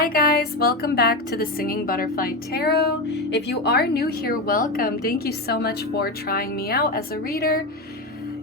Hi guys, welcome back to the Singing Butterfly Tarot. If you are new here, welcome. Thank you so much for trying me out as a reader.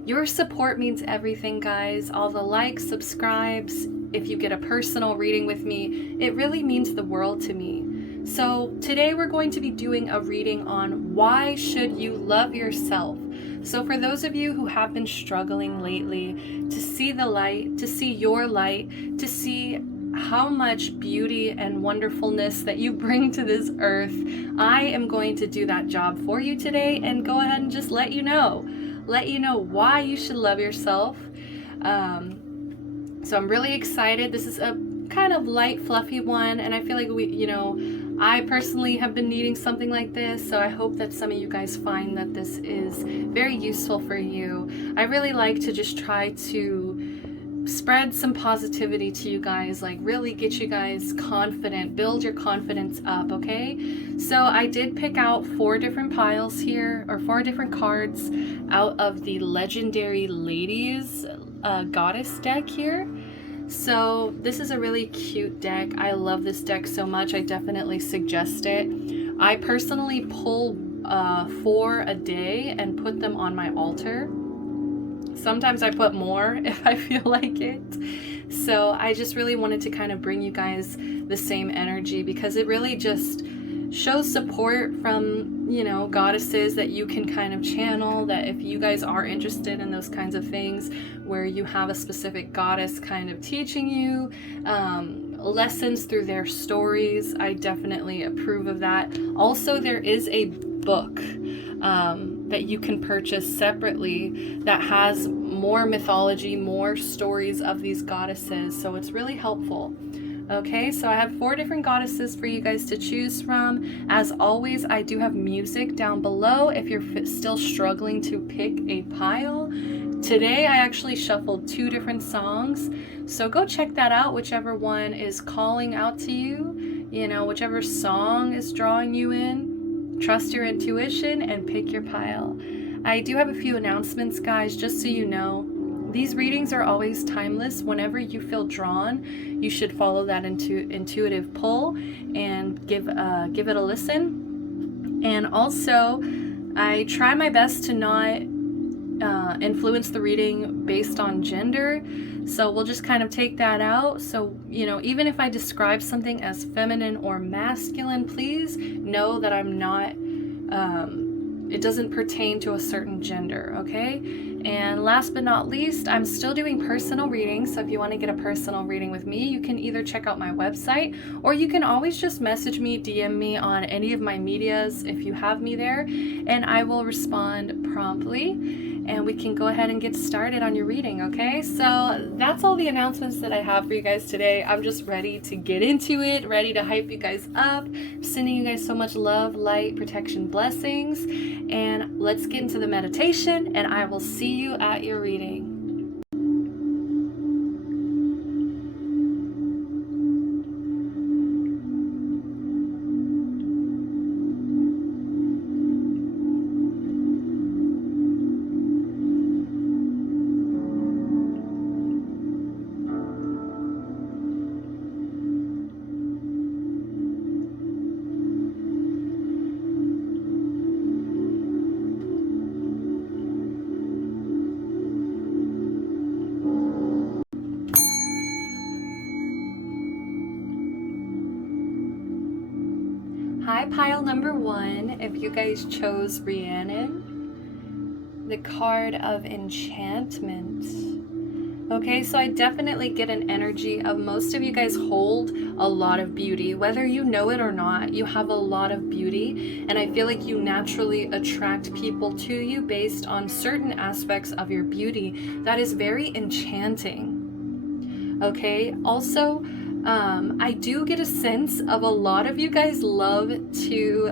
Your support means everything, guys. All the likes, subscribes, if you get a personal reading with me, it really means the world to me. So today we're going to be doing a reading on why should you love yourself. So for those of you who have been struggling lately to see the light, to see your light, to see how much beauty and wonderfulness that you bring to this earth, I am going to do that job for you today and go ahead and just let you know why you should love yourself. So I'm really excited. This is a kind of light, fluffy one, and I feel like I personally have been needing something like this, so I hope that some of you guys find that this is very useful for you. I really like to just try to spread some positivity to you guys, like really get you guys confident, build your confidence up, okay? So I did pick out 4 different piles here, or 4 different cards out of the Legendary Ladies Goddess deck here. So this is a really cute deck. I love this deck so much. I definitely suggest it. I personally pull 4 a day and put them on my altar. Sometimes I put more if I feel like it. So I just really wanted to kind of bring you guys the same energy, because it really just shows support from, goddesses that you can kind of channel, that if you guys are interested in those kinds of things where you have a specific goddess kind of teaching you lessons through their stories, I definitely approve of that. Also, there is a book that you can purchase separately that has more mythology, more stories of these goddesses, so it's really helpful. Okay, so I have 4 different goddesses for you guys to choose from. As always, I do have music down below if you're still struggling to pick a pile. Today I actually shuffled 2 different songs, so go check that out, whichever one is calling out to you, whichever song is drawing you in. Trust your intuition and pick your pile. I do have a few announcements, guys, just so you know. These readings are always timeless. Whenever you feel drawn, you should follow that intuitive pull and give it a listen. And also, I try my best to not influence the reading based on gender, so we'll just kind of take that out. So even if I describe something as feminine or masculine, please know that I'm not it doesn't pertain to a certain gender, okay? And last but not least, I'm still doing personal readings, so if you want to get a personal reading with me, you can either check out my website, or you can always just message me, DM me on any of my medias if you have me there, and I will respond promptly, and we can go ahead and get started on your reading, okay? So that's all the announcements that I have for you guys today. I'm just ready to get into it, ready to hype you guys up, sending you guys so much love, light, protection, blessings, and let's get into the meditation, and I will see you at your reading. Hi, pile number 1, if you guys chose Rhiannon, the card of enchantment. Okay, so I definitely get an energy of most of you guys hold a lot of beauty. Whether you know it or not, you have a lot of beauty, and I feel like you naturally attract people to you based on certain aspects of your beauty that is very enchanting. Okay, also, I do get a sense of a lot of you guys love to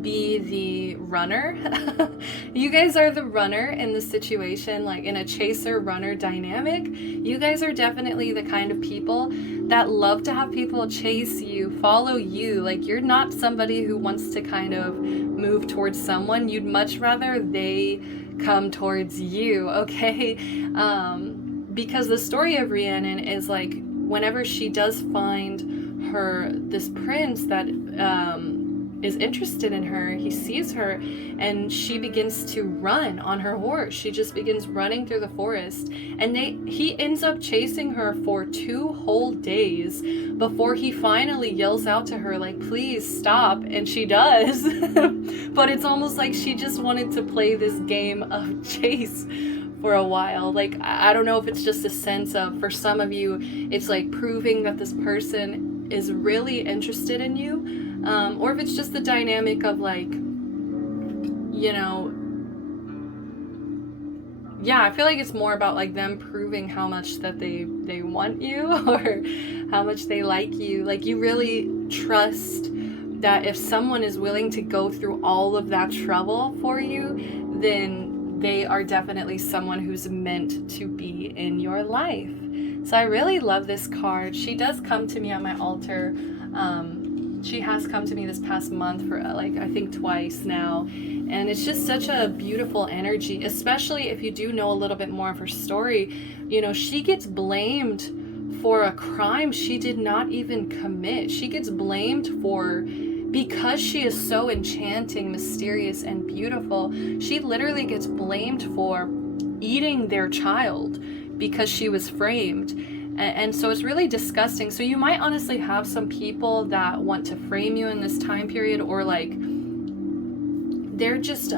be the runner. You guys are the runner in the situation, like in a chaser-runner dynamic. You guys are definitely the kind of people that love to have people chase you, follow you. Like, you're not somebody who wants to kind of move towards someone. You'd much rather they come towards you, okay? Because the story of Rhiannon is like whenever she does find this prince that is interested in her, he sees her and she begins to run on her horse. She just begins running through the forest, and he ends up chasing her for 2 whole days before he finally yells out to her, like, please stop, and she does. But it's almost like she just wanted to play this game of chase for a while. Like, I don't know if it's just a sense of, for some of you, it's like proving that this person is really interested in you, or if it's just the dynamic of, like, you know, yeah, I feel like it's more about like them proving how much that they want you, or how much they like you. Like, you really trust that if someone is willing to go through all of that trouble for you, then they are definitely someone who's meant to be in your life. So I really love this card. She does come to me on my altar. She has come to me this past month for like, I think twice now. And it's just such a beautiful energy, especially if you do know a little bit more of her story. You know, she gets blamed for a crime she did not even commit. She gets blamed for, because she is so enchanting, mysterious, and beautiful, she literally gets blamed for eating their child because she was framed. And so it's really disgusting. So you might honestly have some people that want to frame you in this time period, or like they're just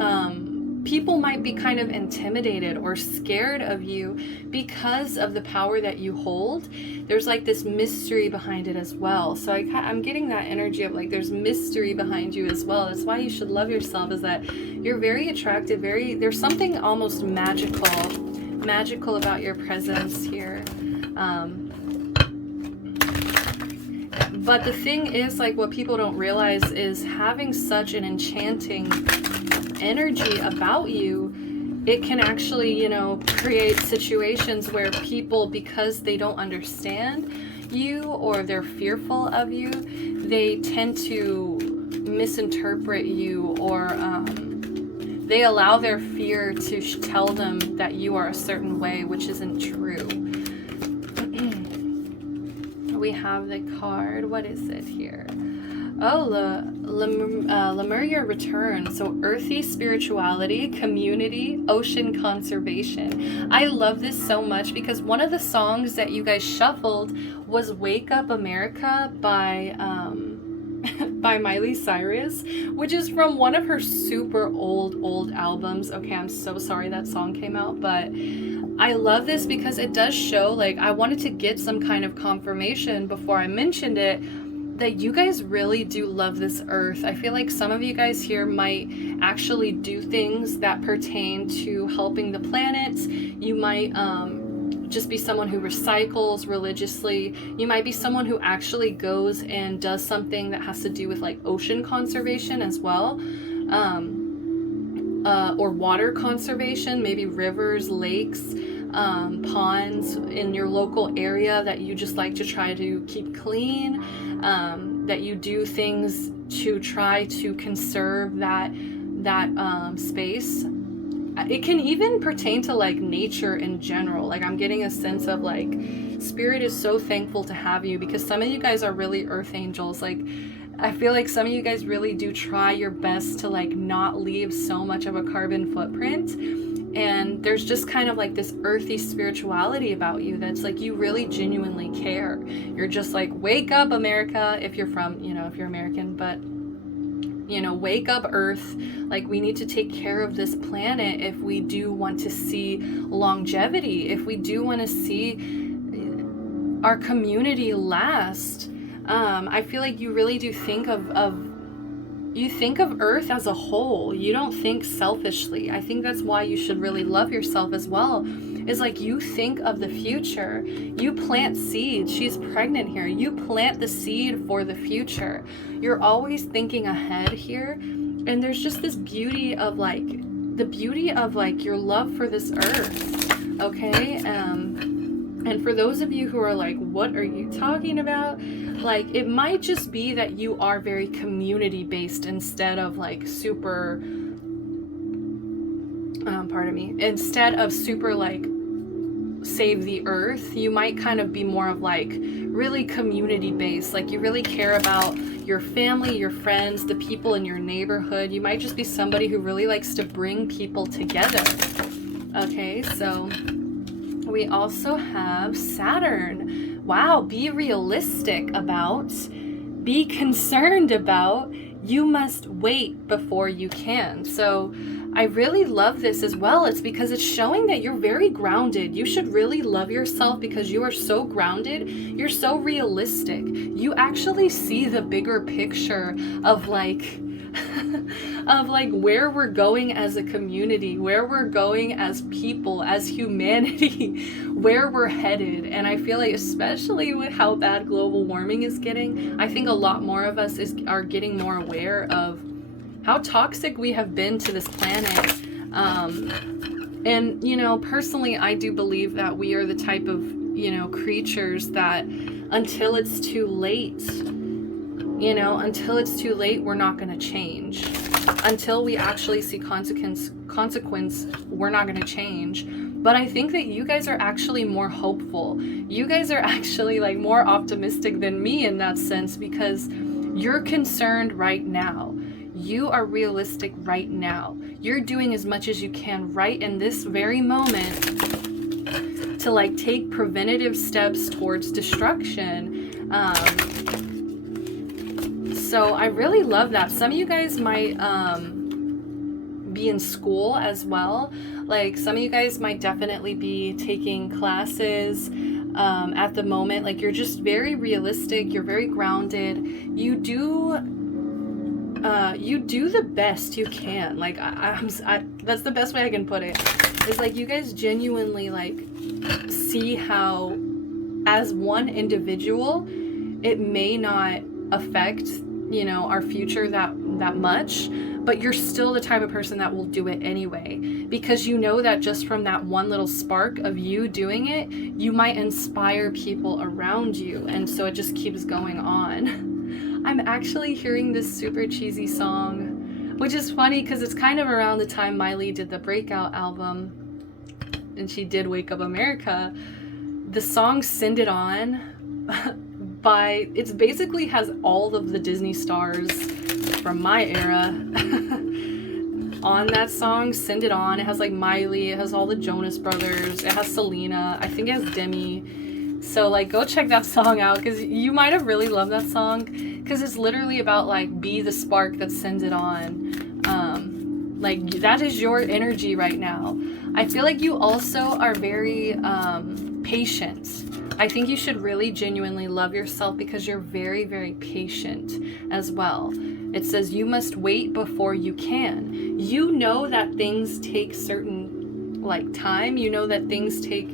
people might be kind of intimidated or scared of you because of the power that you hold. There's like this mystery behind it as well. So I'm getting that energy of like there's mystery behind you as well. That's why you should love yourself, is that you're very attractive, there's something almost magical about your presence here. But the thing is, like, what people don't realize is having such an enchanting energy about you, it can actually, you know, create situations where people, because they don't understand you or they're fearful of you, they tend to misinterpret you, or they allow their fear to tell them that you are a certain way, which isn't true. We have the card. What is it here? Oh, Lemuria Return. So earthy spirituality, community, ocean conservation. I love this so much because one of the songs that you guys shuffled was Wake Up America by by Miley Cyrus, which is from one of her super old albums. Okay, I'm so sorry that song came out, but I love this because it does show, like, I wanted to get some kind of confirmation before I mentioned it, that you guys really do love this earth. I feel like some of you guys here might actually do things that pertain to helping the planet. You might just be someone who recycles religiously. You might be someone who actually goes and does something that has to do with like ocean conservation as well. Or water conservation, maybe rivers, lakes, ponds in your local area that you just like to try to keep clean, that you do things to try to conserve that space. It can even pertain to like nature in general. Like, I'm getting a sense of like spirit is so thankful to have you, because some of you guys are really earth angels. Like, I feel like some of you guys really do try your best to like not leave so much of a carbon footprint, and there's just kind of like this earthy spirituality about you that's like you really genuinely care. You're just like, wake up America, if you're from, you know, if you're American, but you know, wake up earth. Like, we need to take care of this planet if we do want to see longevity, if we do want to see our community last. I feel like you really do think of Earth as a whole. You don't think selfishly. I think that's why you should really love yourself as well. Is like, you think of the future. You plant seeds. She's pregnant here. You plant the seed for the future. You're always thinking ahead here. And there's just this beauty of like, the beauty of like your love for this earth. Okay? And for those of you who are like, what are you talking about? Like, it might just be that you are very community based instead of like super, instead of super like save the earth. You might kind of be more of like really community based, like you really care about your family, your friends, the people in your neighborhood. You might just be somebody who really likes to bring people together. Okay, so we also have Saturn. Wow, be realistic about, be concerned about, you must wait before you can. So I really love this as well. It's because it's showing that you're very grounded. You should really love yourself because you are so grounded. You're so realistic. You actually see the bigger picture of like of like where we're going as a community, where we're going as people, as humanity, where we're headed. And I feel like, especially with how bad global warming is getting, I think a lot more of us are getting more aware of how toxic we have been to this planet. And, you know, personally, I do believe that we are the type of, you know, creatures that until it's too late, you know, until it's too late, we're not going to change. Until we actually see consequence, we're not going to change. But I think that you guys are actually more hopeful. You guys are actually like more optimistic than me in that sense, because you're concerned right now. You are realistic right now. You're doing as much as you can right in this very moment to like take preventative steps towards destruction. So I really love that. Some of you guys might be in school as well. Like some of you guys might definitely be taking classes at the moment. Like you're just very realistic. You're very grounded. You do the best you can. Like that's the best way I can put it. Is like you guys genuinely like see how as one individual it may not affect, you know, our future that much, but you're still the type of person that will do it anyway, because you know that just from that one little spark of you doing it, you might inspire people around you, and so it just keeps going on. I'm actually hearing this super cheesy song, which is funny because it's kind of around the time Miley did the Breakout album, and she did Wake Up America. The song Send It On it's basically has all of the Disney stars from my era on that song, Send It On. It has like Miley, it has all the Jonas Brothers, it has Selena, I think it has Demi. So like go check that song out, because you might have really loved that song, because it's literally about like be the spark that sends it on. Like that is your energy right now. I feel like you also are very patient. I think you should really genuinely love yourself because you're very, very patient as well. It says you must wait before you can. You know that things take certain like time. You know that things take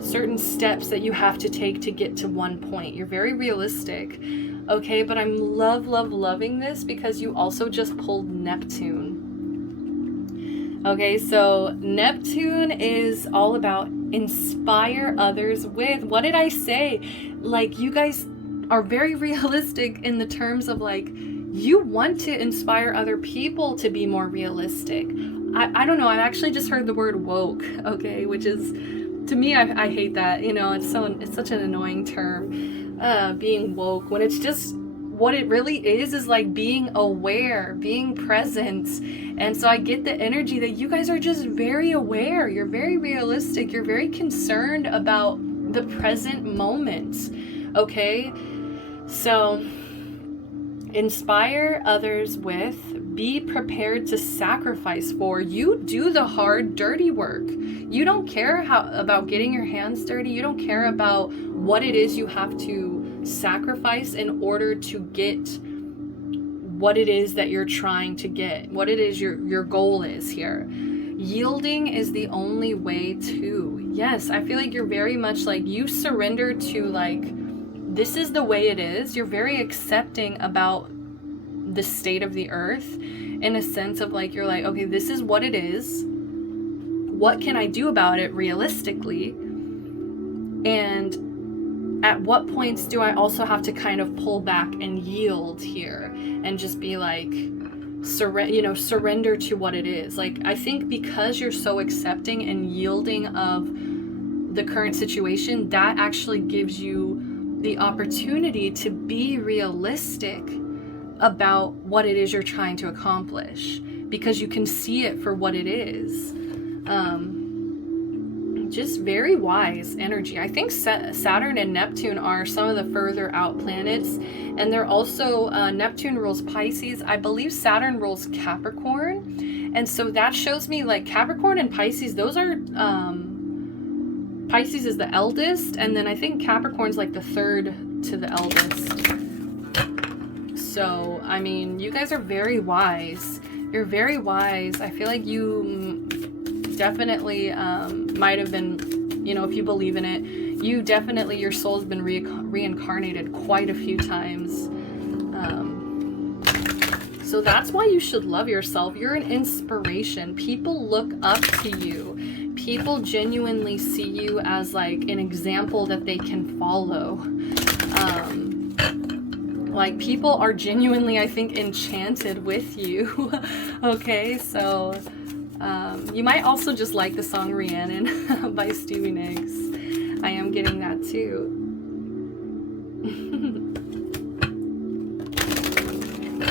certain steps that you have to take to get to one point. You're very realistic. Okay, but I'm loving this because you also just pulled Neptune. Okay, so Neptune is all about inspire others with, what did I say? Like you guys are very realistic in the terms of like, you want to inspire other people to be more realistic. I don't know, I've actually just heard the word woke, okay, which is, to me, I hate that, you know, it's such an annoying term, being woke, when it's just, what it really is like being aware, being present. And so I get the energy that you guys are just very aware. You're very realistic. You're very concerned about the present moment. Okay? So inspire others with, be prepared to sacrifice for. You do the hard, dirty work. You don't care about getting your hands dirty. You don't care about what it is you have to sacrifice in order to get what it is that you're trying to get, what it is your goal is here. Yielding is the only way to. Yes, I feel like you're very much like you surrender to like, this is the way it is. You're very accepting about the state of the earth in a sense of like, you're like, okay, this is what it is. What can I do about it realistically? And at what points do I also have to kind of pull back and yield here and just be like, surrender to what it is. Like, I think because you're so accepting and yielding of the current situation, that actually gives you the opportunity to be realistic about what it is you're trying to accomplish, because you can see it for what it is. Just very wise energy. I think Saturn and Neptune are some of the further out planets, and they're also Neptune rules Pisces. I believe Saturn rules Capricorn, and so that shows me like Capricorn and Pisces, those are Pisces is the eldest, and then I think Capricorn's like the third to the eldest. So I mean, you guys are very wise. You're very wise. I feel like you definitely might have been, you know, if you believe in it, you definitely, your soul's been reincarnated quite a few times. So that's why you should love yourself. You're an inspiration. People look up to you. People genuinely see you as like an example that they can follow. Like people are genuinely, I think, enchanted with you. Okay, so you might also just like the song Rhiannon by Stevie Nicks. I am getting that too.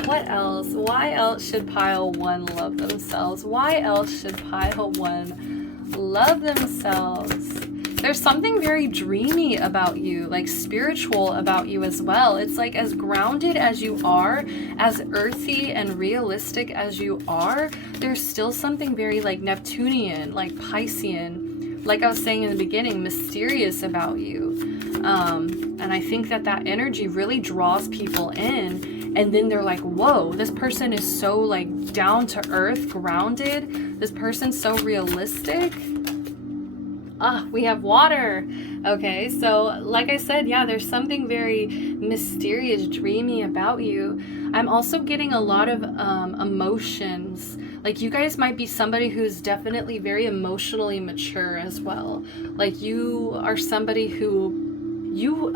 What else? Why else should pile 1 love themselves? Why else should pile 1 love themselves? There's something very dreamy about you, like spiritual about you as well. It's like as grounded as you are, as earthy and realistic as you are, there's still something very like Neptunian, like Piscean, like I was saying in the beginning, mysterious about you. And I think that that energy really draws people in. And then they're like, whoa, this person is so like down to earth, grounded. This person's so realistic. We have water. Okay, so like I said, yeah, there's something very mysterious, dreamy about you. I'm also getting a lot of emotions. Like you guys might be somebody who's definitely very emotionally mature as well. Like you are somebody who you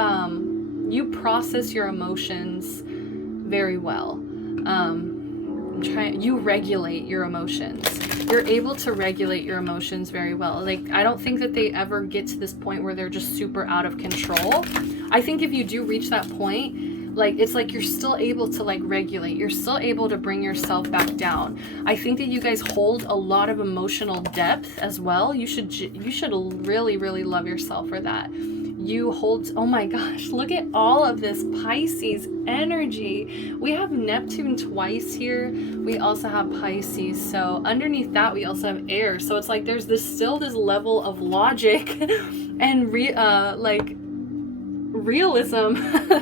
process your emotions very well. You regulate your emotions. You're able to regulate your emotions very well. Like, I don't think that they ever get to this point where they're just super out of control. I think if you do reach that point, like, it's like you're still able to, like, regulate. You're still able to bring yourself back down. I think that you guys hold a lot of emotional depth as well. You should really, really love yourself for that. You hold, oh my gosh, look at all of this Pisces energy. We have Neptune twice here. We also have Pisces. So underneath that, we also have air. So it's like there's still this level of logic and realism.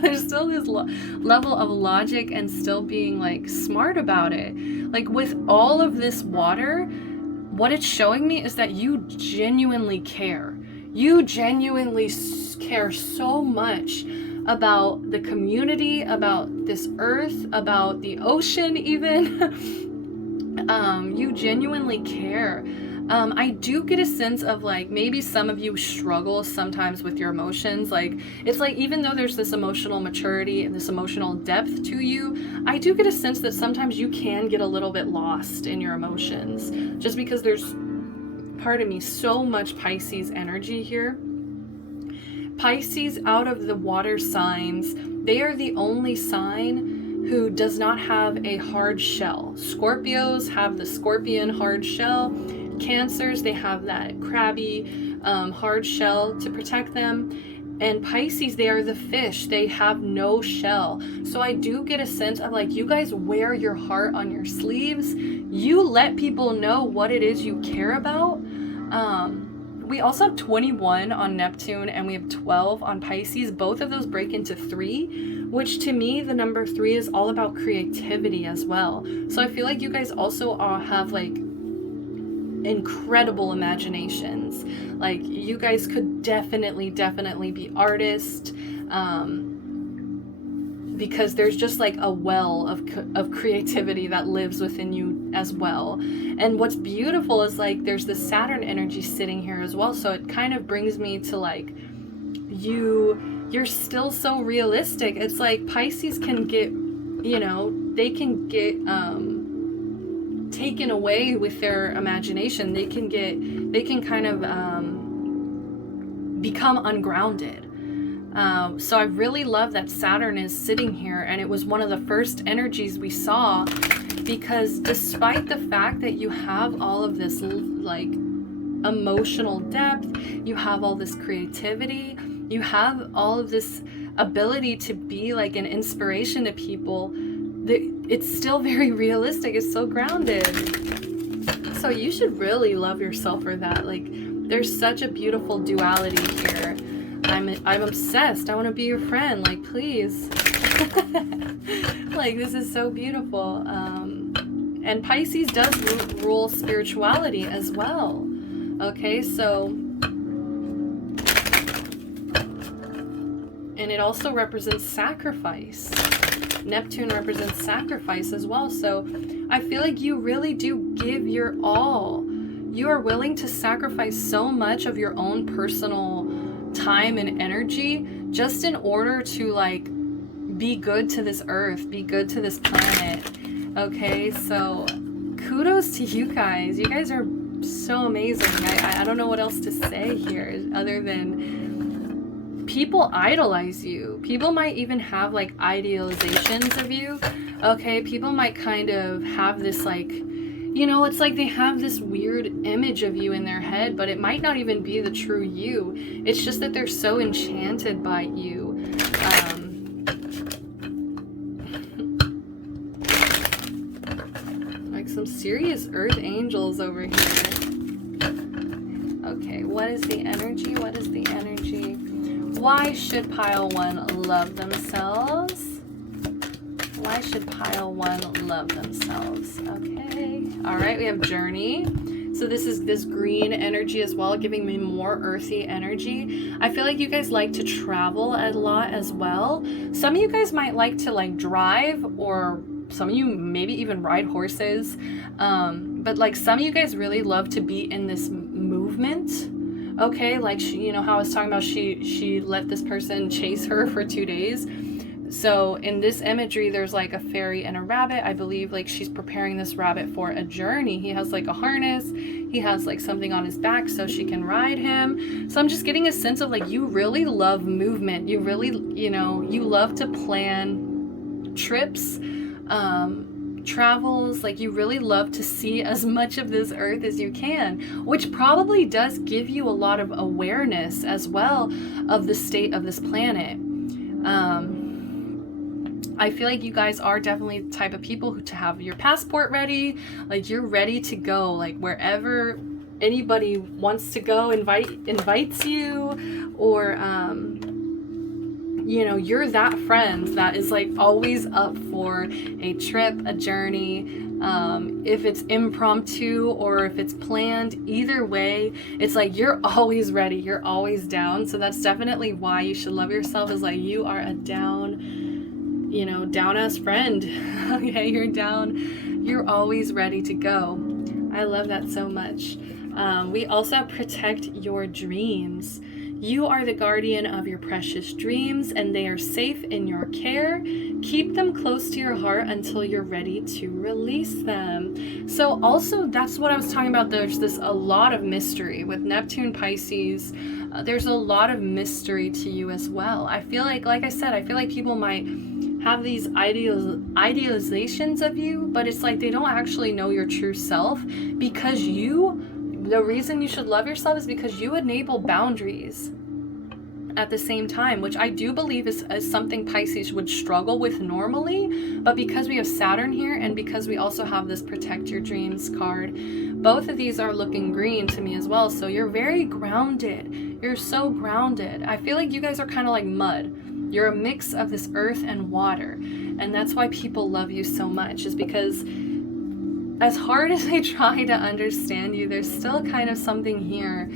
There's still this level of logic and still being like smart about it. Like with all of this water, what it's showing me is that you genuinely care. You genuinely care so much about the community, about this earth, about the ocean even. You genuinely care. I do get a sense of like maybe some of you struggle sometimes with your emotions. Like it's like even though there's this emotional maturity and this emotional depth to you, I do get a sense that sometimes you can get a little bit lost in your emotions just because there's, pardon me, so much Pisces energy here. Pisces, out of the water signs, they are the only sign who does not have a hard shell. Scorpios have the scorpion hard shell. Cancers, they have that crabby hard shell to protect them. And Pisces, they are the fish. They have no shell. So I do get a sense of like you guys wear your heart on your sleeves. You let people know what it is you care about. We also have 21 on Neptune and we have 12 on Pisces. Both of those break into 3, which to me, the number 3 is all about creativity as well. So I feel like you guys also have like incredible imaginations. Like you guys could definitely be artists, because there's just like a well of creativity that lives within you as well. And what's beautiful is like there's this Saturn energy sitting here as well, so it kind of brings me to like you're still so realistic. It's like Pisces can get, you know, they can get taken away with their imagination. They can kind of become ungrounded. So I really love that Saturn is sitting here, and it was one of the first energies we saw, because despite the fact that you have all of this like emotional depth, you have all this creativity, you have all of this ability to be like an inspiration to people, it's still very realistic. It's so grounded. So you should really love yourself for that. Like, there's such a beautiful duality here. I'm obsessed. I want to be your friend. Like, please. Like, this is so beautiful. And Pisces does rule spirituality as well. Okay, so, and it also represents sacrifice. Neptune represents sacrifice as well. So I feel like you really do give your all. You are willing to sacrifice so much of your own personal time and energy just in order to like be good to this earth, be good to this planet. Okay, so kudos to you guys. You guys are so amazing. I don't know what else to say here other than people idolize you. People might even have like idealizations of you. Okay, people might kind of have this like, you know, it's like they have this weird image of you in their head, but it might not even be the true you. It's just that they're so enchanted by you. Like some serious earth angels over here. Okay, what is the energy? What is the energy? Why should pile 1 love themselves? Why should pile 1 love themselves? Okay. All right, we have journey. So this is this green energy as well, giving me more earthy energy. I feel like you guys like to travel a lot as well. Some of you guys might like to like drive, or some of you maybe even ride horses. But like some of you guys really love to be in this movement. Okay, like you know how I was talking about she let this person chase her for 2 days. So in this imagery, there's like a fairy and a rabbit. I believe like she's preparing this rabbit for a journey. He has like a harness. He has like something on his back so she can ride him. So I'm just getting a sense of like, you really love movement. You really, you know, you love to plan trips, travels. Like you really love to see as much of this earth as you can, which probably does give you a lot of awareness as well of the state of this planet. I feel like you guys are definitely the type of people who to have your passport ready, like you're ready to go, like wherever anybody wants to go, invites you, or you know, you're that friend that is like always up for a trip, a journey. If it's impromptu or if it's planned, either way, it's like you're always ready, you're always down. So that's definitely why you should love yourself, is like you are a down, you know, down ass friend. Okay, you're down, you're always ready to go. I love that so much. We also protect your dreams. You are the guardian of your precious dreams, and they are safe in your care. Keep them close to your heart until you're ready to release them. So also, that's what I was talking about. There's a lot of mystery with Neptune, Pisces. There's a lot of mystery to you as well. I feel like I said, I feel like people might have these idealizations of you, but it's like they don't actually know your true self, because the reason you should love yourself is because you enable boundaries at the same time, which I do believe is something Pisces would struggle with normally. But because we have Saturn here, and because we also have this protect your dreams card, both of these are looking green to me as well. So you're very grounded. You're so grounded. I feel like you guys are kind of like mud. You're a mix of this earth and water. And that's why people love you so much, is because as hard as they try to understand you, there's still kind of something here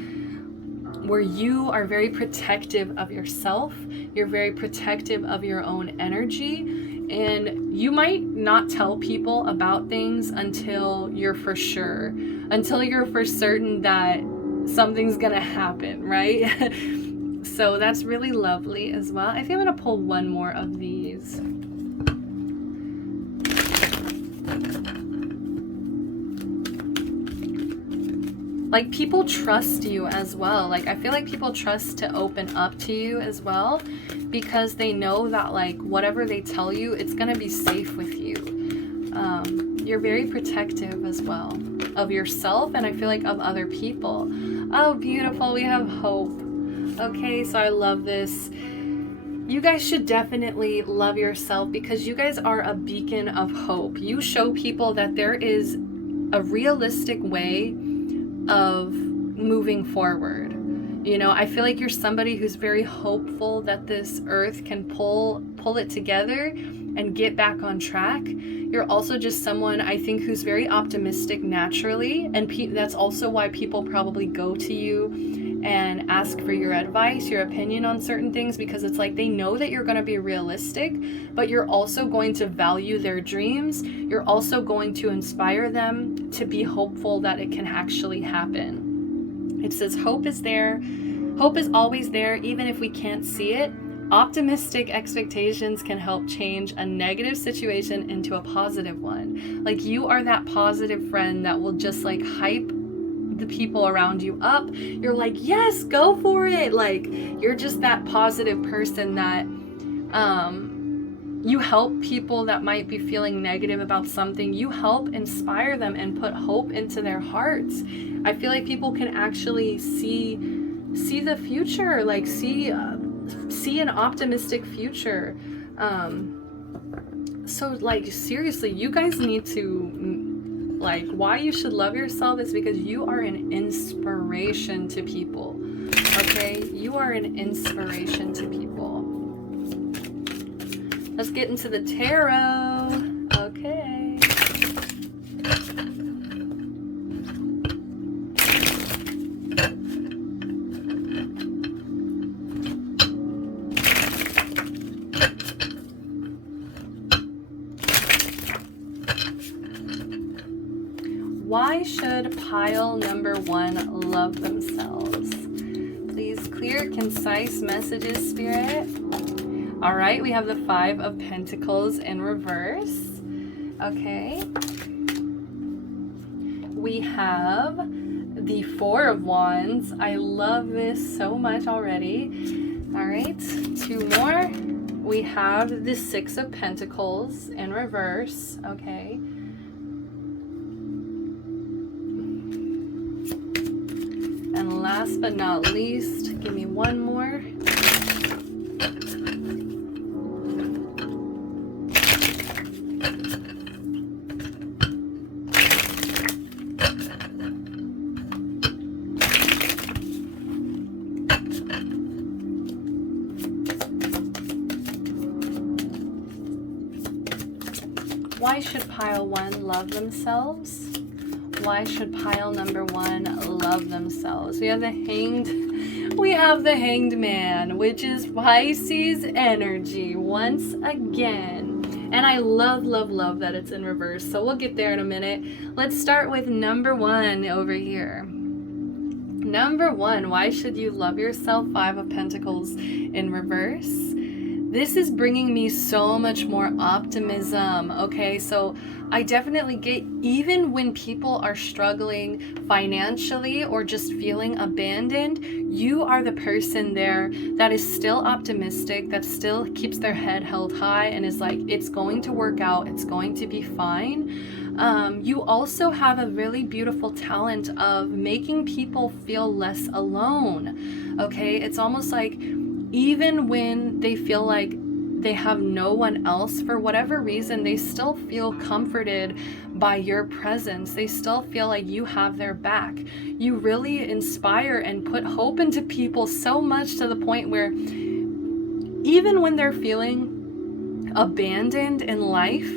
where you are very protective of yourself. You're very protective of your own energy. And you might not tell people about things until you're for sure, until you're for certain that something's gonna happen, right? So that's really lovely as well. I think I'm gonna pull one more of these. Like, people trust you as well. Like, I feel like people trust to open up to you as well, because they know that, like, whatever they tell you, it's gonna be safe with you. You're very protective as well of yourself, and I feel like of other people. Oh, beautiful. We have hope. Okay, so I love this. You guys should definitely love yourself, because you guys are a beacon of hope. You show people that there is a realistic way of moving forward. You know, I feel like you're somebody who's very hopeful that this earth can pull it together and get back on track. You're also just someone, I think, who's very optimistic naturally, and that's also why people probably go to you and ask for your advice, your opinion on certain things, because it's like they know that you're going to be realistic, but you're also going to value their dreams. You're also going to inspire them to be hopeful that it can actually happen. It says hope is there. Hope is always there, even if we can't see it. Optimistic expectations can help change a negative situation into a positive one. Like, you are that positive friend that will just like hype the people around you up. You're like, yes, go for it. Like, you're just that positive person that you help people that might be feeling negative about something. You help inspire them and put hope into their hearts. I feel like people can actually see the future, like see an optimistic future. So like, seriously, you guys need to, like, why you should love yourself is because you are an inspiration to people. Okay, you are an inspiration to people. Let's get into the tarot. Okay. Why should pile number 1 love themselves? Please, clear, concise messages, Spirit. All right, we have the 5 of Pentacles in reverse. Okay. We have the 4 of Wands. I love this so much already. All right, 2 more. We have the 6 of Pentacles in reverse. Okay. And last but not least, give me one more. Why should pile 1 love themselves? Why should pile number 1 love themselves? We have the hanged man, which is Pisces energy once again. And I love that it's in reverse. So we'll get there in a minute. Let's start with number 1 over here. Number 1, why should you love yourself? 5 of Pentacles in reverse. This is bringing me so much more optimism, okay? So I definitely get, even when people are struggling financially or just feeling abandoned, you are the person there that is still optimistic, that still keeps their head held high and is like, it's going to work out, it's going to be fine. You also have a really beautiful talent of making people feel less alone, okay? It's almost like, even when they feel like they have no one else, for whatever reason, they still feel comforted by your presence. They still feel like you have their back. You really inspire and put hope into people so much, to the point where even when they're feeling abandoned in life,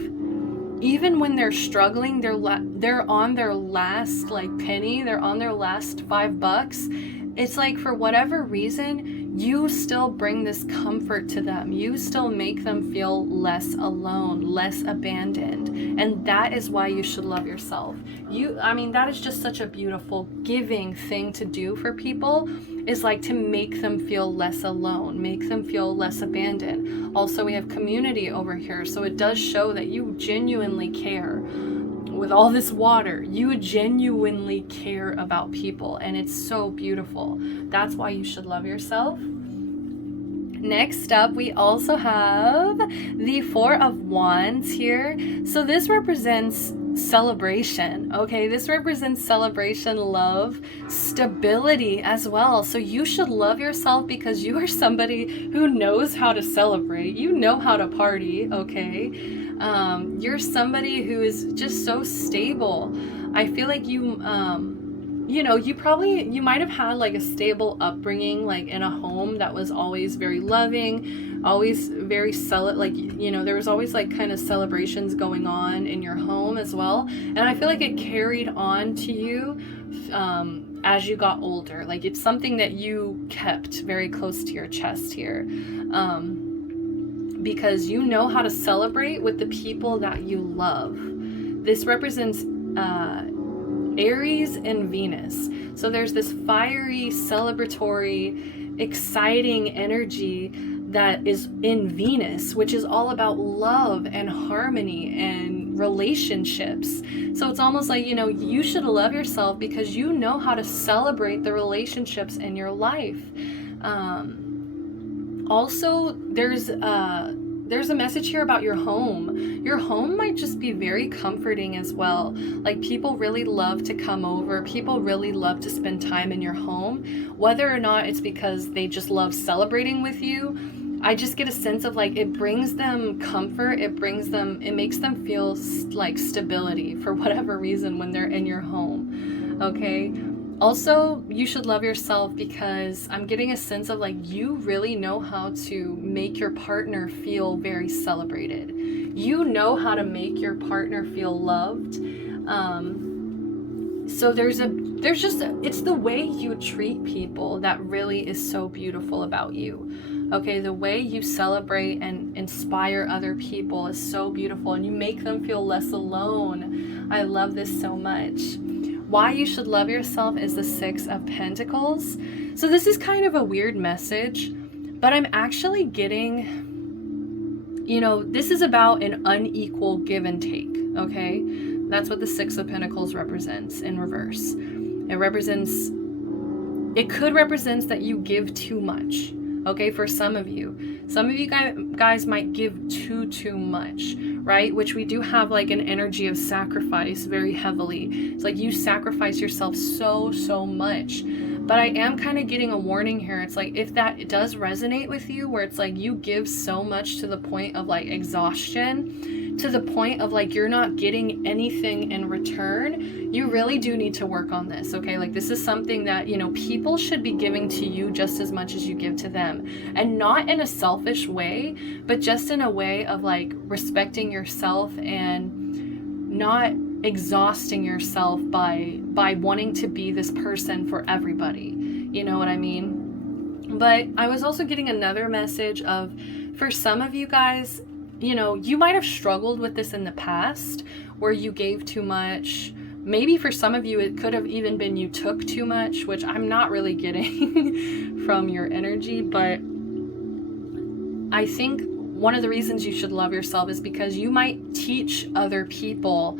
even when they're struggling, they're on their last like penny, they're on their last $5. It's like, for whatever reason, you still bring this comfort to them. You still make them feel less alone, less abandoned. And that is why you should love yourself. That is just such a beautiful, giving thing to do for people, is like to make them feel less alone, make them feel less abandoned. Also, we have community over here. So it does show that you genuinely care with all this water. You genuinely care about people, and it's so beautiful. That's why you should love yourself. Next up, we also have the Four of Wands here. So this represents celebration, okay? This represents celebration, love, stability as well. So you should love yourself because you are somebody who knows how to celebrate. You know how to party, okay? You're somebody who is just so stable. I feel like you know, you might have had like a stable upbringing, like in a home that was always very loving, always very like, you know, there was always like kind of celebrations going on in your home as well. And I feel like it carried on to you as you got older. Like it's something that you kept very close to your chest here. Because you know how to celebrate with the people that you love. This represents Aries and Venus. So there's this fiery, celebratory, exciting energy that is in Venus, which is all about love and harmony and relationships. So it's almost like, you know, you should love yourself because you know how to celebrate the relationships in your life. Also, there's a message here about your home. Your home might just be very comforting as well. Like people really love to come over. People really love to spend time in your home. Whether or not it's because they just love celebrating with you, I just get a sense of like it brings them comfort. It makes them feel like stability for whatever reason when they're in your home. Okay? Also, you should love yourself because I'm getting a sense of like you really know how to make your partner feel very celebrated. You know how to make your partner feel loved. So it's the way you treat people that really is so beautiful about you. Okay, the way you celebrate and inspire other people is so beautiful, and you make them feel less alone. I love this so much. Why you should love yourself is the Six of Pentacles. So this is kind of a weird message, but I'm actually getting, you know, this is about an unequal give and take, okay? That's what the Six of Pentacles represents in reverse. It could represent that you give too much, okay, for some of you. Some of you guys might give too much, right? Which we do have like an energy of sacrifice very heavily. It's like you sacrifice yourself so much. But I am kind of getting a warning here. It's like if that does resonate with you, where it's like you give so much to the point of like exhaustion, to the point of like you're not getting anything in return, you really do need to work on this, okay? Like this is something that, you know, people should be giving to you just as much as you give to them. And not in a selfish way, but just in a way of like respecting yourself and not exhausting yourself by wanting to be this person for everybody. You know what I mean? But I was also getting another message of, for some of you guys, you know, you might have struggled with this in the past where you gave too much. Maybe for some of you, it could have even been you took too much, which I'm not really getting from your energy. But I think one of the reasons you should love yourself is because you might teach other people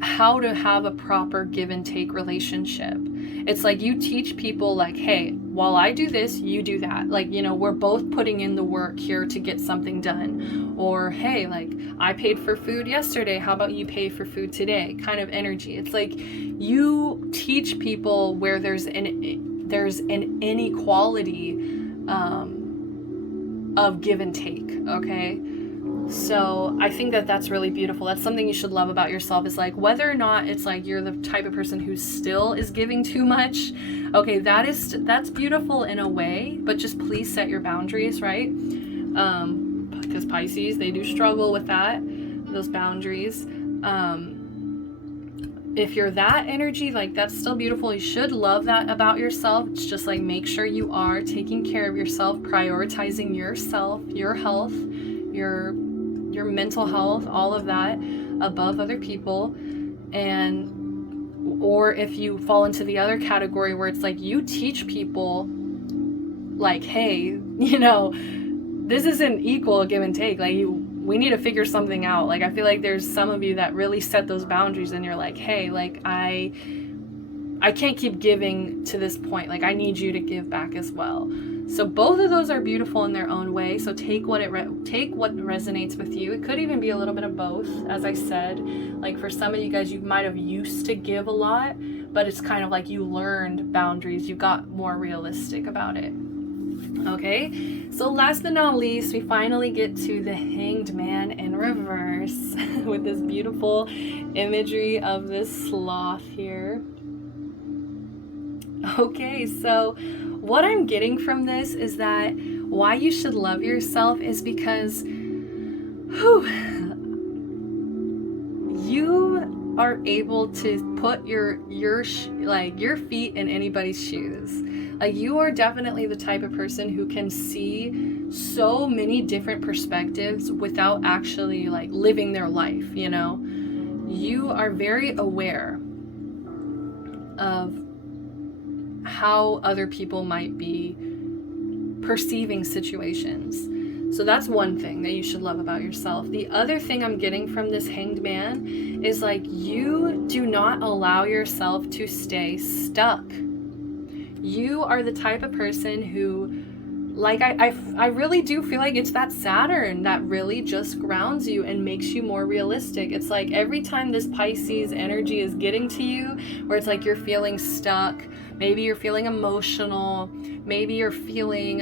how to have a proper give and take relationship. It's like you teach people like, hey, while I do this, you do that. Like, you know, we're both putting in the work here to get something done. Or, hey, like I paid for food yesterday. How about you pay for food today? Kind of energy. It's like you teach people where there's an inequality of give and take. Okay. So I think that that's really beautiful. That's something you should love about yourself, is like whether or not it's like you're the type of person who still is giving too much. Okay, that's beautiful in a way, but just please set your boundaries, right? Because Pisces, they do struggle with those boundaries. If you're that energy, like that's still beautiful. You should love that about yourself. It's just like make sure you are taking care of yourself, prioritizing yourself, your health, your mental health, all of that above other people. Or if you fall into the other category where it's like you teach people like, hey, you know, this isn't equal give and take. Like we need to figure something out. Like, I feel like there's some of you that really set those boundaries and you're like, hey, like, I can't keep giving to this point. Like, I need you to give back as well. So both of those are beautiful in their own way. So take what resonates with you. It could even be a little bit of both. As I said, like for some of you guys, you might have used to give a lot, but it's kind of like you learned boundaries. You got more realistic about it. Okay, so last but not least, we finally get to the Hanged Man in reverse with this beautiful imagery of this sloth here. Okay, so what I'm getting from this is that why you should love yourself is because you are able to put your feet in anybody's shoes. Like, you are definitely the type of person who can see so many different perspectives without actually like living their life, you know? You are very aware of how other people might be perceiving situations. So that's one thing that you should love about yourself. The other thing I'm getting from this Hanged Man is like, you do not allow yourself to stay stuck. You are the type of person who, like, I really do feel like it's that Saturn that really just grounds you and makes you more realistic. It's like every time this Pisces energy is getting to you, where it's like you're feeling stuck, maybe you're feeling emotional, maybe you're feeling,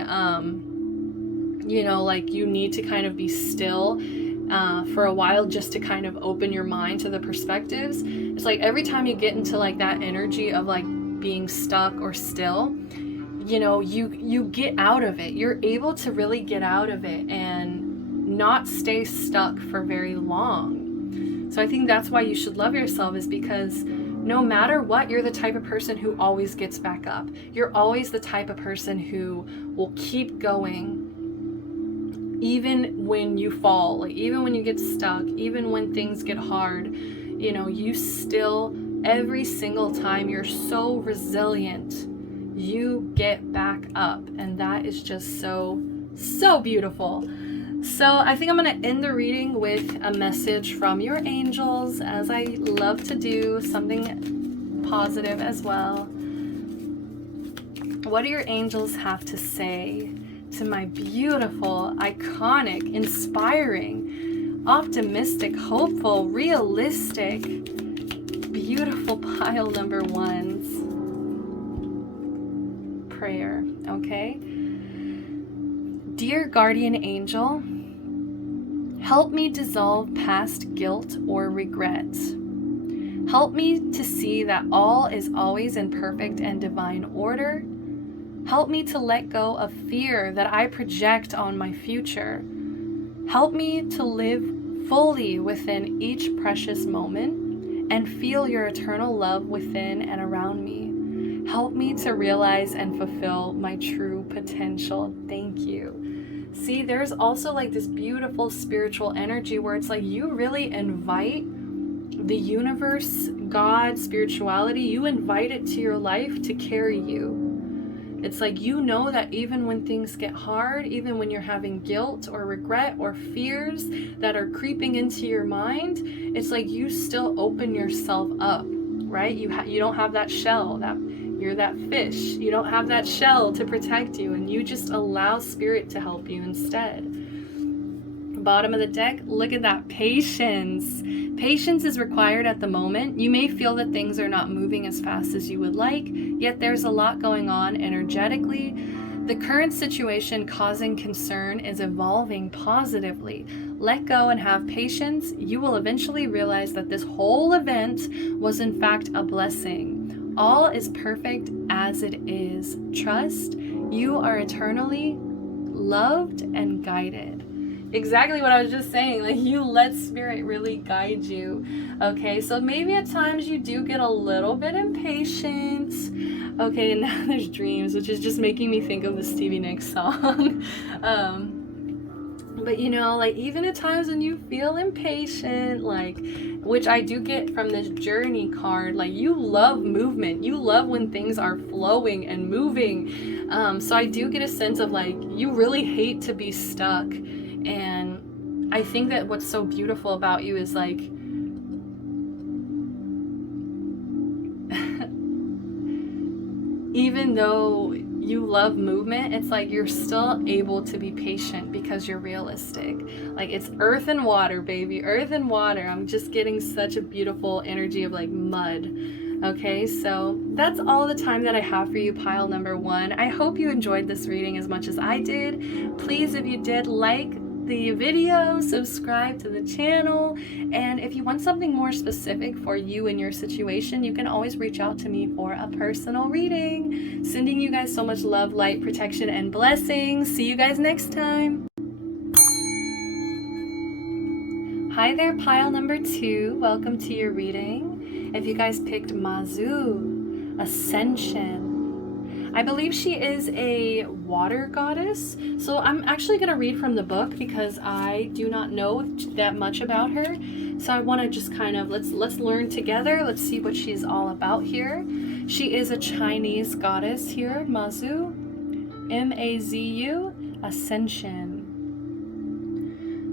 you know, like you need to kind of be still for a while just to kind of open your mind to the perspectives. It's like every time you get into like that energy of like being stuck or still, you know, you get out of it. You're able to really get out of it and not stay stuck for very long. So I think that's why you should love yourself, is because no matter what, you're the type of person who always gets back up. You're always the type of person who will keep going even when you fall, like even when you get stuck, even when things get hard. You know, you still, every single time, you're so resilient. You get back up, and that is just so beautiful. So I think I'm going to end the reading with a message from your angels, as I love to do, something positive as well. What do your angels have to say to my beautiful, iconic, inspiring, optimistic, hopeful, realistic, beautiful pile number ones? Prayer, okay? Dear guardian angel, help me dissolve past guilt or regret. Help me to see that all is always in perfect and divine order. Help me to let go of fear that I project on my future. Help me to live fully within each precious moment and feel your eternal love within and around me. Help me to realize and fulfill my true potential. Thank you. See, there's also like this beautiful spiritual energy where it's like you really invite the universe, God, spirituality, you invite it to your life to carry you. It's like, you know that even when things get hard, even when you're having guilt or regret or fears that are creeping into your mind, it's like you still open yourself up, right? You don't have that shell, that you're that fish. You don't have that shell to protect you, and you just allow spirit to help you instead. Bottom of the deck, look at that, patience. Patience is required at the moment. You may feel that things are not moving as fast as you would like, yet there's a lot going on energetically. The current situation causing concern is evolving positively. Let go and have patience. You will eventually realize that this whole event was in fact a blessing. All is perfect as it is. Trust. You are eternally loved and guided. Exactly what I was just saying, like you let spirit really guide you. Okay, so maybe at times you do get a little bit impatient. Okay, and now there's dreams, which is just making me think of the Stevie Nicks song. But you know, like even at times when you feel impatient, like, which I do get from this journey card, like you love movement, you love when things are flowing and moving. So I do get a sense of like you really hate to be stuck. And I think that what's so beautiful about you is like, even though you love movement, it's like you're still able to be patient because you're realistic. Like, it's earth and water, baby, earth and water. I'm just getting such a beautiful energy of like mud. Okay, so that's all the time that I have for you, pile number 1. I hope you enjoyed this reading as much as I did. Please, if you did, like the video, subscribe to the channel, and if you want something more specific for you and your situation, you can always reach out to me for a personal reading. Sending you guys so much love, light, protection, and blessings. See you guys next time. Hi there, pile number 2. Welcome to your reading. If you guys picked Mazu, Ascension, I believe she is a water goddess. So I'm actually going to read from the book because I do not know that much about her. So I want to just kind of, let's learn together. Let's see what she's all about here. She is a Chinese goddess here, Mazu, M-A-Z-U, Ascension.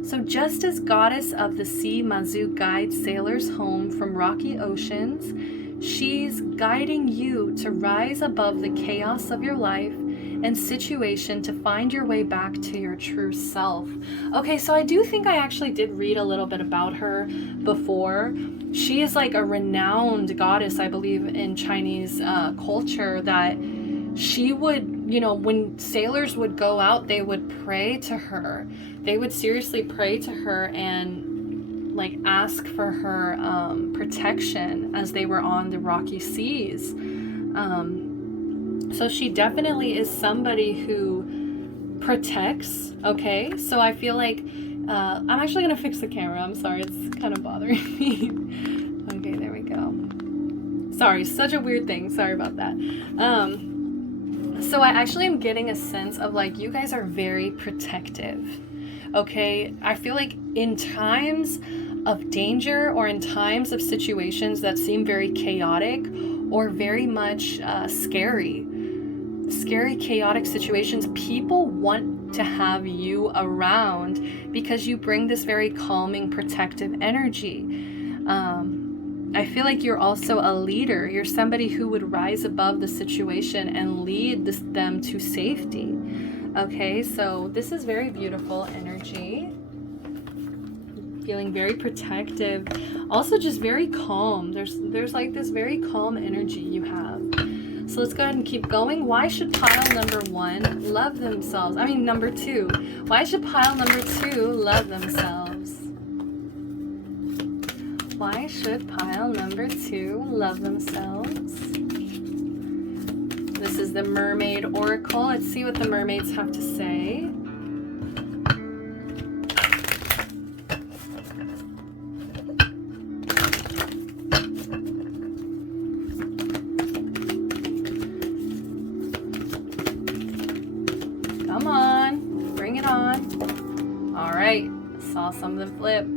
So just as goddess of the sea, Mazu guides sailors home from rocky oceans, she's guiding you to rise above the chaos of your life and situation to find your way back to your true self. Okay, so I do think I actually did read a little bit about her before. She is like a renowned goddess, I believe, in Chinese culture, that she would, you know, when sailors would go out, they would pray to her. They would seriously pray to her and like ask for her protection as they were on the rocky seas. So she definitely is somebody who protects. Okay, so I feel like I'm actually gonna fix the camera. I'm sorry, it's kind of bothering me. Okay, there we go. Sorry, such a weird thing. Sorry about that. So I actually am getting a sense of like, you guys are very protective. Okay, I feel like in times of danger or in times of situations that seem very chaotic or very much scary, chaotic situations, people want to have you around because you bring this very calming, protective energy. I feel like you're also a leader. You're somebody who would rise above the situation and lead them to safety. Okay, so this is very beautiful energy. Feeling very protective. Also just very calm. There's like this very calm energy you have. So let's go ahead and keep going. Why should pile number 1 love themselves? I mean, number 2. Why should pile number 2 love themselves? Why should pile number 2 love themselves? This is the Mermaid Oracle. Let's see what the mermaids have to say. Come on, bring it on. All right, saw something flip.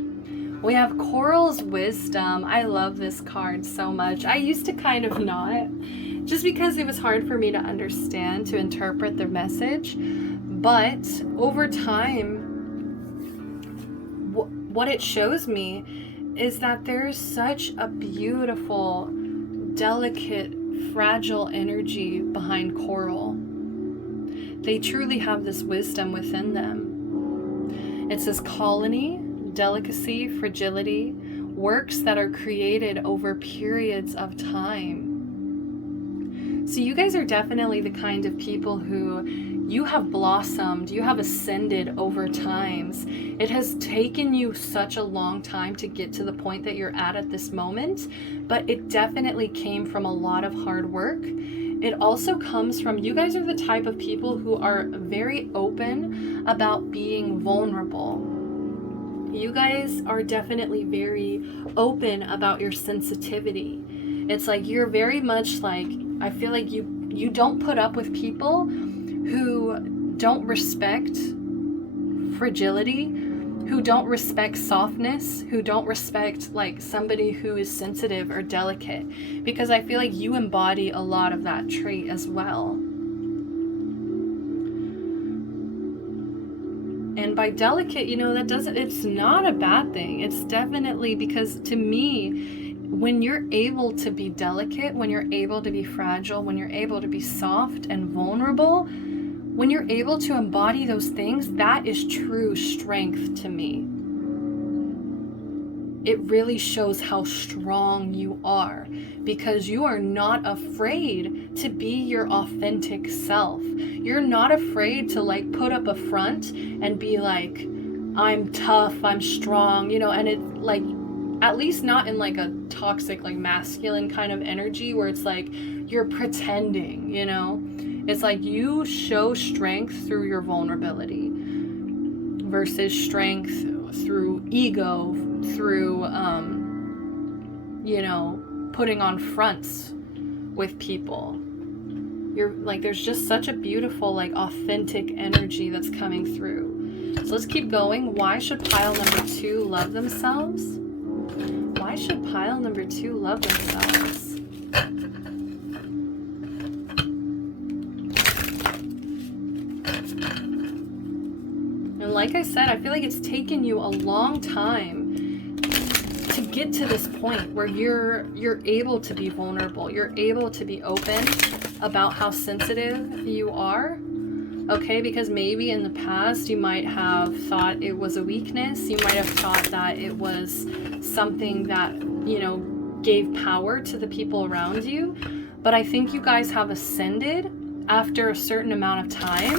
We have Coral's Wisdom. I love this card so much. I used to kind of not, just because it was hard for me to understand, to interpret the message. But over time, what it shows me is that there's such a beautiful, delicate, fragile energy behind coral. They truly have this wisdom within them. It says colony, delicacy, fragility, works that are created over periods of time. So you guys are definitely the kind of people who you have blossomed, you have ascended over times. It has taken you such a long time to get to the point that you're at this moment, but it definitely came from a lot of hard work. It also comes from, you guys are the type of people who are very open about being vulnerable. You guys are definitely very open about your sensitivity. It's like you're very much like, I feel like you don't put up with people who don't respect fragility, who don't respect softness, who don't respect like somebody who is sensitive or delicate, because I feel like you embody a lot of that trait as well. And And by delicate, you know, it's not a bad thing. It's definitely, because to me, when you're able to be delicate, when you're able to be fragile, when you're able to be soft and vulnerable, when you're able to embody those things, that is true strength to me. It really shows how strong you are, because you are not afraid to be your authentic self. You're not afraid to like put up a front and be like, I'm tough, I'm strong, you know, and it like, at least not in like a toxic, like masculine kind of energy where it's like you're pretending, you know. It's like you show strength through your vulnerability versus strength through ego, through you know, putting on fronts with people. You're like, there's just such a beautiful, like, authentic energy that's coming through. So let's keep going. Why should pile number 2 love themselves? Why should pile number 2 love themselves? And like I said, I feel like it's taken you a long time to get to this point where you're able to be vulnerable. You're able to be open about how sensitive you are. Okay, because maybe in the past you might have thought it was a weakness. You might have thought that it was something that, you know, gave power to the people around you. But I think you guys have ascended after a certain amount of time.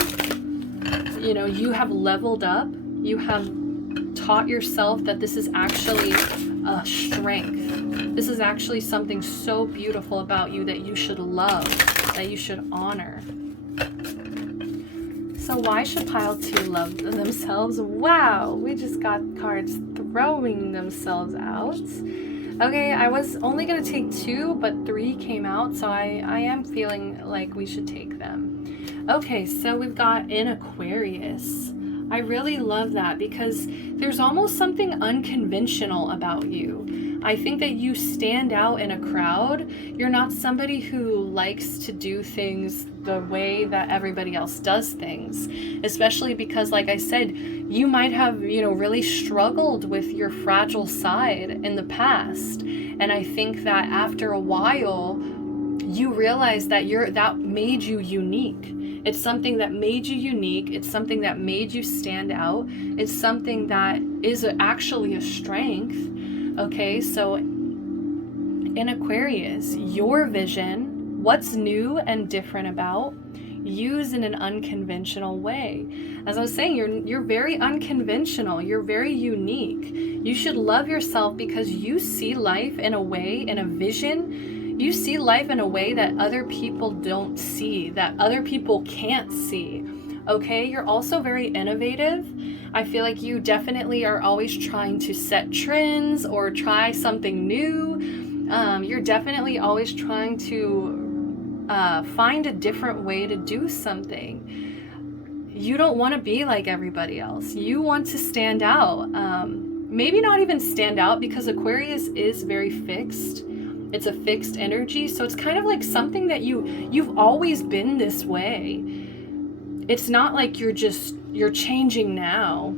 You know, you have leveled up. You have taught yourself that this is actually a strength. This is actually something so beautiful about you that you should love, that you should honor. So why should pile 2 love themselves? Wow, we just got cards throwing themselves out. Okay, I was only going to take 2, but 3 came out, so I am feeling like we should take them. Okay, so we've got an Aquarius. I really love that because there's almost something unconventional about you. I think that you stand out in a crowd. You're not somebody who likes to do things the way that everybody else does things, especially because, like I said, you might have, you know, really struggled with your fragile side in the past. And I think that after a while, you realize that that made you unique. It's something that made you unique. It's something that made you stand out. It's something that is actually a strength. Okay, so in Aquarius, your vision, what's new and different about, use in an unconventional way. As I was saying, you're very unconventional. You're very unique. You should love yourself because you see life in a way, in a vision. You see life in a way that other people don't see, that other people can't see. Okay, you're also very innovative. I feel like you definitely are always trying to set trends or try something new. You're definitely always trying to find a different way to do something. You don't want to be like everybody else. You want to stand out. Maybe not even stand out, because Aquarius is very fixed. It's a fixed energy, so it's kind of like something that you've always been this way. It's not like you're changing now.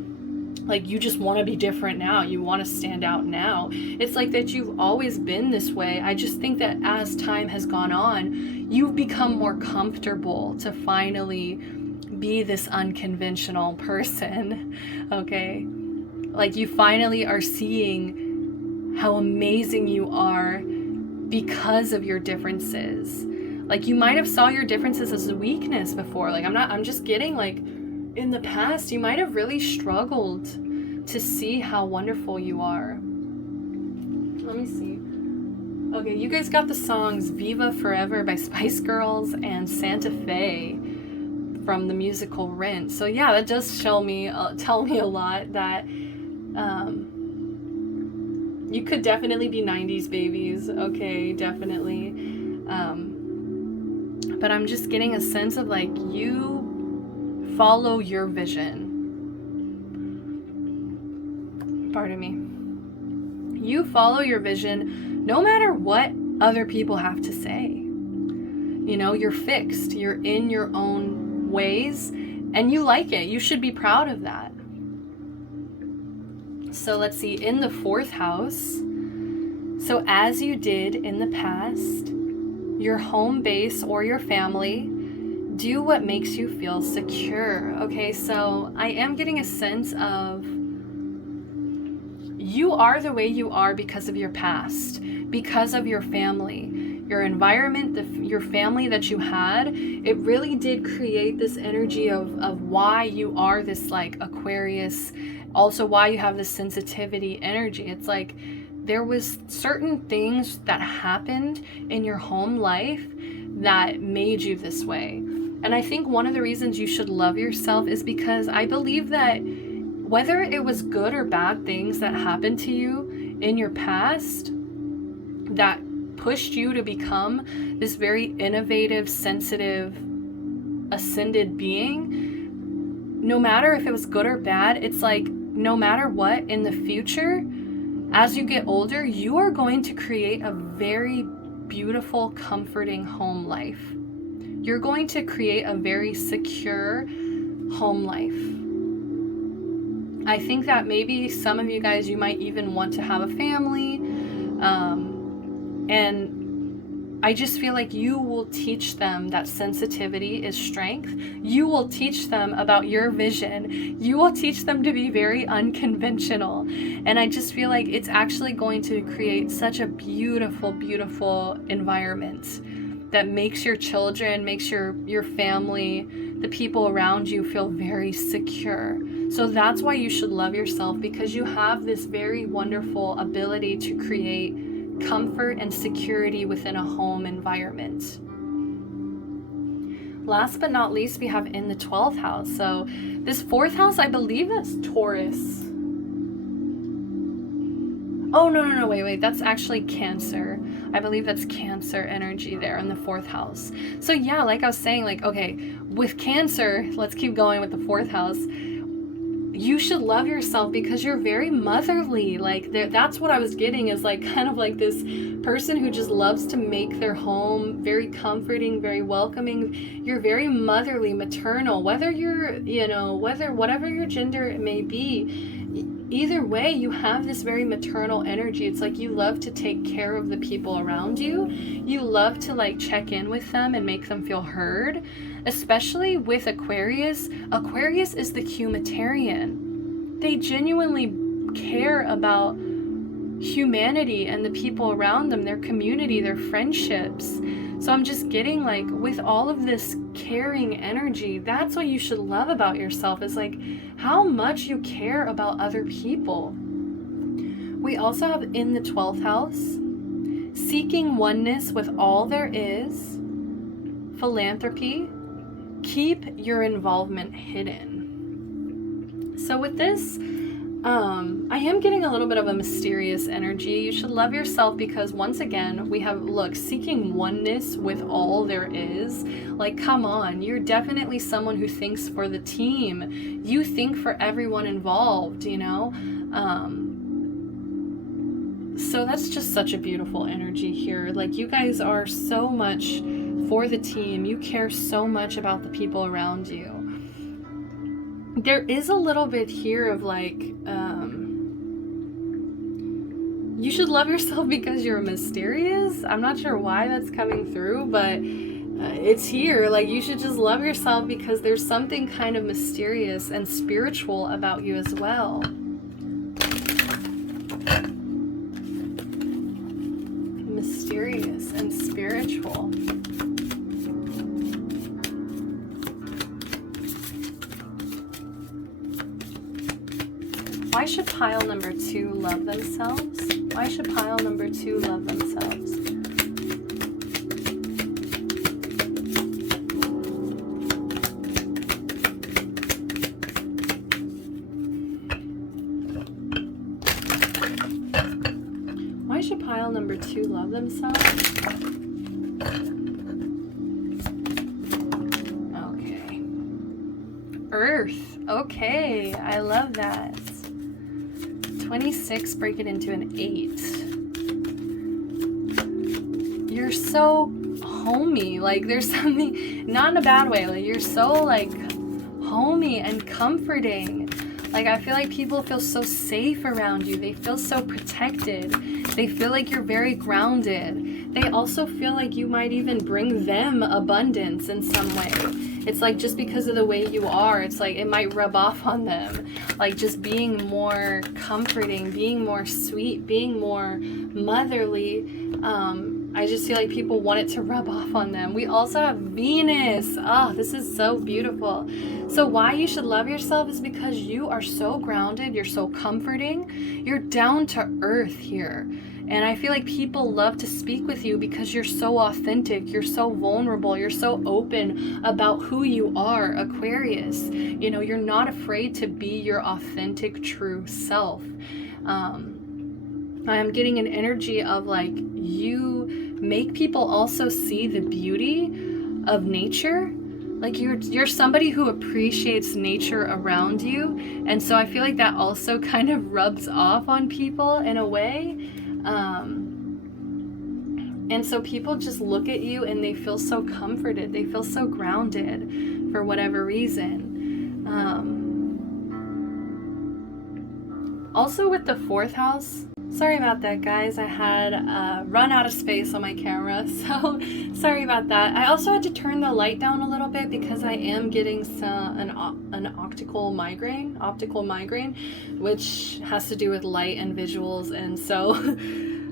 Like you just want to be different now. You want to stand out now. It's like that you've always been this way. I just think that as time has gone on, you've become more comfortable to finally be this unconventional person. Okay? Like you finally are seeing how amazing you are because of your differences. Like you might have saw your differences as a weakness before. Like I'm just getting like in the past you might have really struggled to see how wonderful you are. Let me see. Okay, you guys got the songs Viva Forever by Spice Girls and Santa Fe from the musical Rent. So yeah, that does tell me a lot that you could definitely be 90s babies. Okay, definitely. But I'm just getting a sense of like you follow your vision. Pardon me. You follow your vision no matter what other people have to say. You know, you're fixed. You're in your own ways and you like it. You should be proud of that. So let's see, in the 4th house, so as you did in the past, your home base or your family, do what makes you feel secure. Okay, so I am getting a sense of you are the way you are because of your past, because of your family, your environment, your family that you had. It really did create this energy of why you are this like Aquarius, also why you have this sensitivity energy. It's like there was certain things that happened in your home life that made you this way. And I think one of the reasons you should love yourself is because I believe that whether it was good or bad things that happened to you in your past that pushed you to become this very innovative, sensitive, ascended being, no matter if it was good or bad, it's like no matter what, in the future, as you get older, you are going to create a very beautiful, comforting home life. You're going to create a very secure home life. I think that maybe some of you guys, you might even want to have a family. And I just feel like you will teach them that sensitivity is strength. You will teach them about your vision. You will teach them to be very unconventional. And I just feel like it's actually going to create such a beautiful, beautiful environment that makes your children, makes your family, the people around you feel very secure. So that's why you should love yourself, because you have this very wonderful ability to create comfort and security within a home environment. Last but not least, we have in the 12th house. So this 4th house, I believe that's Taurus. Oh, no, wait, that's actually Cancer. I believe that's Cancer energy there in the 4th house. So yeah, like I was saying, like, okay, with Cancer, let's keep going with the 4th house. You should love yourself because you're very motherly. Like that's what I was getting, is like kind of like this person who just loves to make their home very comforting, very welcoming. You're very motherly, maternal, whether you're, whatever your gender it may be. Either way, you have this very maternal energy. It's like you love to take care of the people around you. You love to like check in with them and make them feel heard. Especially with Aquarius. Aquarius is the humanitarian. They genuinely care about humanity and the people around them, their community, their friendships. So I'm just getting like, with all of this caring energy, that's what you should love about yourself, is like how much you care about other people. We also have in the 12th house, seeking oneness with all there is, philanthropy, keep your involvement hidden. So with this, I am getting a little bit of a mysterious energy. You should love yourself because once again, we have, look, seeking oneness with all there is. Like, come on, you're definitely someone who thinks for the team. You think for everyone involved, So that's just such a beautiful energy here. Like, you guys are so much for the team. You care so much about the people around you. There is a little bit here of like, you should love yourself because you're mysterious. I'm not sure why that's coming through, but it's here. Like, you should just love yourself because there's something kind of mysterious and spiritual about you as well. Mysterious and spiritual. Why should pile number 2 love themselves? Why should pile number 2 love themselves? Why should pile number 2 love themselves? Okay. Earth. Okay, I love that. 26, break it into an 8. You're so homey. Like, there's something, not in a bad way, like you're so like homey and comforting. Like, I feel like people feel so safe around you. They feel so protected. They feel like you're very grounded. They also feel like you might even bring them abundance in some way. It's like, just because of the way you are, it's like it might rub off on them. Like, just being more comforting, being more sweet, being more motherly. I just feel like people want it to rub off on them. We also have Venus. Oh, this is so beautiful. So why you should love yourself is because you are so grounded. You're so comforting. You're down to earth here. And I feel like people love to speak with you because you're so authentic. You're so vulnerable. You're so open about who you are, Aquarius. You know, you're not afraid to be your authentic, true self. I am getting an energy of like, you make people also see the beauty of nature. Like, you're somebody who appreciates nature around you, and so I feel like that also kind of rubs off on people in a way. And so people just look at you and they feel so comforted, they feel so grounded for whatever reason. Also with the 4th house, sorry about that, guys. I had run out of space on my camera, so sorry about that. I also had to turn the light down a little bit because I am getting an optical migraine, which has to do with light and visuals, and so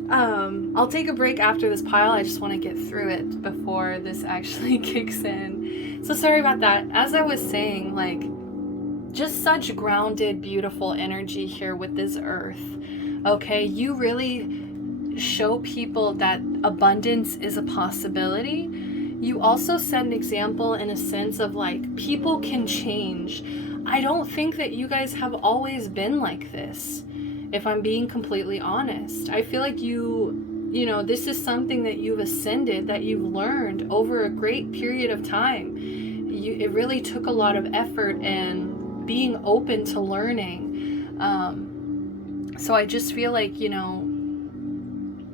I'll take a break after this pile. I just want to get through it before this actually kicks in. So sorry about that. As I was saying, like, just such grounded, beautiful energy here with this earth. Okay, you really show people that abundance is a possibility. You also set an example in a sense of like, people can change. I don't think that you guys have always been like this, if I'm being completely honest. I feel like you know, this is something that you've ascended, that you've learned over a great period of time. It really took a lot of effort and being open to learning. So I just feel like, you know,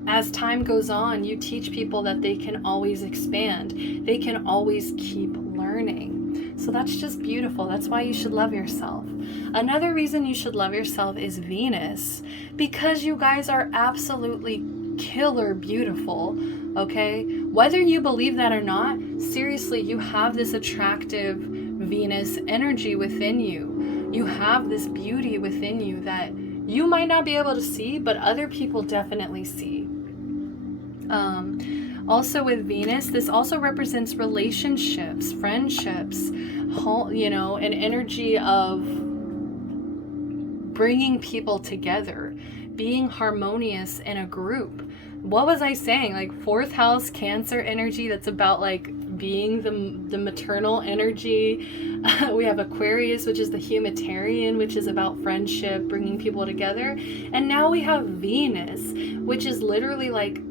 as time goes on, you teach people that they can always expand. They can always keep learning. So that's just beautiful. That's why you should love yourself. Another reason you should love yourself is Venus, because you guys are absolutely killer beautiful. Okay? Whether you believe that or not, seriously, you have this attractive Venus energy within you. You have this beauty within you that you might not be able to see, but other people definitely see. Also with Venus, this also represents relationships, friendships, you know, an energy of bringing people together, being harmonious in a group. What was I saying? Like 4th house Cancer energy, that's about like being the maternal energy. We have Aquarius, which is the humanitarian, which is about friendship, bringing people together. And now we have Venus, which is literally like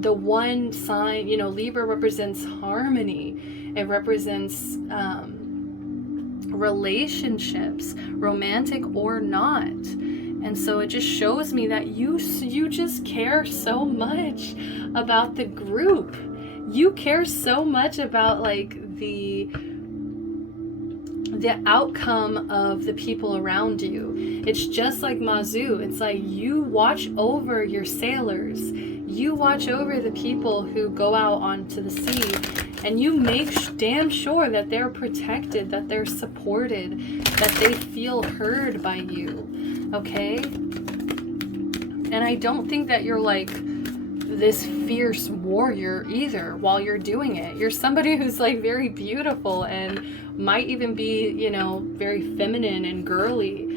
the one sign, you know, Libra represents harmony. It represents relationships, romantic or not. And so it just shows me that you just care so much about the group. You care so much about like the outcome of the people around you. It's just like Mazu. It's like you watch over your sailors. You watch over the people who go out onto the sea, and you make damn sure that they're protected, that they're supported, that they feel heard by you. Okay? And I don't think that you're like this fierce warrior either while you're doing it. You're somebody who's like very beautiful and might even be, you know, very feminine and girly.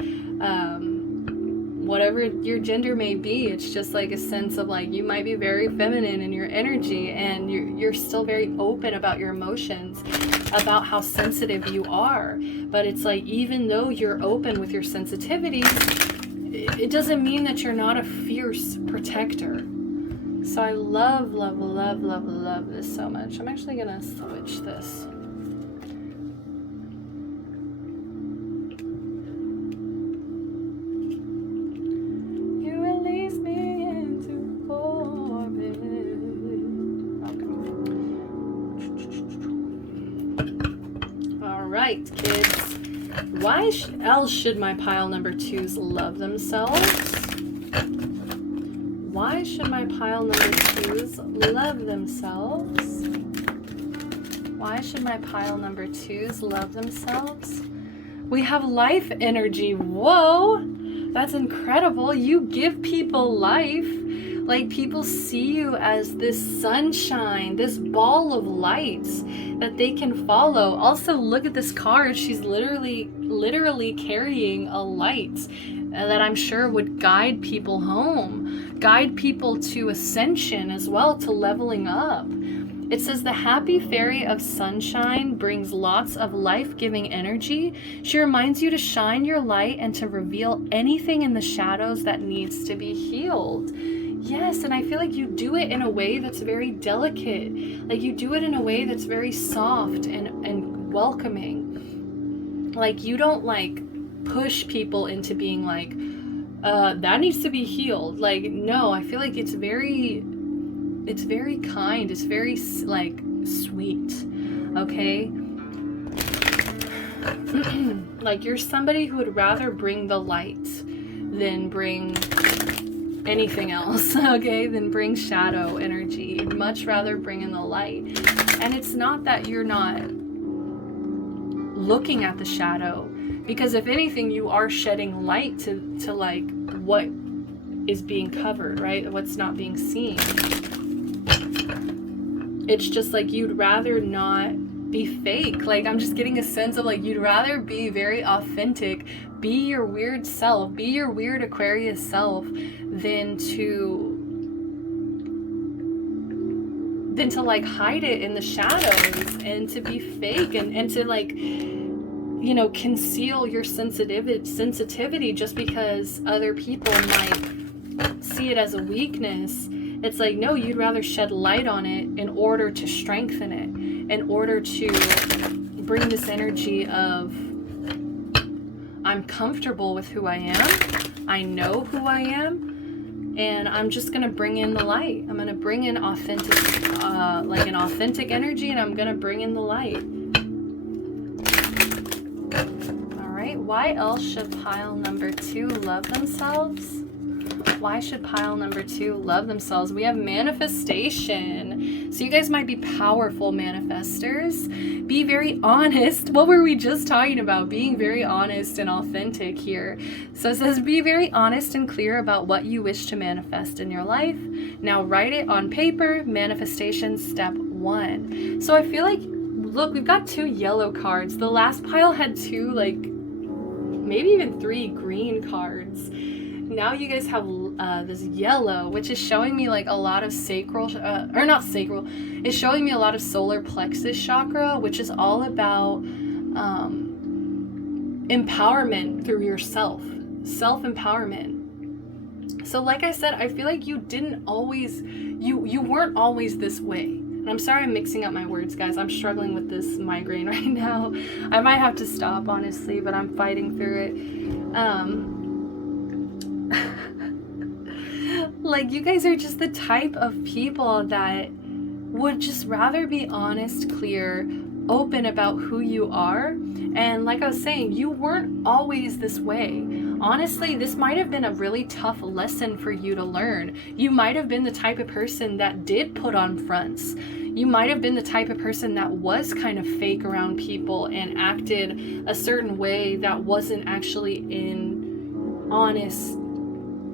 Whatever your gender may be, it's just like a sense of like, you might be very feminine in your energy, and you're still very open about your emotions, about how sensitive you are. But it's like, even though you're open with your sensitivity, it doesn't mean that you're not a fierce protector. So I love this so much. I'm actually gonna switch this. You release me into orbit. Okay. All right, kids. Why else should my pile number 2s love themselves? Why should my pile number 2s love themselves? Why should my pile number 2s love themselves? We have life energy. Whoa, that's incredible. You give people life. Like, people see you as this sunshine, this ball of light that they can follow. Also, look at this card. She's literally carrying a light that I'm sure would guide people home, guide people to ascension as well, to leveling up. It says the happy fairy of sunshine brings lots of life-giving energy. She reminds you to shine your light and to reveal anything in the shadows that needs to be healed. Yes, and I feel like you do it in a way that's very delicate. Like, you do it in a way that's very soft and welcoming. Like, you don't like push people into being like, that needs to be healed. Like, no, I feel like it's very kind. It's very like sweet. Okay. Like, you're somebody who would rather bring the light than bring anything else, okay, than bring shadow energy. You'd much rather bring in the light. And it's not that you're not looking at the shadow, because if anything, you are shedding light to like what is being covered, right? What's not being seen. It's just like you'd rather not be fake. Like, I'm just getting a sense of like you'd rather be very authentic, be your weird self, be your weird Aquarius self, than to like hide it in the shadows and to be fake and to like, you know, conceal your sensitivity just because other people might see it as a weakness. It's like, no, you'd rather shed light on it in order to strengthen it, in order to bring this energy of, I'm comfortable with who I am, I know who I am, and I'm just gonna bring in the light. I'm gonna bring in authentic, like an authentic energy, and I'm gonna bring in the light. All right, why else should pile number 2 love themselves? Why should pile number 2 love themselves? We have manifestation. So you guys might be powerful manifestors. Be very honest. What were we just talking about? Being very honest and authentic here. So it says, be very honest and clear about what you wish to manifest in your life. Now write it on paper. Manifestation step 1. So I feel like, look, we've got 2 yellow cards. The last pile had 2, like, maybe even 3 green cards. Now you guys have this yellow, which is showing me like a lot of sacral, or not sacral, it's showing me a lot of solar plexus chakra, which is all about empowerment through yourself, self-empowerment. So like I said, I feel like you didn't always, you weren't always this way. And I'm sorry I'm mixing up my words, guys. I'm struggling with this migraine right now. I might have to stop, honestly, but I'm fighting through it. Like, you guys are just the type of people that would just rather be honest, clear, open about who you are. And like I was saying, you weren't always this way. Honestly, this might have been a really tough lesson for you to learn. You might have been the type of person that did put on fronts. You might have been the type of person that was kind of fake around people and acted a certain way that wasn't actually in honest,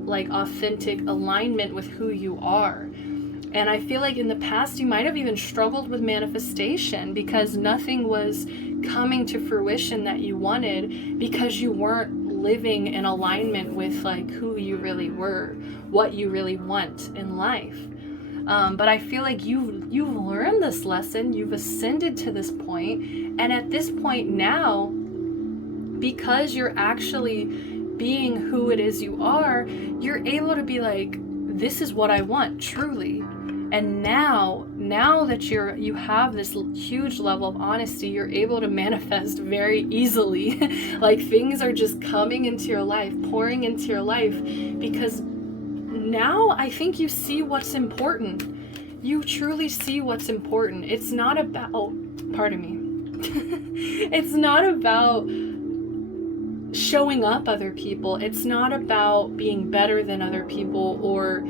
like authentic alignment with who you are. And I feel like in the past you might have even struggled with manifestation because nothing was coming to fruition that you wanted, because you weren't living in alignment with like who you really were, what you really want in life. But I feel like you've learned this lesson, you've ascended to this point, and at this point now, because you're actually being who it is you are, you're able to be like, this is what I want, truly. And now that you have this huge level of honesty, you're able to manifest very easily. Like, things are just coming into your life, pouring into your life, because now I think you see what's important. You truly see what's important. It's not about, pardon me. It's not about showing up other people. It's not about being better than other people or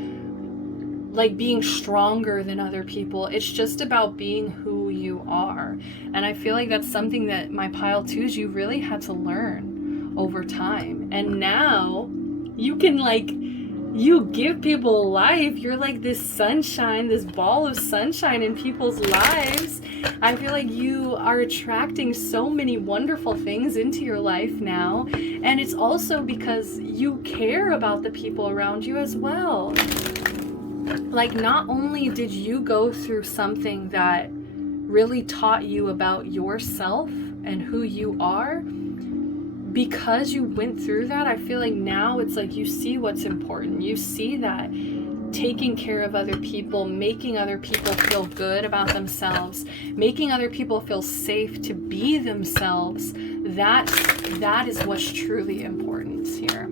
like being stronger than other people. It's just about being who you are. And I feel like that's something that my pile 2s, you really had to learn over time. And now you can like, you give people life. You're like this sunshine, this ball of sunshine in people's lives. I feel like you are attracting so many wonderful things into your life now. And it's also because you care about the people around you as well. Like, not only did you go through something that really taught you about yourself and who you are, because you went through that, I feel like now it's like you see what's important. You see that taking care of other people, making other people feel good about themselves, making other people feel safe to be themselves, that is what's truly important here.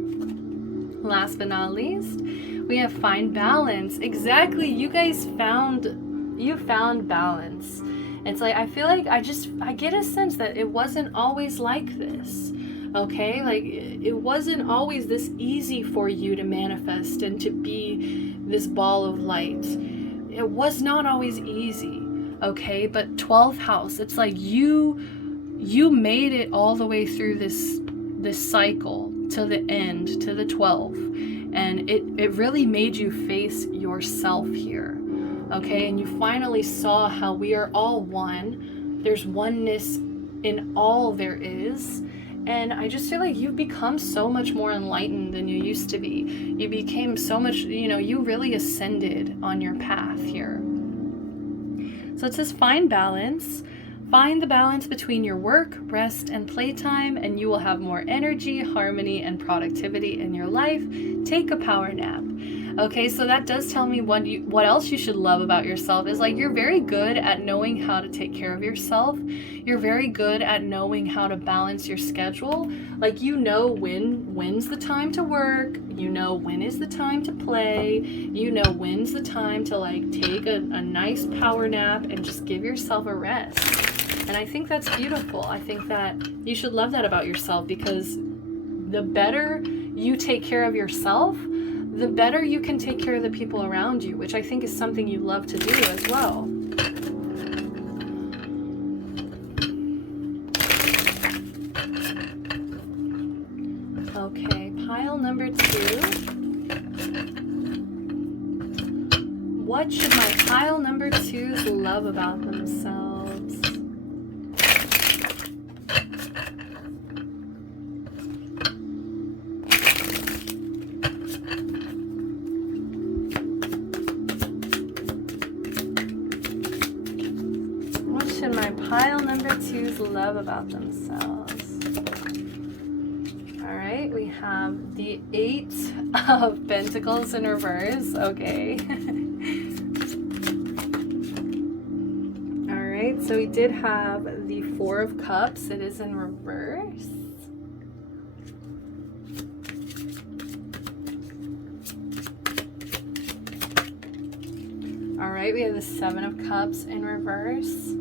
Last but not least, we have find balance. Exactly, you guys found balance. It's like, I feel like I get a sense that it wasn't always like this. Okay, like it wasn't always this easy for you to manifest and to be this ball of light. It was not always easy. Okay, but 12th house, it's like you made it all the way through this cycle to the end, to the 12, and it really made you face yourself here. Okay, and you finally saw how we are all one. There's oneness in all there is. And I just feel like you've become so much more enlightened than you used to be. You became so much, you really ascended on your path here. So it says find balance. Find the balance between your work, rest, and playtime, and you will have more energy, harmony, and productivity in your life. Take a power nap. Okay, so that does tell me what else you should love about yourself is like you're very good at knowing how to take care of yourself. You're very good at knowing how to balance your schedule. Like when's the time to work, when is the time to play, when's the time to like take a nice power nap and just give yourself a rest. And I think that's beautiful. I think that you should love that about yourself, because the better you take care of yourself, the better you can take care of the people around you, which I think is something you love to do as well. Okay, pile number 2. What should my pile number 2s love about themselves? Pile number 2s love about themselves. All right, we have the 8 of Pentacles in reverse. Okay. All right, so we did have the 4 of Cups. It is in reverse. All right, we have the 7 of Cups in reverse.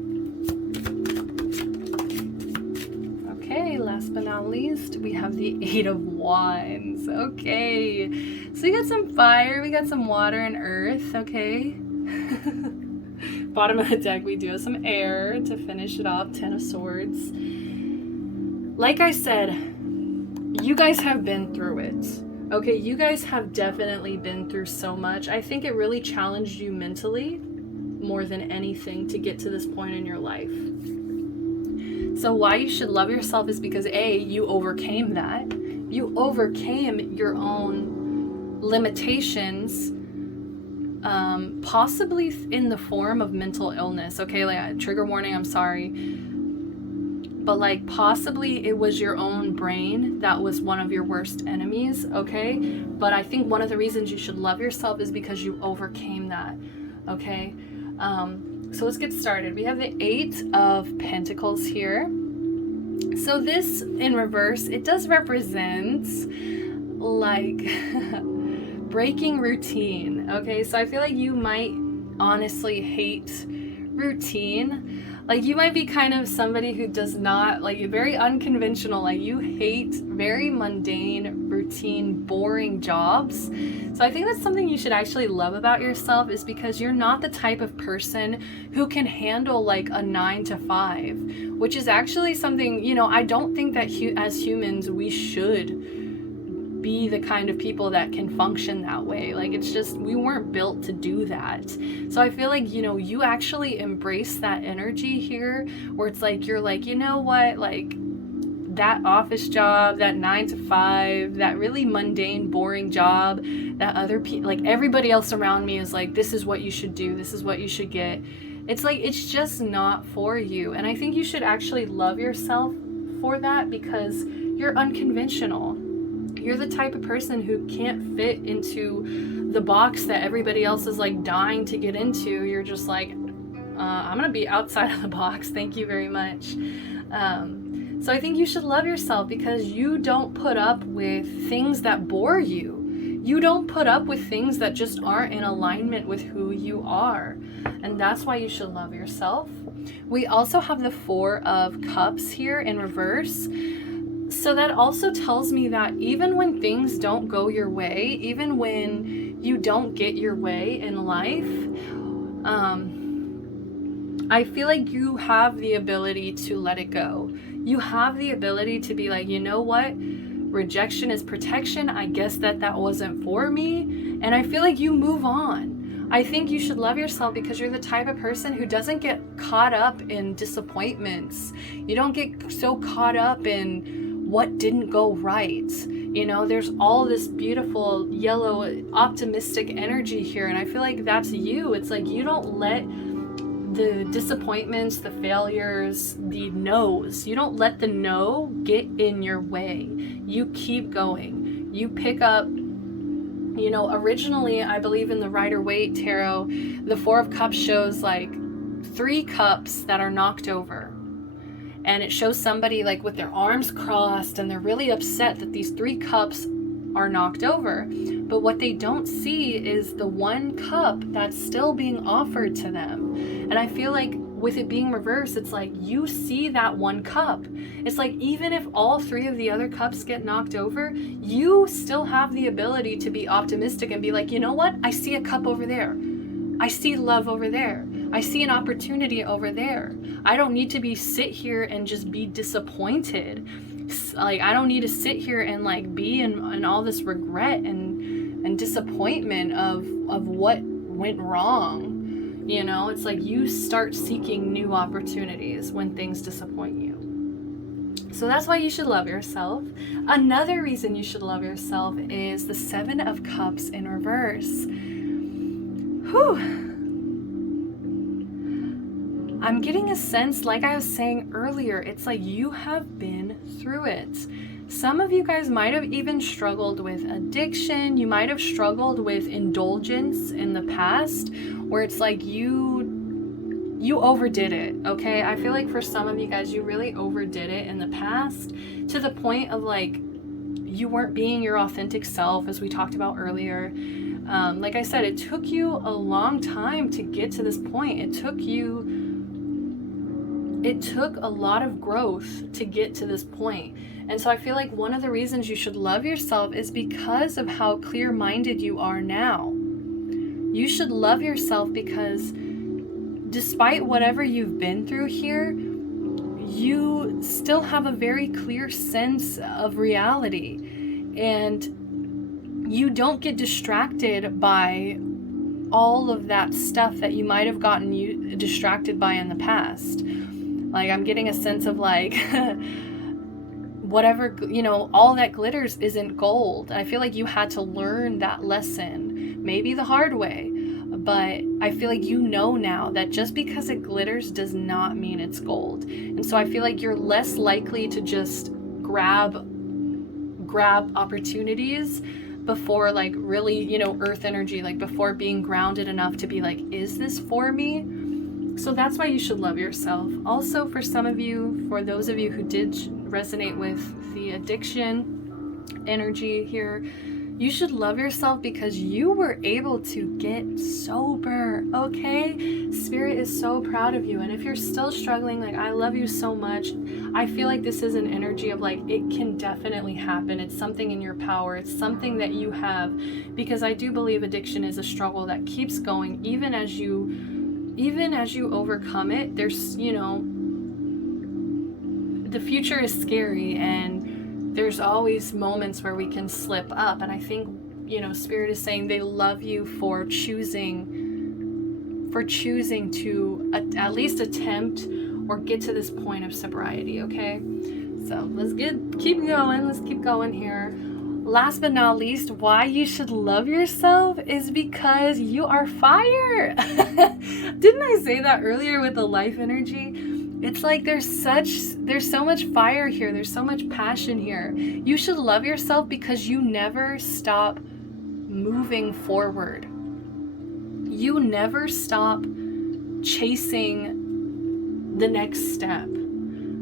Okay, last but not least, we have the 8 of Wands. Okay, so we got some fire, we got some water and earth, okay? Bottom of the deck, we do have some air to finish it off, 10 of Swords. Like I said, you guys have been through it. Okay, you guys have definitely been through so much. I think it really challenged you mentally more than anything to get to this point in your life. So why you should love yourself is because A, you overcame that. You overcame your own limitations, possibly in the form of mental illness. Okay, like trigger warning, I'm sorry. But like possibly it was your own brain that was one of your worst enemies, okay? But I think one of the reasons you should love yourself is because you overcame that, okay? So let's get started. We have the 8 of Pentacles here. So this in reverse, it does represent like breaking routine. Okay, so I feel like you might honestly hate routine. Like, you might be kind of somebody who does not, like, you're very unconventional, like you hate very mundane, routine, boring jobs. So I think that's something you should actually love about yourself, is because you're not the type of person who can handle like a 9 to 5, which is actually something, you know, I don't think that as humans we should be the kind of people that can function that way. Like, it's just, we weren't built to do that. So I feel like, you know, you actually embrace that energy here, where it's like, you're like, you know what, like, that office job, that 9 to 5, that really mundane, boring job that other people, like everybody else around me is like, this is what you should do, this is what you should get. It's like, it's just not for you. And I think you should actually love yourself for that, because you're unconventional. You're the type of person who can't fit into the box that everybody else is like dying to get into. You're just like, I'm gonna be outside of the box, thank you very much. So I think you should love yourself, because you don't put up with things that bore you. You don't put up with things that just aren't in alignment with who you are. And that's why you should love yourself. We also have the 4 of Cups here in reverse. So that also tells me that even when things don't go your way, even when you don't get your way in life, I feel like you have the ability to let it go. You have the ability to be like, you know what? Rejection is protection. I guess that wasn't for me. And I feel like you move on. I think you should love yourself, because you're the type of person who doesn't get caught up in disappointments. You don't get so caught up in what didn't go right. You know, there's all this beautiful yellow optimistic energy here, and I feel like that's you. It's like, you don't let the disappointments, the failures, the no's, you don't let the no get in your way. You keep going. You pick up, you know, originally I believe in the Rider-Waite tarot, the 4 of Cups shows like 3 cups that are knocked over. And it shows somebody like with their arms crossed, and they're really upset that these 3 cups are knocked over. But what they don't see is the 1 cup that's still being offered to them. And I feel like with it being reversed, it's like you see that 1 cup. It's like, even if all 3 of the other cups get knocked over, you still have the ability to be optimistic and be like, you know what? I see a cup over there. I see love over there. I see an opportunity over there. I don't need to sit here and just be disappointed. Like, I don't need to sit here and like be in all this regret and disappointment of what went wrong. You know, it's like you start seeking new opportunities when things disappoint you. So that's why you should love yourself. Another reason you should love yourself is the 7 of Cups in reverse. Whew. I'm getting a sense, like I was saying earlier, it's like you have been through it. Some of you guys might have even struggled with addiction. You might have struggled with indulgence in the past, where it's like you overdid it, okay? I feel like for some of you guys, you really overdid it in the past, to the point of like you weren't being your authentic self, as we talked about earlier. Like I said, it took you a long time to get to this point. It took a lot of growth to get to this point. And so I feel like one of the reasons you should love yourself is because of how clear-minded you are now. You should love yourself because despite whatever you've been through here, you still have a very clear sense of reality. And you don't get distracted by all of that stuff that you might have gotten distracted by in the past. Like, I'm getting a sense of like, whatever, you know, all that glitters isn't gold. I feel like you had to learn that lesson, maybe the hard way, but I feel like you know now that just because it glitters does not mean it's gold. And so I feel like you're less likely to just grab opportunities before like really, you know, earth energy, like before being grounded enough to be like, is this for me? So that's why you should love yourself. Also, for some of you, for those of you who did resonate with the addiction energy here, You should love yourself because you were able to get sober, okay? Spirit is so proud of you. And if you're still struggling, like, I love you so much. I feel like this is an energy of like, it can definitely happen. It's something in your power. It's something that you have, because I do believe addiction is a struggle that keeps going even as you overcome it. There's, you know, the future is scary, and there's always moments where we can slip up. And I think, you know, Spirit is saying they love you for choosing to at least attempt or get to this point of sobriety, okay? So let's keep going here. Last but not least, why you should love yourself is because you are fire. Didn't I say that earlier with the life energy? It's like there's so much fire here. There's so much passion here. You should love yourself because you never stop moving forward. You never stop chasing the next step.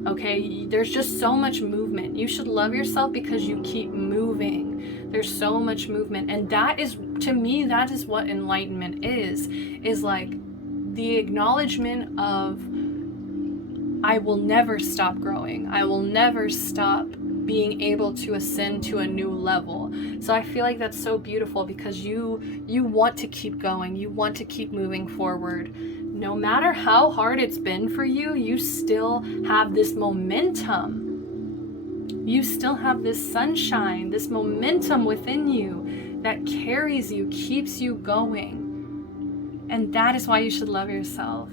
Okay, there's just so much movement. You should love yourself because you keep moving. There's so much movement. And that is, to me, that is what enlightenment is like the acknowledgement of, I will never stop growing. I will never stop being able to ascend to a new level. So I feel like that's so beautiful because you want to keep going. You want to keep moving forward. No matter how hard it's been for you, you still have this momentum. You still have this sunshine, this momentum within you that carries you, keeps you going. And that is why you should love yourself.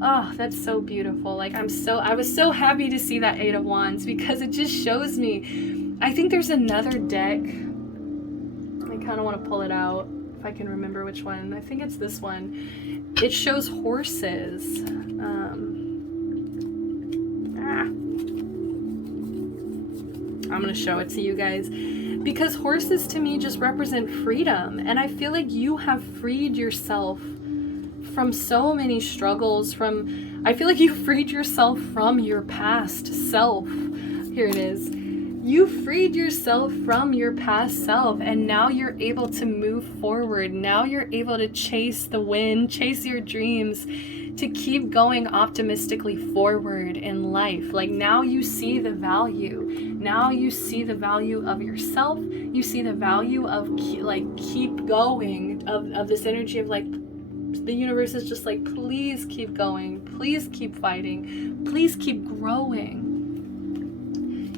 Oh, that's so beautiful. Like, I was so happy to see that 8 of Wands because it just shows me. I think there's another deck. I kind of want to pull it out if I can remember which one. I think it's this one. It shows horses. I'm going to show it to you guys because horses to me just represent freedom. And I feel like you have freed yourself from so many struggles. I feel like you freed yourself from your past self. Here it is. You freed yourself from your past self, and now you're able to move forward. Now you're able to chase the wind, chase your dreams, to keep going optimistically forward in life. Like, now you see the value. Now you see the value of yourself. You see the value of keep going, of this energy of like, the universe is just like, please keep going, please keep fighting, please keep growing.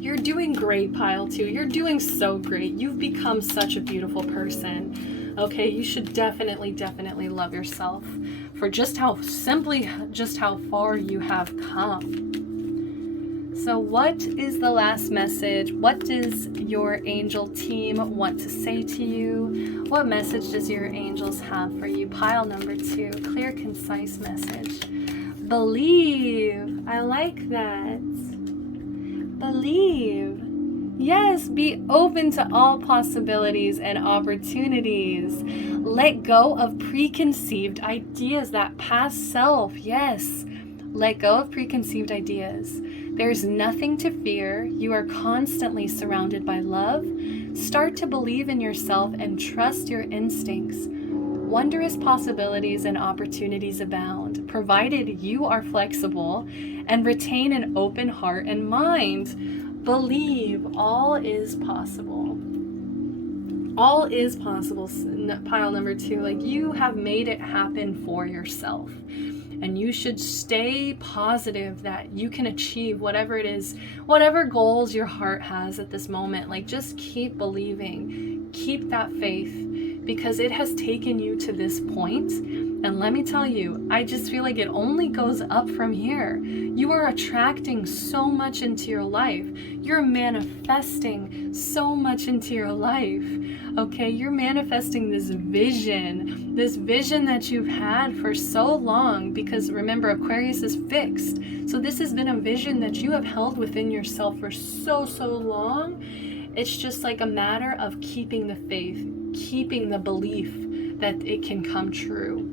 You're doing great, Pile 2. You're doing so great. You've become such a beautiful person. Okay, you should definitely love yourself for just how far you have come. So what is the last message? What does your angel team want to say to you? What message does your angels have for you? Pile number 2, clear, concise message. Believe. I like that. Believe. Yes, be open to all possibilities and opportunities. Let go of preconceived ideas, that past self. Yes, let go of preconceived ideas. There's nothing to fear. You are constantly surrounded by love. Start to believe in yourself and trust your instincts. Wondrous possibilities and opportunities abound, provided you are flexible and retain an open heart and mind. Believe all is possible. All is possible, pile number 2. Like, you have made it happen for yourself. And you should stay positive that you can achieve whatever it is, whatever goals your heart has at this moment. Like, just keep believing, keep that faith, because it has taken you to this point. And let me tell you, I just feel like it only goes up from here. You are attracting so much into your life. You're manifesting so much into your life. Okay, you're manifesting this vision that you've had for so long, because remember, Aquarius is fixed. So this has been a vision that you have held within yourself for so long. It's just like a matter of keeping the faith, keeping the belief that it can come true.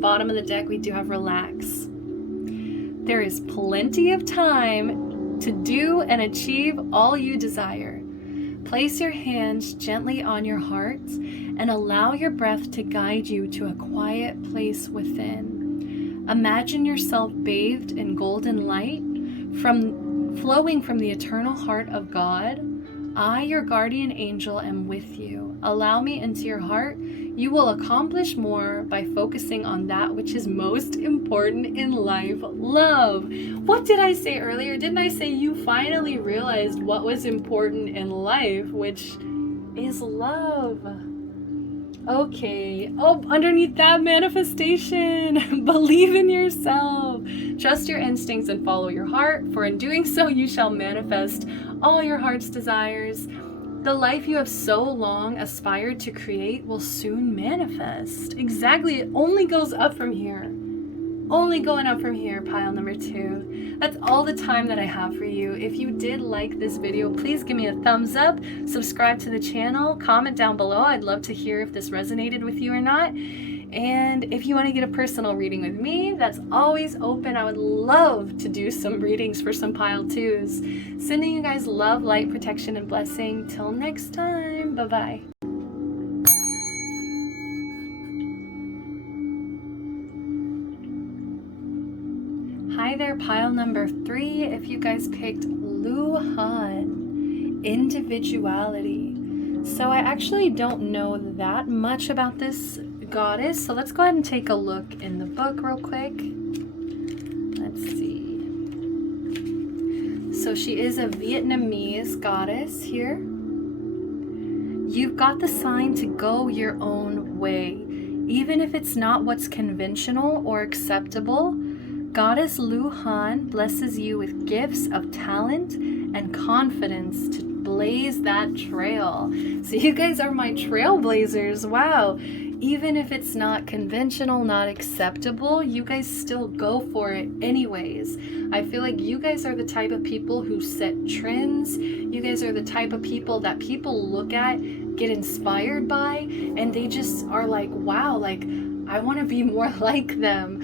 Bottom of the deck, we do have relax. There is plenty of time to do and achieve all you desire. Place your hands gently on your heart and allow your breath to guide you to a quiet place within. Imagine yourself bathed in golden light flowing from the eternal heart of God. I, your guardian angel, am with you. Allow me into your heart. You will accomplish more by focusing on that which is most important in life. Love. What did I say earlier? Didn't I say you finally realized what was important in life, which is love? Okay. Oh, underneath that, manifestation. Believe in yourself. Trust your instincts and follow your heart, for in doing so you shall manifest all your heart's desires. The life you have so long aspired to create will soon manifest. Exactly. It only goes up from here. Only going up from here, pile number 2. That's all the time that I have for you. If you did like this video, please give me a thumbs up, subscribe to the channel, comment down below. I'd love to hear if this resonated with you or not. And if you want to get a personal reading with me, that's always open. I would love to do some readings for some pile 2s. Sending you guys love, light, protection, and blessing. Till next time. Bye-bye. Hi there, pile number 3. If you guys picked Luhan, individuality. So I actually don't know that much about this goddess, so let's go ahead and take a look in the book real quick. Let's see. So she is a Vietnamese goddess here. You've got the sign to go your own way, even if it's not what's conventional or acceptable. Goddess Luhan blesses you with gifts of talent and confidence to blaze that trail. So you guys are my trailblazers. Wow. Even if it's not conventional, not acceptable, you guys still go for it anyways. I feel like you guys are the type of people who set trends. You guys are the type of people that people look at, get inspired by, and they just are like, wow, like, I want to be more like them.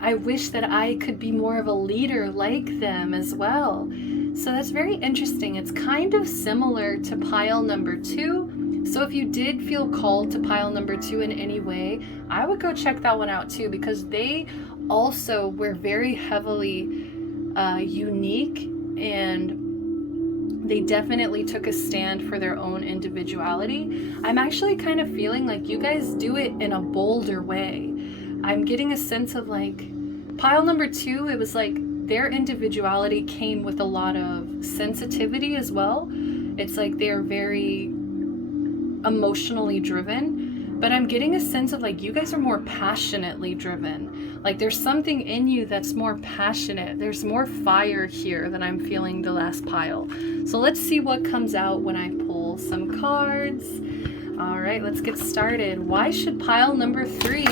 I wish that I could be more of a leader like them as well. So that's very interesting. It's kind of similar to pile number 2. So if you did feel called to pile number 2 in any way, I would go check that one out too, because they also were very heavily unique, and they definitely took a stand for their own individuality. I'm actually kind of feeling like you guys do it in a bolder way. I'm getting a sense of like, pile number 2, it was like their individuality came with a lot of sensitivity as well. It's like they're very emotionally driven, but I'm getting a sense of like you guys are more passionately driven. Like there's something in you that's more passionate. There's more fire here than I'm feeling the last pile. So let's see what comes out when I pull some cards. All right, let's get started. Why should pile number 3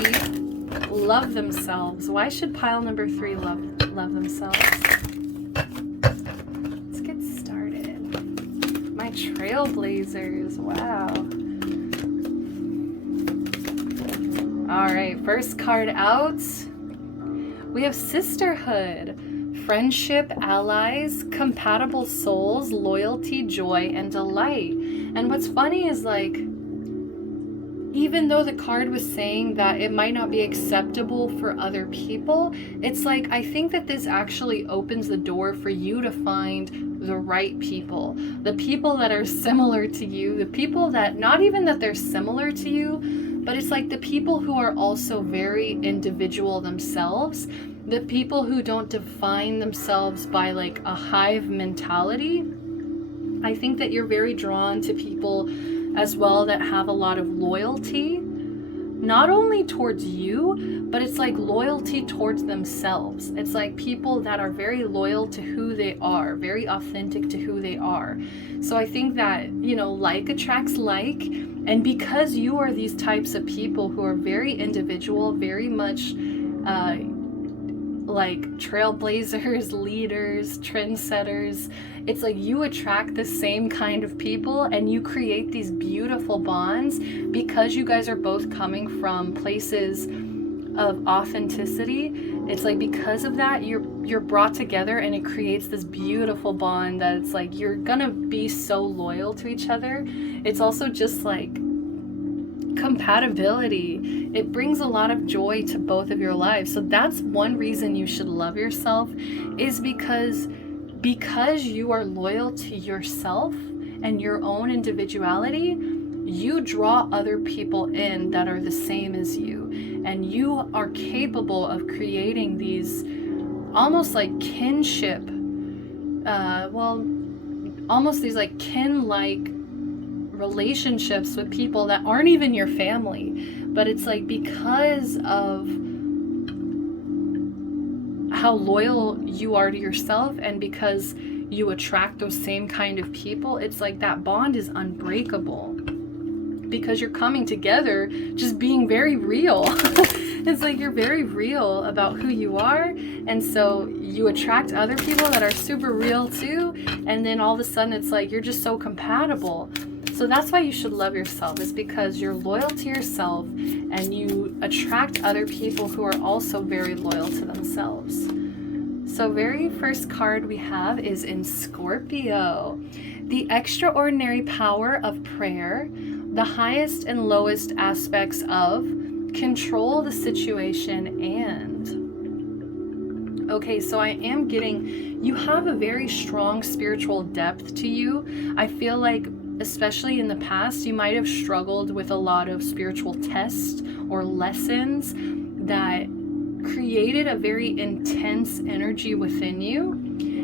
love themselves? Why should pile number 3 love themselves? Let's get started. My trailblazers. Wow. All right, first card out. We have sisterhood, friendship, allies, compatible souls, loyalty, joy, and delight. And what's funny is like, even though the card was saying that it might not be acceptable for other people, it's like, I think that this actually opens the door for you to find the right people. The people that are similar to you, the people that, not even that they're similar to you, but it's like the people who are also very individual themselves, the people who don't define themselves by like a hive mentality. I think that you're very drawn to people as well that have a lot of loyalty, not only towards you, but it's like loyalty towards themselves. It's like people that are very loyal to who they are, very authentic to who they are. So I think that, you know, like attracts like, and because you are these types of people who are very individual, very much like trailblazers, leaders, trendsetters, it's like you attract the same kind of people and you create these beautiful bonds because you guys are both coming from places of authenticity, it's like because of that, you're brought together, and it creates this beautiful bond that it's like you're gonna be so loyal to each other. It's also just like compatibility. It brings a lot of joy to both of your lives. So that's one reason you should love yourself, is because you are loyal to yourself and your own individuality. You draw other people in that are the same as you, and you are capable of creating these almost like kinship, almost these like kin-like relationships with people that aren't even your family, but it's like because of how loyal you are to yourself, and because you attract those same kind of people, it's like that bond is unbreakable, because you're coming together just being very real. It's like you're very real about who you are, and so you attract other people that are super real too, and then all of a sudden it's like you're just so compatible. So that's why you should love yourself, is because you're loyal to yourself and you attract other people who are also very loyal to themselves. So very first card we have is in Scorpio. The extraordinary power of prayer, the highest and lowest aspects of control the situation and... Okay, so I am getting, you have a very strong spiritual depth to you. I feel like, especially in the past, you might have struggled with a lot of spiritual tests or lessons that created a very intense energy within you.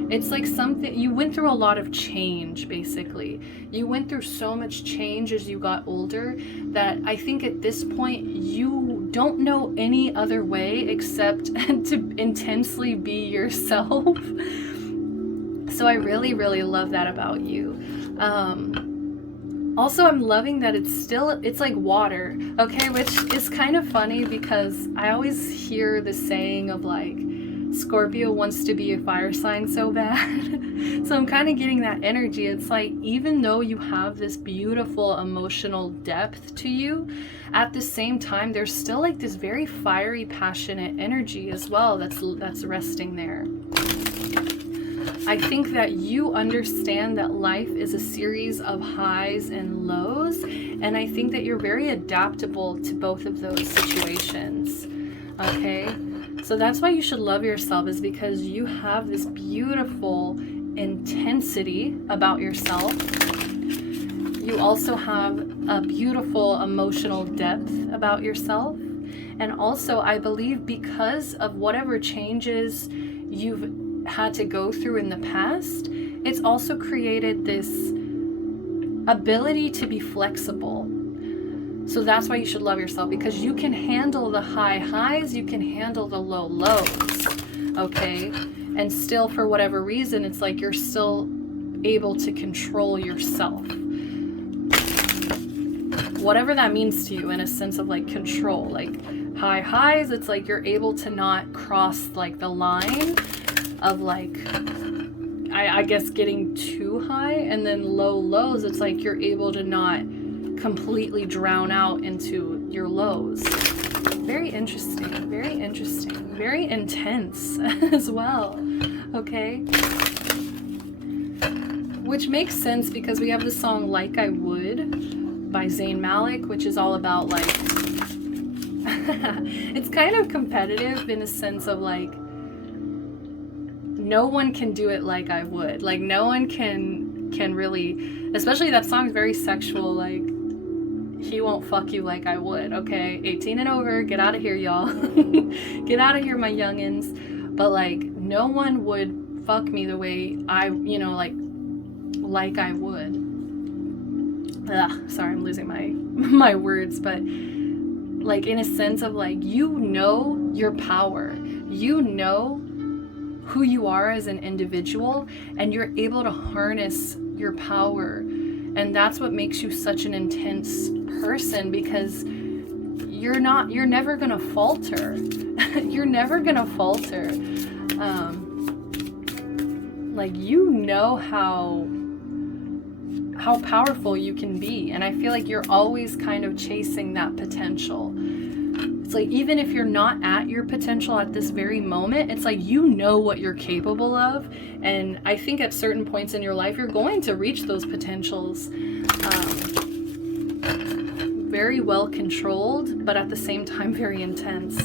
It's like something, you went through a lot of change, basically. You went through so much change as you got older that I think at this point you don't know any other way except to intensely be yourself. So I really, really love that about you. Also, I'm loving that it's like water, okay? Which is kind of funny because I always hear the saying of like, Scorpio wants to be a fire sign so bad. So I'm kind of getting that energy. It's like, even though you have this beautiful emotional depth to you, at the same time, there's still like this very fiery, passionate energy as well that's resting there. I think that you understand that life is a series of highs and lows, and I think that you're very adaptable to both of those situations, okay? So that's why you should love yourself, is because you have this beautiful intensity about yourself. You also have a beautiful emotional depth about yourself. And also, I believe because of whatever changes you've had to go through in the past, it's also created this ability to be flexible. So that's why you should love yourself, because you can handle the high highs, you can handle the low lows, okay? And still, for whatever reason, it's like you're still able to control yourself. Whatever that means to you, in a sense of like control. Like high highs, it's like you're able to not cross like the line of like, I guess getting too high, and then low lows, it's like you're able to not completely drown out into your lows. Very interesting, very interesting, very intense as well, okay? Which makes sense because we have the song Like I Would by Zayn Malik, which is all about like, it's kind of competitive in a sense of like, no one can do it like I would. Like no one can really, especially that song's very sexual, like he won't fuck you like I would, okay? 18 and over, get out of here, y'all. Get out of here, my youngins. But like no one would fuck me the way I, you know, like I would. Ugh, sorry, I'm losing my words, but like in a sense of like, you know your power. You know who you are as an individual, and you're able to harness your power, and that's what makes you such an intense person, because you're never gonna falter. You're never gonna falter. Like you know how powerful you can be, and I feel like you're always kind of chasing that potential. It's like, even if you're not at your potential at this very moment, it's like, you know what you're capable of. And I think at certain points in your life, you're going to reach those potentials. Very well controlled, but at the same time, very intense.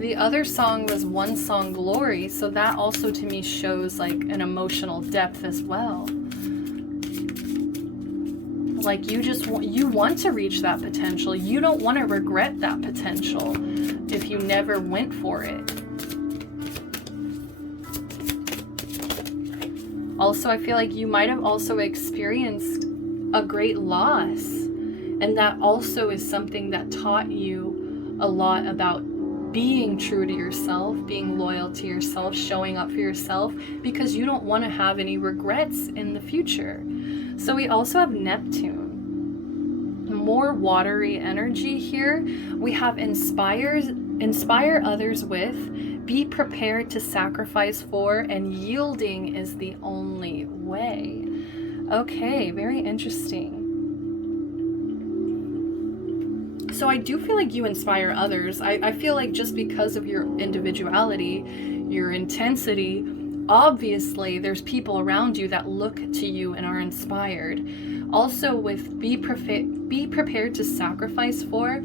The other song was One Song Glory, so that also to me shows like an emotional depth as well. Like you want to reach that potential. You don't want to regret that potential if you never went for it. Also, I feel like you might have also experienced a great loss, and that also is something that taught you a lot about being true to yourself, being loyal to yourself, showing up for yourself, because you don't want to have any regrets in the future. So we also have Neptune. More watery energy here. We have inspire others with, be prepared to sacrifice for, and yielding is the only way. Okay, very interesting. So I do feel like you inspire others. I feel like just because of your individuality, your intensity, obviously there's people around you that look to you and are inspired. Also with be prepared to sacrifice for,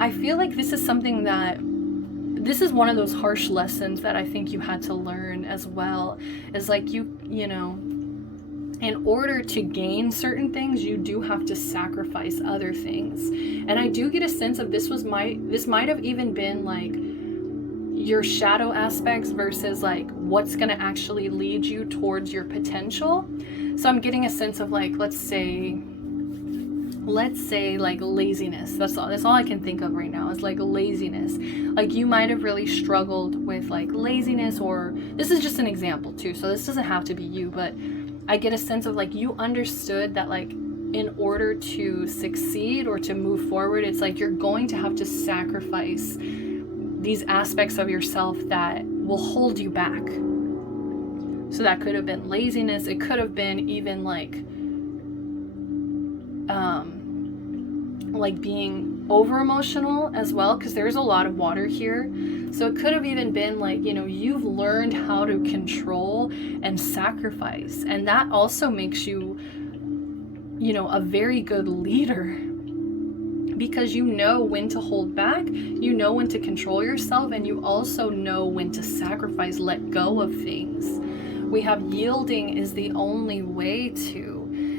I feel like this is something that, this is one of those harsh lessons that I think you had to learn as well. Is like you know, in order to gain certain things, you do have to sacrifice other things. And I do get a sense of this might have even been like your shadow aspects versus like what's going to actually lead you towards your potential. So I'm getting a sense of like, let's say like laziness. That's all I can think of right now is like laziness. Like you might have really struggled with like laziness, or this is just an example too, so this doesn't have to be you, but I get a sense of like you understood that like in order to succeed or to move forward, it's like you're going to have to sacrifice these aspects of yourself that will hold you back. So that could have been laziness. It could have been even like being over emotional as well, because there's a lot of water here. So it could have even been like, you know, you've learned how to control and sacrifice, and that also makes you, you know, a very good leader, because you know when to hold back, you know when to control yourself, and you also know when to sacrifice, let go of things. We have yielding is the only way to.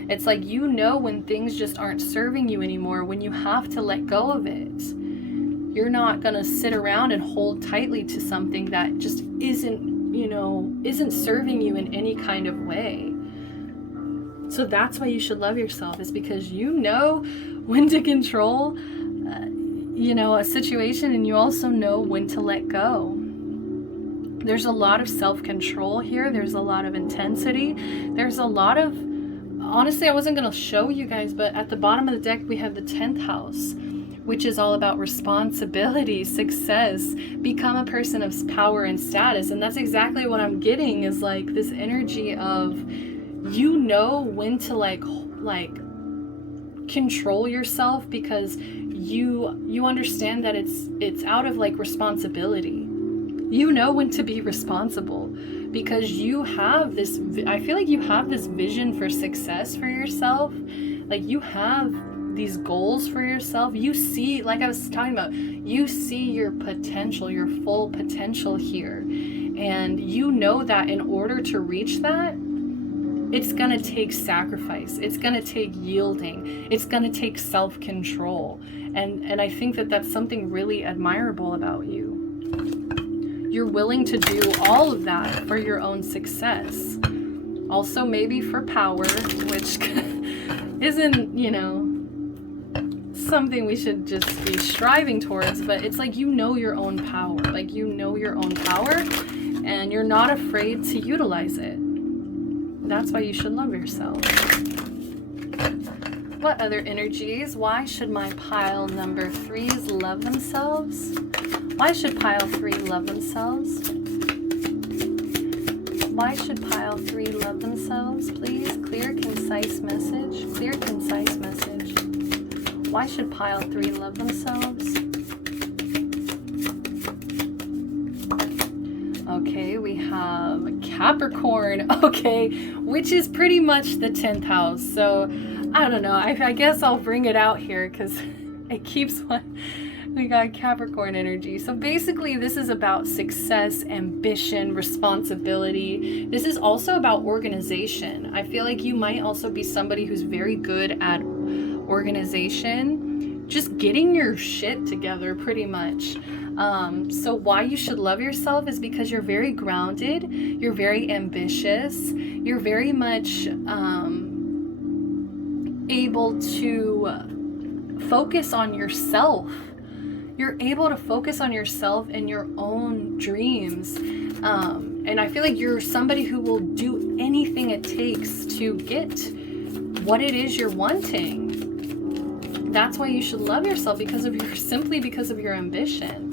It's like, you know when things just aren't serving you anymore, when you have to let go of it. You're not going to sit around and hold tightly to something that just isn't serving you in any kind of way. So that's why you should love yourself, is because you know when to control, a situation, and you also know when to let go. There's a lot of self-control here. There's a lot of intensity. There's a lot of, honestly, I wasn't going to show you guys, but at the bottom of the deck, we have the 10th house, which is all about responsibility, success, become a person of power and status. And that's exactly what I'm getting, is like this energy of, you know when to like control yourself, because you understand that it's out of like responsibility. You know when to be responsible, because you have this, I feel like you have this vision for success for yourself. Like you have these goals for yourself. You see, like I was talking about, you see your potential, your full potential here. And you know that in order to reach that, it's going to take sacrifice. It's going to take yielding. It's going to take self-control. And I think that that's something really admirable about you. You're willing to do all of that for your own success. Also maybe for power, which isn't, something we should just be striving towards, but it's like, you know your own power. Like, you know your own power, and you're not afraid to utilize it. That's why you should love yourself. What other energies? Why should my pile number 3s love themselves? Why should pile 3 love themselves? Why should pile 3 love themselves? Please, clear, concise message. Clear, concise message. Why should pile 3 love themselves? Okay, we have Capricorn, okay, which is pretty much the 10th house. So, I don't know, I guess I'll bring it out here because it keeps one. We got Capricorn energy. So basically, this is about success, ambition, responsibility. This is also about organization. I feel like you might also be somebody who's very good at organization, just getting your shit together pretty much. So why you should love yourself is because you're very grounded, you're very ambitious, you're very much able to focus on yourself. You're able to focus on yourself and your own dreams. And I feel like you're somebody who will do anything it takes to get what it is you're wanting. That's why you should love yourself, simply because of your ambition.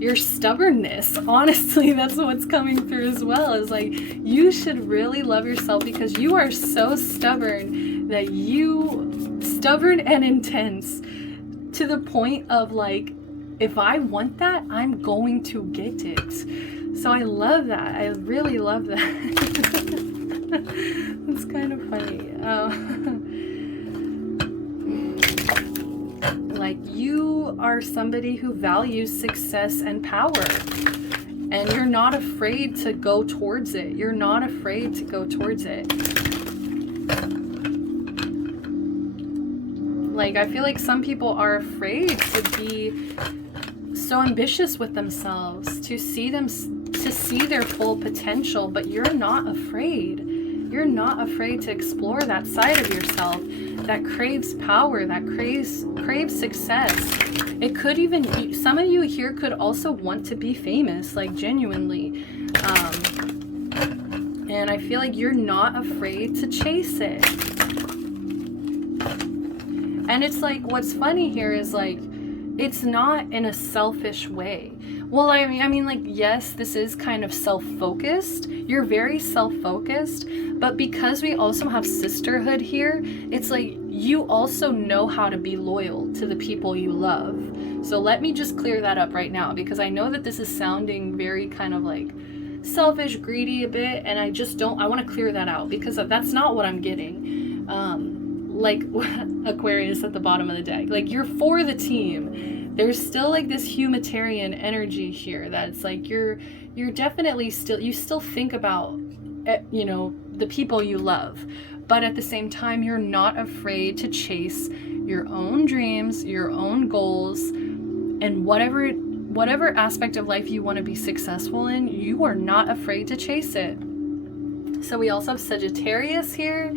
Your stubbornness, honestly, that's what's coming through as well. Is like, you should really love yourself because you are so stubborn stubborn and intense, to the point of like, if I want that, I'm going to get it. So I love that. I really love that. It's kind of funny. Like, you are somebody who values success and power, and you're not afraid to go towards it. You're not afraid to go towards it. Like, I feel like some people are afraid to be so ambitious with themselves, to see their full potential, but you're not afraid. You're not afraid to explore that side of yourself that craves power, that craves success. It could even, some of you here could also want to be famous, like genuinely. And I feel like you're not afraid to chase it. And it's like, what's funny here is like, it's not in a selfish way. Well, I mean, like, yes, this is kind of self-focused. You're very self-focused, but because we also have sisterhood here, it's like, you also know how to be loyal to the people you love. So let me just clear that up right now, because I know that this is sounding very kind of like selfish, greedy a bit, and I want to clear that out, because that's not what I'm getting. Like Aquarius at the bottom of the deck, like, you're for the team. There's still like this humanitarian energy here that's like, you're definitely you still think about, you know, the people you love, but at the same time, you're not afraid to chase your own dreams, your own goals, and whatever aspect of life you want to be successful in, you are not afraid to chase it. So we also have Sagittarius here.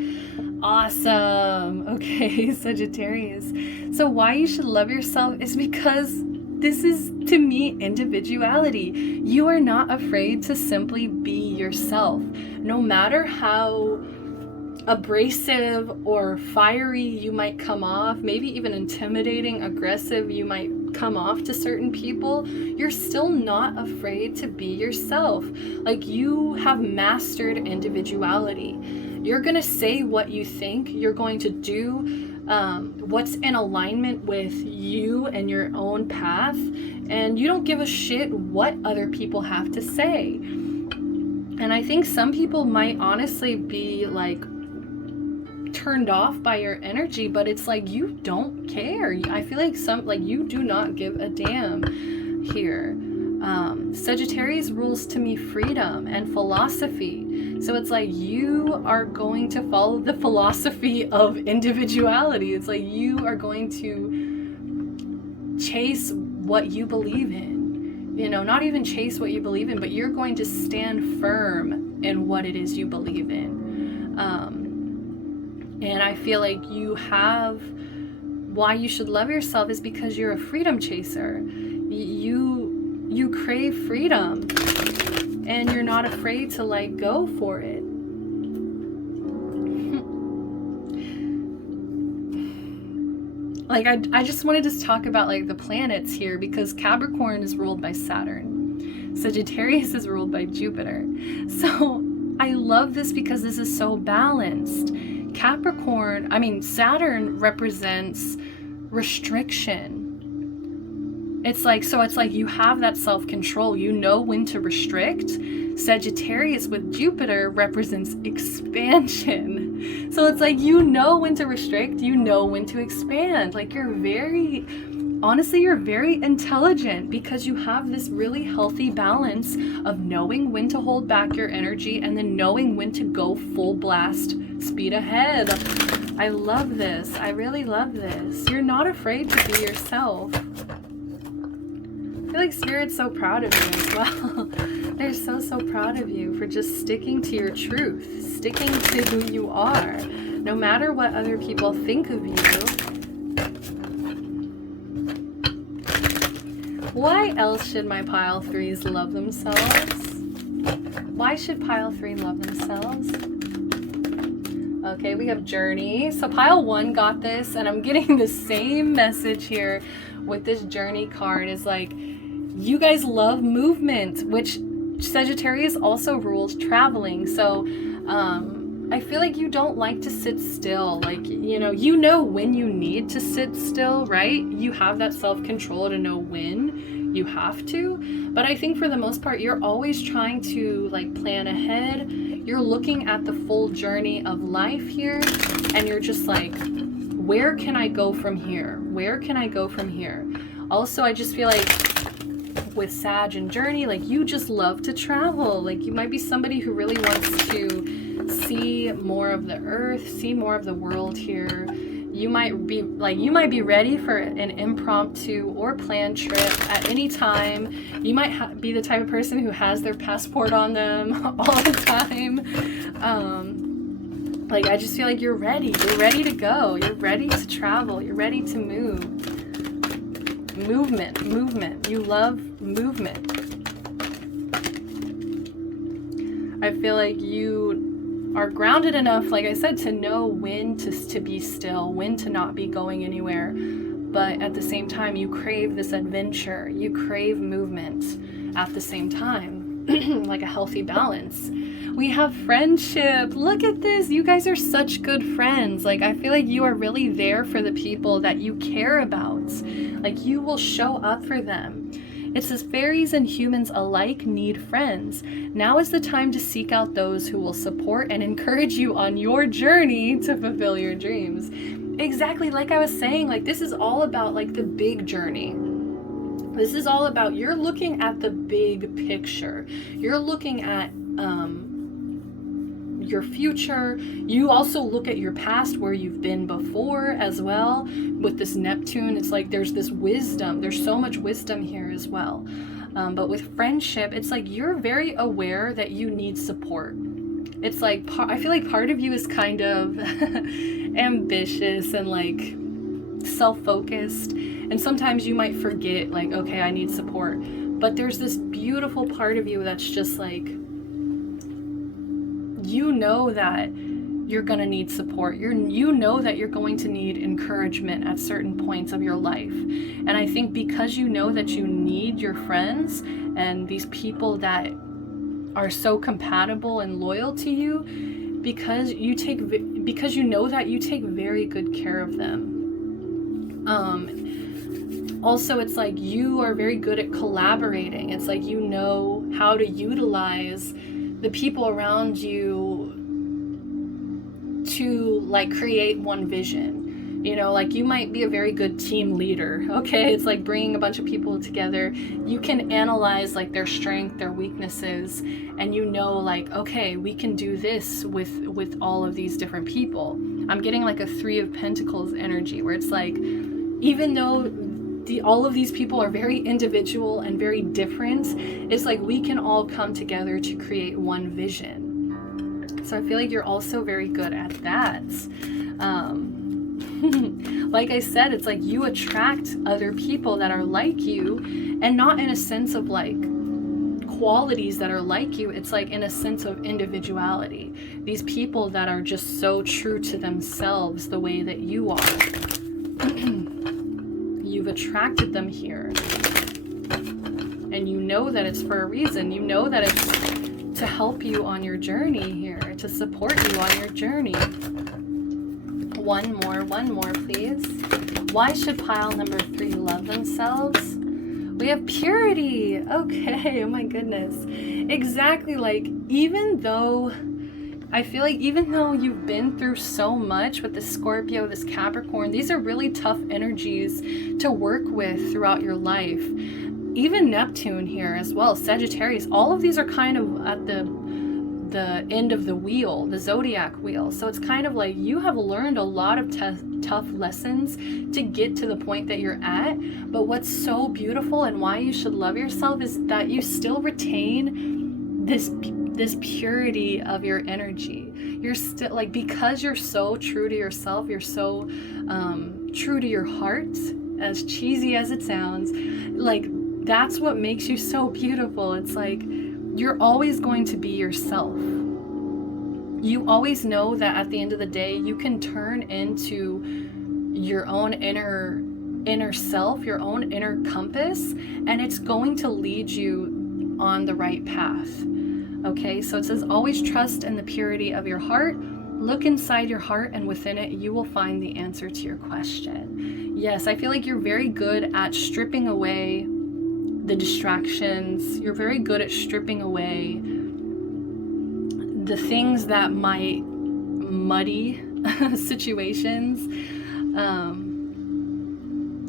Awesome. Okay, Sagittarius. So why you should love yourself is because this is, to me, individuality. You are not afraid to simply be yourself. No matter how abrasive or fiery you might come off, maybe even intimidating, aggressive you might come off to certain people, you're still not afraid to be yourself. Like, you have mastered individuality. You're going to say what you think. You're going to do what's in alignment with you and your own path. And you don't give a shit what other people have to say. And I think some people might honestly be like turned off by your energy, but it's like, you don't care. I feel like you do not give a damn here. Sagittarius rules to me freedom and philosophy. So it's like, you are going to follow the philosophy of individuality. It's like, you are going to chase what you believe in. You know, not even chase what you believe in, but you're going to stand firm in what it is you believe in. And I feel like why you should love yourself is because you're a freedom chaser. You crave freedom, and you're not afraid to like go for it. Like, I just wanted to talk about like the planets here, because Capricorn is ruled by Saturn. Sagittarius is ruled by Jupiter. So I love this because this is so balanced. Saturn represents restriction. It's like, so it's like you have that self-control. You know when to restrict. Sagittarius with Jupiter represents expansion. So it's like, you know when to restrict, you know when to expand. Like, you're very intelligent because you have this really healthy balance of knowing when to hold back your energy and then knowing when to go full blast, speed ahead. I love this. I really love this. You're not afraid to be yourself. I feel like Spirit's so proud of you as well. They're so proud of you for just sticking to your truth, sticking to who you are, no matter what other people think of you. Why else should my pile 3s love themselves? Why should pile 3 love themselves? Okay, we have Journey. So pile 1 got this, and I'm getting the same message here with this Journey card. Is like, you guys love movement, which Sagittarius also rules traveling. So I feel like you don't like to sit still. Like, you know when you need to sit still, right? You have that self-control to know when you have to. But I think for the most part, you're always trying to like plan ahead. You're looking at the full journey of life here, and you're just like, where can I go from here? Where can I go from here? Also, I just feel like with Sag and Journey, like, you just love to travel. Like, you might be somebody who really wants to see more of the earth, see more of the world here. You might be ready for an impromptu or planned trip at any time. You might be the type of person who has their passport on them all the time. Like, I just feel like you're ready. You're ready to go. You're ready to travel. You're ready to move. Movement. You love movement. I feel like you are grounded enough, like I said, to know when to be still, when to not be going anywhere. But at the same time, you crave this adventure. You crave movement at the same time, like a healthy balance. We have friendship. Look at this. You guys are such good friends. Like, I feel like you are really there for the people that you care about. Like, you will show up for them. It says fairies and humans alike need friends. Now is the time to seek out those who will support and encourage you on your journey to fulfill your dreams. Exactly, like I was saying, like, this is all about like the big journey. This is all about, you're looking at the big picture. You're looking at your future. You also look at your past, where you've been before as well. With this Neptune, it's like there's this wisdom. There's so much wisdom here as well. But with friendship, it's like you're very aware that you need support. It's like, I feel like part of you is kind of ambitious and like self-focused. And sometimes you might forget, like, okay, I need support. But there's this beautiful part of you that's just like, you know that you're going to need support. You know that you're going to need encouragement at certain points of your life. And I think because you know that you need your friends and these people that are so compatible and loyal to you, because you know that you take very good care of them. Also, it's like you are very good at collaborating. It's like you know how to utilize the people around you to like create one vision. You know, like you might be a very good team leader. Okay, it's like bringing a bunch of people together. You can analyze like their strength, their weaknesses, and you know, like, okay, we can do this with all of these different people. I'm getting like a 3 of Pentacles energy, where it's like, even though all of these people are very individual and very different, it's like we can all come together to create one vision. So I feel like you're also very good at that. Like I said, it's like you attract other people that are like you, and not in a sense of like qualities that are like you. It's like in a sense of individuality. These people that are just so true to themselves the way that you are. You've attracted them here, and you know that it's for a reason. You know that it's to help you on your journey here, to support you on your journey. One more, please. Why should pile number 3 love themselves? We have purity. Okay, oh my goodness. Exactly, like, even though I feel like even though you've been through so much with this Scorpio, this Capricorn, these are really tough energies to work with throughout your life. Even Neptune here as well, Sagittarius, all of these are kind of at the end of the wheel, the zodiac wheel. So it's kind of like you have learned a lot of tough lessons to get to the point that you're at. But what's so beautiful and why you should love yourself is that you still retain this purity of your energy. You're still like, because you're so true to yourself, you're so true to your heart, as cheesy as it sounds, like that's what makes you so beautiful. It's like you're always going to be yourself. You always know that at the end of the day, you can turn into your own inner self, your own inner compass, and it's going to lead you on the right path. Okay, so it says always trust in the purity of your heart. Look inside your heart, and within it, you will find the answer to your question. Yes, I feel like you're very good at stripping away the distractions. You're very good at stripping away the things that might muddy situations.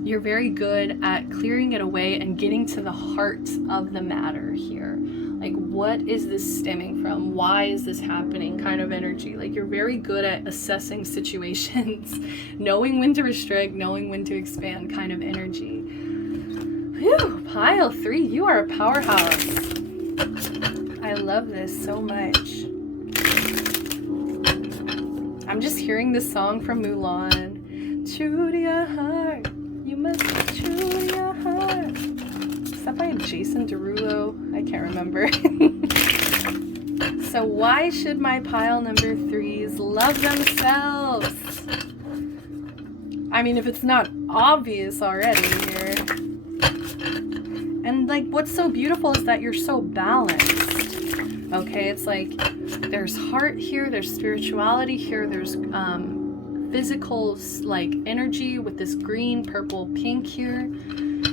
You're very good at clearing it away and getting to the heart of the matter here. Like, what is this stemming from? Why is this happening? Kind of energy. Like, you're very good at assessing situations, knowing when to restrict, knowing when to expand, kind of energy. Whew, pile 3, you are a powerhouse. I love this so much. I'm just hearing this song from Mulan. True to your heart, you must be true to your heart. Is that by Jason Derulo? I can't remember. So why should my pile number 3s love themselves? I mean, if it's not obvious already here. And like, what's so beautiful is that you're so balanced. Okay, it's like there's heart here, there's spirituality here, there's physical like energy with this green, purple, pink here.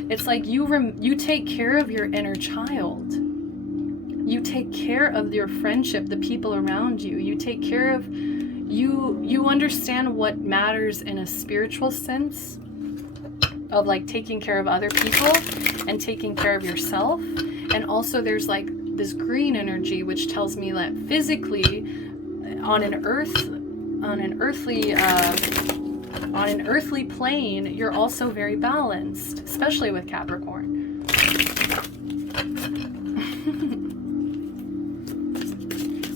It's like you take care of your inner child. You take care of your friendship, the people around you. You take care of you understand what matters in a spiritual sense of like taking care of other people and taking care of yourself. And also there's like this green energy which tells me that physically on an earthly plane, you're also very balanced, especially with Capricorn.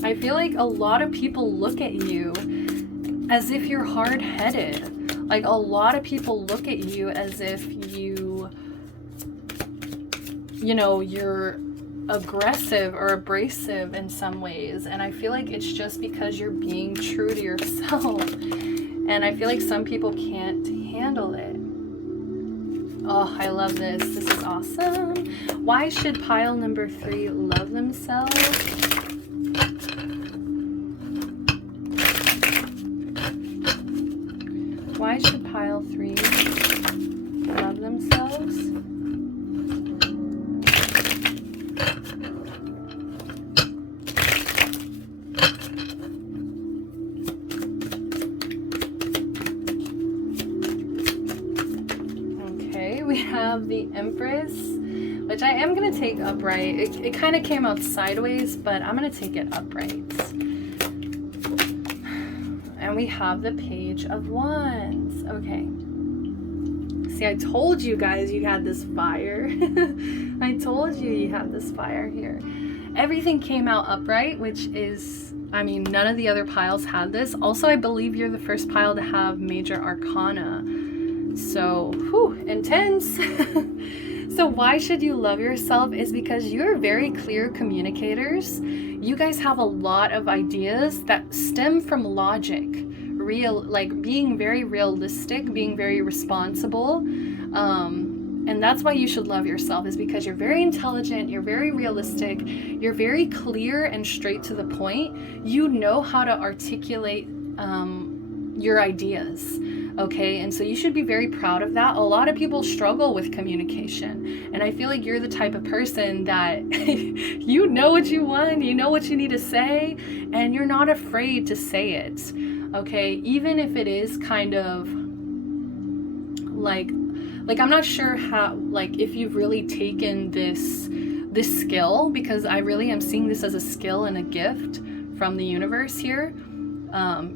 I feel like a lot of people look at you as if you're hard-headed. Like, a lot of people look at you as if you know, you're aggressive or abrasive in some ways. And I feel like it's just because you're being true to yourself. And I feel like some people can't handle it. Oh, I love this. This is awesome. Why should pile number 3 love themselves? Why should pile 3 love themselves? Okay, we have the Empress, which I am going to take upright. It kind of came out sideways, but I'm going to take it upright. And we have the Page of Wands. Okay. See, I told you guys you had this fire. I told you you had this fire here. Everything came out upright, which is, I mean, none of the other piles had this. Also, I believe you're the first pile to have Major Arcana. So, whew, intense. So why should you love yourself is because you're very clear communicators. You guys have a lot of ideas that stem from logic, like being very realistic, being very responsible. And that's why you should love yourself, is because you're very intelligent, you're very realistic, you're very clear and straight to the point. You know how to articulate your ideas. Okay, and so you should be very proud of that. A lot of people struggle with communication, and I feel like you're the type of person that you know what you want, you know what you need to say, and you're not afraid to say it. Okay, even if it is kind of like I'm not sure how, like, if you've really taken this skill, because I really am seeing this as a skill and a gift from the universe here.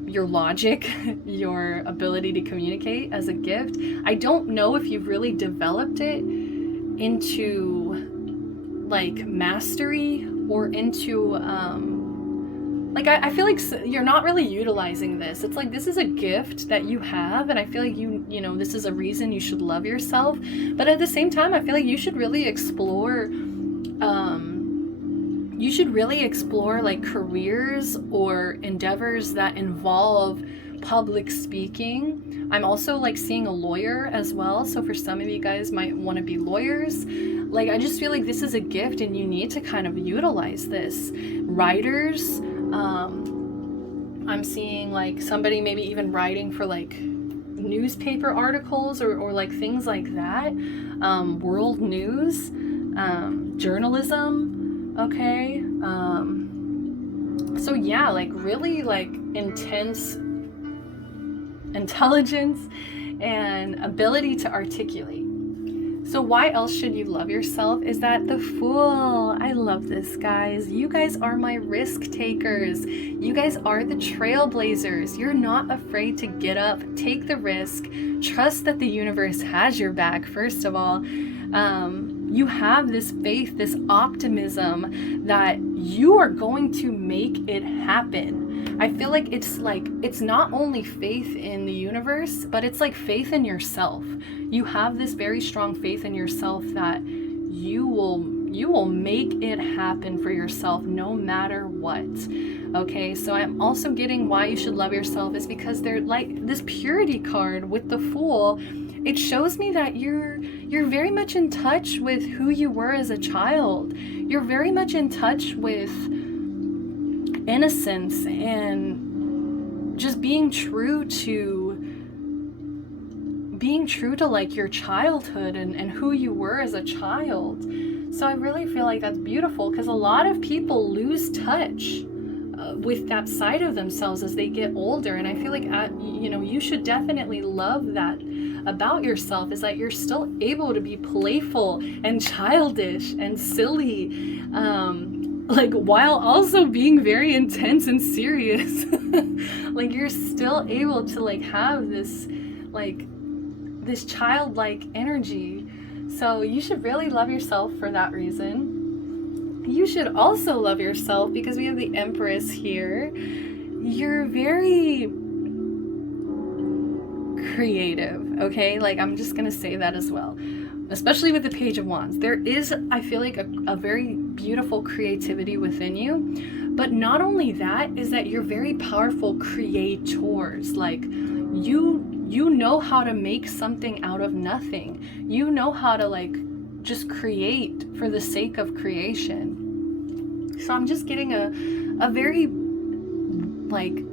Your logic, your ability to communicate as a gift. I don't know if you've really developed it into like mastery or into like I feel like you're not really utilizing this. It's like this is a gift that you have, and I feel like you know this is a reason you should love yourself. But at the same time, I feel like you should really explore like careers or endeavors that involve public speaking. I'm also like seeing a lawyer as well, so for some of you guys might want to be lawyers. Like, I just feel like this is a gift and you need to kind of utilize this. Writers, I'm seeing like somebody maybe even writing for like newspaper articles or like things like that, world news, journalism. Okay, so yeah, like really like intense intelligence and ability to articulate. So why else should you love yourself is that the Fool. I love this, guys. You guys are my risk takers. You guys are the trailblazers. You're not afraid to get up, take the risk, trust that the universe has your back, first of all. You have this faith, this optimism that you are going to make it happen. I feel like it's not only faith in the universe, but it's like faith in yourself. You have this very strong faith in yourself that you will make it happen for yourself no matter what. Okay, so I'm also getting why you should love yourself is because they're like this purity card with the Fool. It shows me that you're very much in touch with who you were as a child. You're very much in touch with innocence and just being true to like your childhood and who you were as a child. So I really feel like that's beautiful, because a lot of people lose touch with that side of themselves as they get older, and I feel like you should definitely love that about yourself, is that you're still able to be playful and childish and silly, like while also being very intense and serious. Like you're still able to like have this childlike energy. So you should really love yourself for that reason. You should also love yourself because we have the Empress here. You're very creative, okay? Like, I'm just gonna say that as well. Especially with the Page of Wands. There is, I feel like, a very beautiful creativity within you. But not only that, is that you're very powerful creators. Like, you know how to make something out of nothing. You know how to like just create for the sake of creation. So I'm just getting a very like,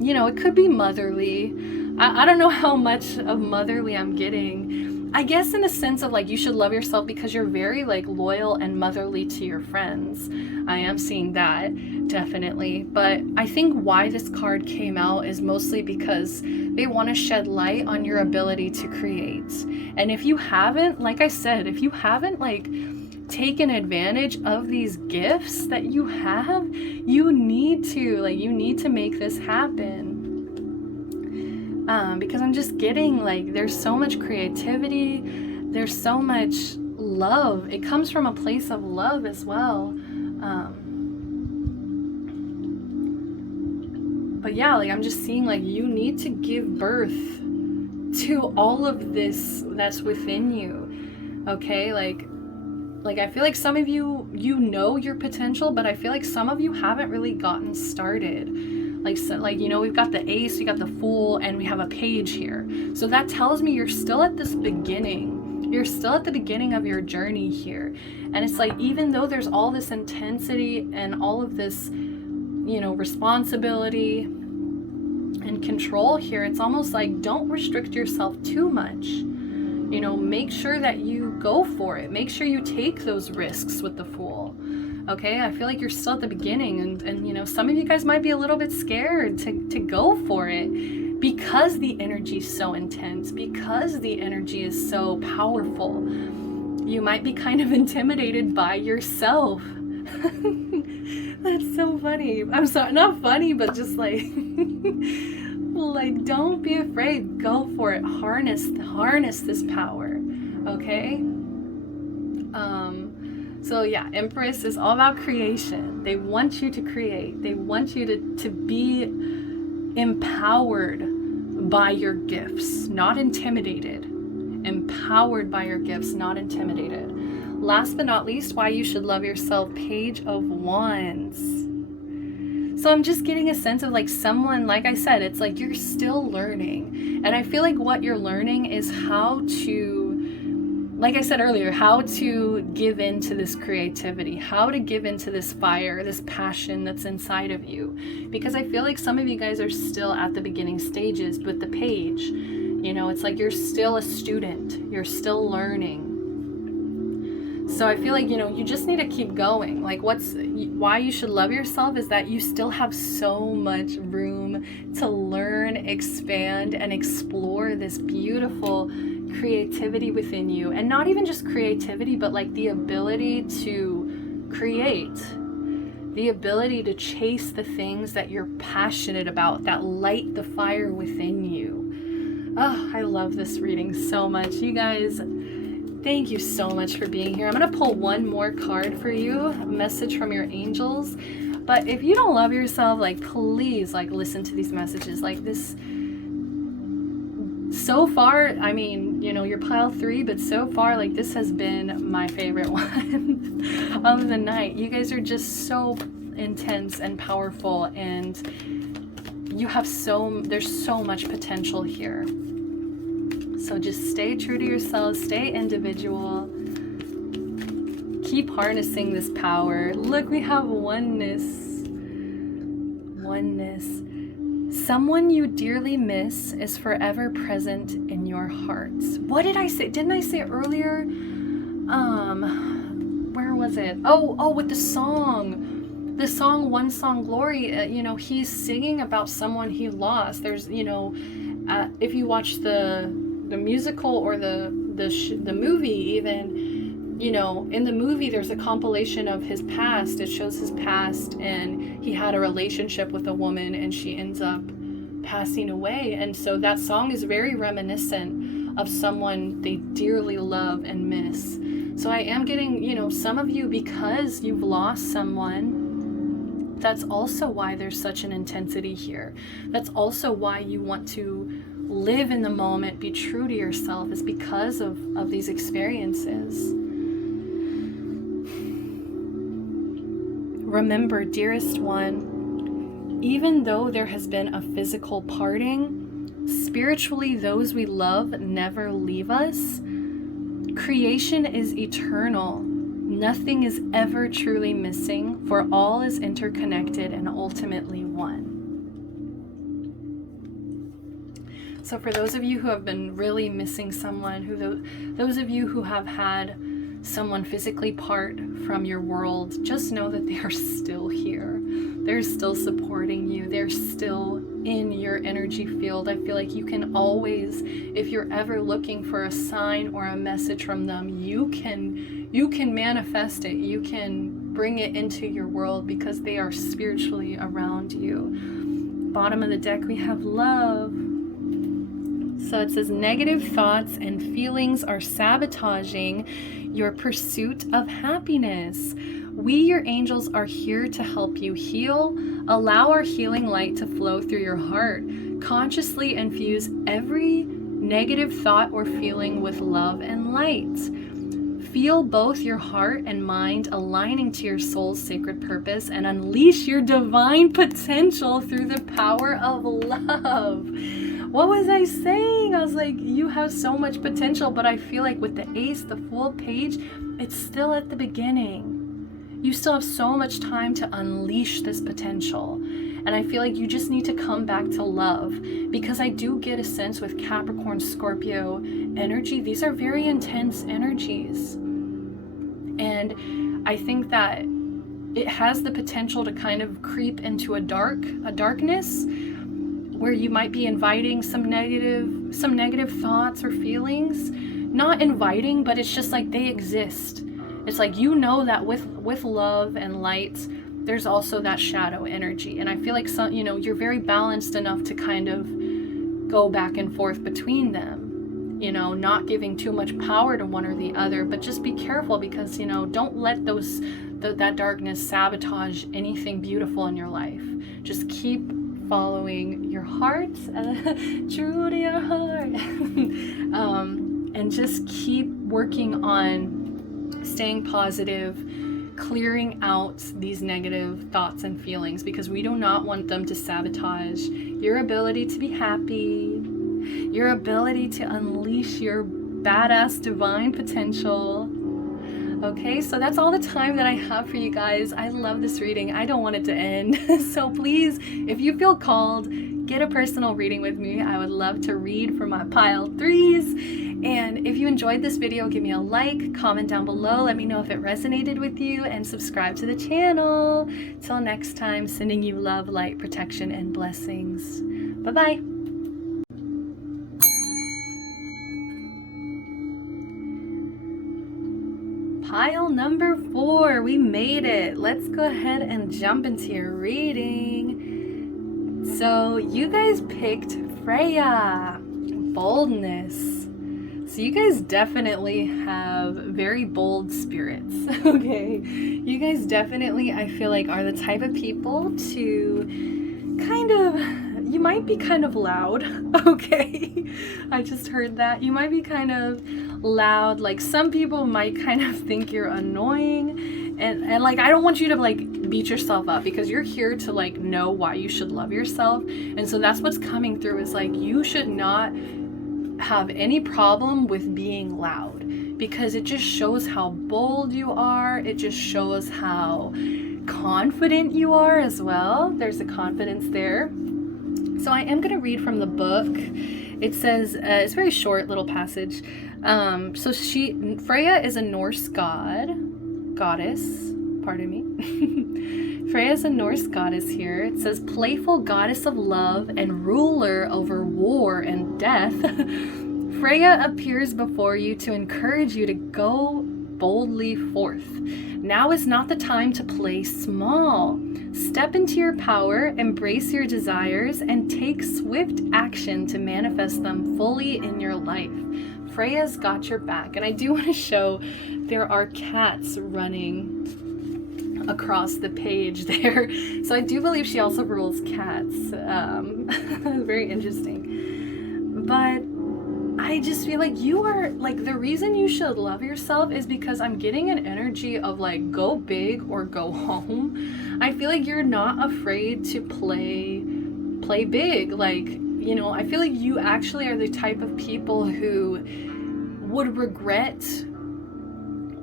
it could be motherly. I don't know how much of motherly I'm getting. I guess in the sense of like you should love yourself because you're very like loyal and motherly to your friends. I am seeing that, definitely. But I think why this card came out is mostly because they want to shed light on your ability to create. And if you haven't, like I said, if you haven't like taken advantage of these gifts that you have, you need to make this happen. Because I'm just getting like there's so much creativity, there's so much love. It comes from a place of love as well. But yeah, like I'm just seeing like you need to give birth to all of this that's within you. Okay, like I feel like some of you know your potential, but I feel like some of you haven't really gotten started. We've got the Ace, we got the Fool, and we have a Page here. So that tells me you're still at this beginning. You're still at the beginning of your journey here. And it's like, even though there's all this intensity and all of this, responsibility and control here. It's almost like, don't restrict yourself too much. You know, make sure that you go for it. Make sure you take those risks with the Fool. Okay, I feel like you're still at the beginning, and you know, some of you guys might be a little bit scared to go for it because the energy is so intense, because the energy is so powerful. You might be kind of intimidated by yourself. That's so funny. I'm sorry, not funny, but just like, like, don't be afraid. Go for it. Harness this power. Okay. So yeah, Empress is all about creation. They want you to create. They want you to be empowered by your gifts, not intimidated. Empowered by your gifts, not intimidated. Last but not least, why you should love yourself, Page of Wands. So I'm just getting a sense of like someone, like I said, it's like you're still learning. And I feel like what you're learning is how to, like I said earlier, how to give into this creativity, how to give into this fire, this passion that's inside of you. Because I feel like some of you guys are still at the beginning stages with the Page. You know, it's like you're still a student, you're still learning. So I feel like, you know, you just need to keep going. Like why you should love yourself is that you still have so much room to learn, expand, and explore this beautiful creativity within you. And not even just creativity, but like the ability to create, the ability to chase the things that you're passionate about, that light the fire within you. Oh, I love this reading so much. You guys, thank you so much for being here. I'm going to pull one more card for you, a message from your angels. But if you don't love yourself, like, please, like, listen to these messages. Like this, so far, I mean, you know, you're pile 3, but so far, like, this has been my favorite one of the night. You guys are just so intense and powerful, and you have there's so much potential here. So just stay true to yourself, stay individual, keep harnessing this power. Look, we have oneness. Oneness. Someone you dearly miss is forever present in your hearts. What did I say? Didn't I say earlier? Where was it? Oh, with the song. The song One Song Glory, you know, he's singing about someone he lost. There's, you know, if you watch the musical or the movie even, you know, in the movie there's a compilation of his past. It shows his past, and he had a relationship with a woman and she ends up passing away. And so that song is very reminiscent of someone they dearly love and miss. So I am getting, you know, some of you, because you've lost someone, that's also why there's such an intensity here. That's also why you want to live in the moment, be true to yourself, is because of these experiences. Remember, dearest one, even though there has been a physical parting, spiritually those we love never leave us. Creation is eternal. Nothing is ever truly missing, for all is interconnected and ultimately one. So for those of you who have been really missing someone, those of you who have had someone physically part from your world, just know that they are still here. They're still supporting you. They're still in your energy field. I feel like you can always, if you're ever looking for a sign or a message from them, you can manifest it. You can bring it into your world because they are spiritually around you. Bottom of the deck, we have love. So it says negative thoughts and feelings are sabotaging your pursuit of happiness. We, your angels, are here to help you heal. Allow our healing light to flow through your heart. Consciously infuse every negative thought or feeling with love and light. Feel both your heart and mind aligning to your soul's sacred purpose, and unleash your divine potential through the power of love. What was I saying? I was like, you have so much potential, but I feel like with the Ace, the Fool, Page, it's still at the beginning. You still have so much time to unleash this potential. And I feel like you just need to come back to love, because I do get a sense with Capricorn, Scorpio energy, these are very intense energies. And I think that it has the potential to kind of creep into a darkness where you might be inviting some negative thoughts or feelings. Not inviting, but it's just like they exist. It's like, you know, that with love and light, there's also that shadow energy. And I feel like some, you know, you're very balanced enough to kind of go back and forth between them, you know, not giving too much power to one or the other, but just be careful, because, you know, don't let that darkness sabotage anything beautiful in your life. Just keep following your heart, true to your heart, and just keep working on staying positive, clearing out these negative thoughts and feelings, because we do not want them to sabotage your ability to be happy, your ability to unleash your badass divine potential. Okay, so that's all the time that I have for you guys. I love this reading. I don't want it to end. So please, if you feel called, get a personal reading with me. I would love to read for my pile 3s. And if you enjoyed this video, give me a like, comment down below, let me know if it resonated with you, and subscribe to the channel. Till next time, sending you love, light, protection, and blessings. Bye-bye. Pile number 4, we made it. Let's go ahead and jump into your reading. So you guys picked Freya, boldness. So you guys definitely have very bold spirits, okay? You guys definitely, I feel like, are the type of people to kind of, you might be kind of loud, okay? I just heard that. You might be kind of loud. Like, some people might kind of think you're annoying, and like, I don't want you to like beat yourself up, because you're here to like know why you should love yourself. And so that's what's coming through, is like, you should not have any problem with being loud, because it just shows how bold you are. It just shows how confident you are as well. There's a confidence there. So I am going to read from the book. It says, it's a very short little passage. So Freya is a Norse goddess, pardon me. Freya is a Norse goddess here. It says, playful goddess of love and ruler over war and death. Freya appears before you to encourage you to go boldly forth. Now is not the time to play small. Step into your power, embrace your desires, and take swift action to manifest them fully in your life. Freya's got your back. And I do want to show, there are cats running across the page there. So I do believe she also rules cats. Very interesting. But I just feel like you are, like, the reason you should love yourself is because I'm getting an energy of like, go big or go home. I feel like you're not afraid to play big. Like, you know, I feel like you actually are the type of people who would regret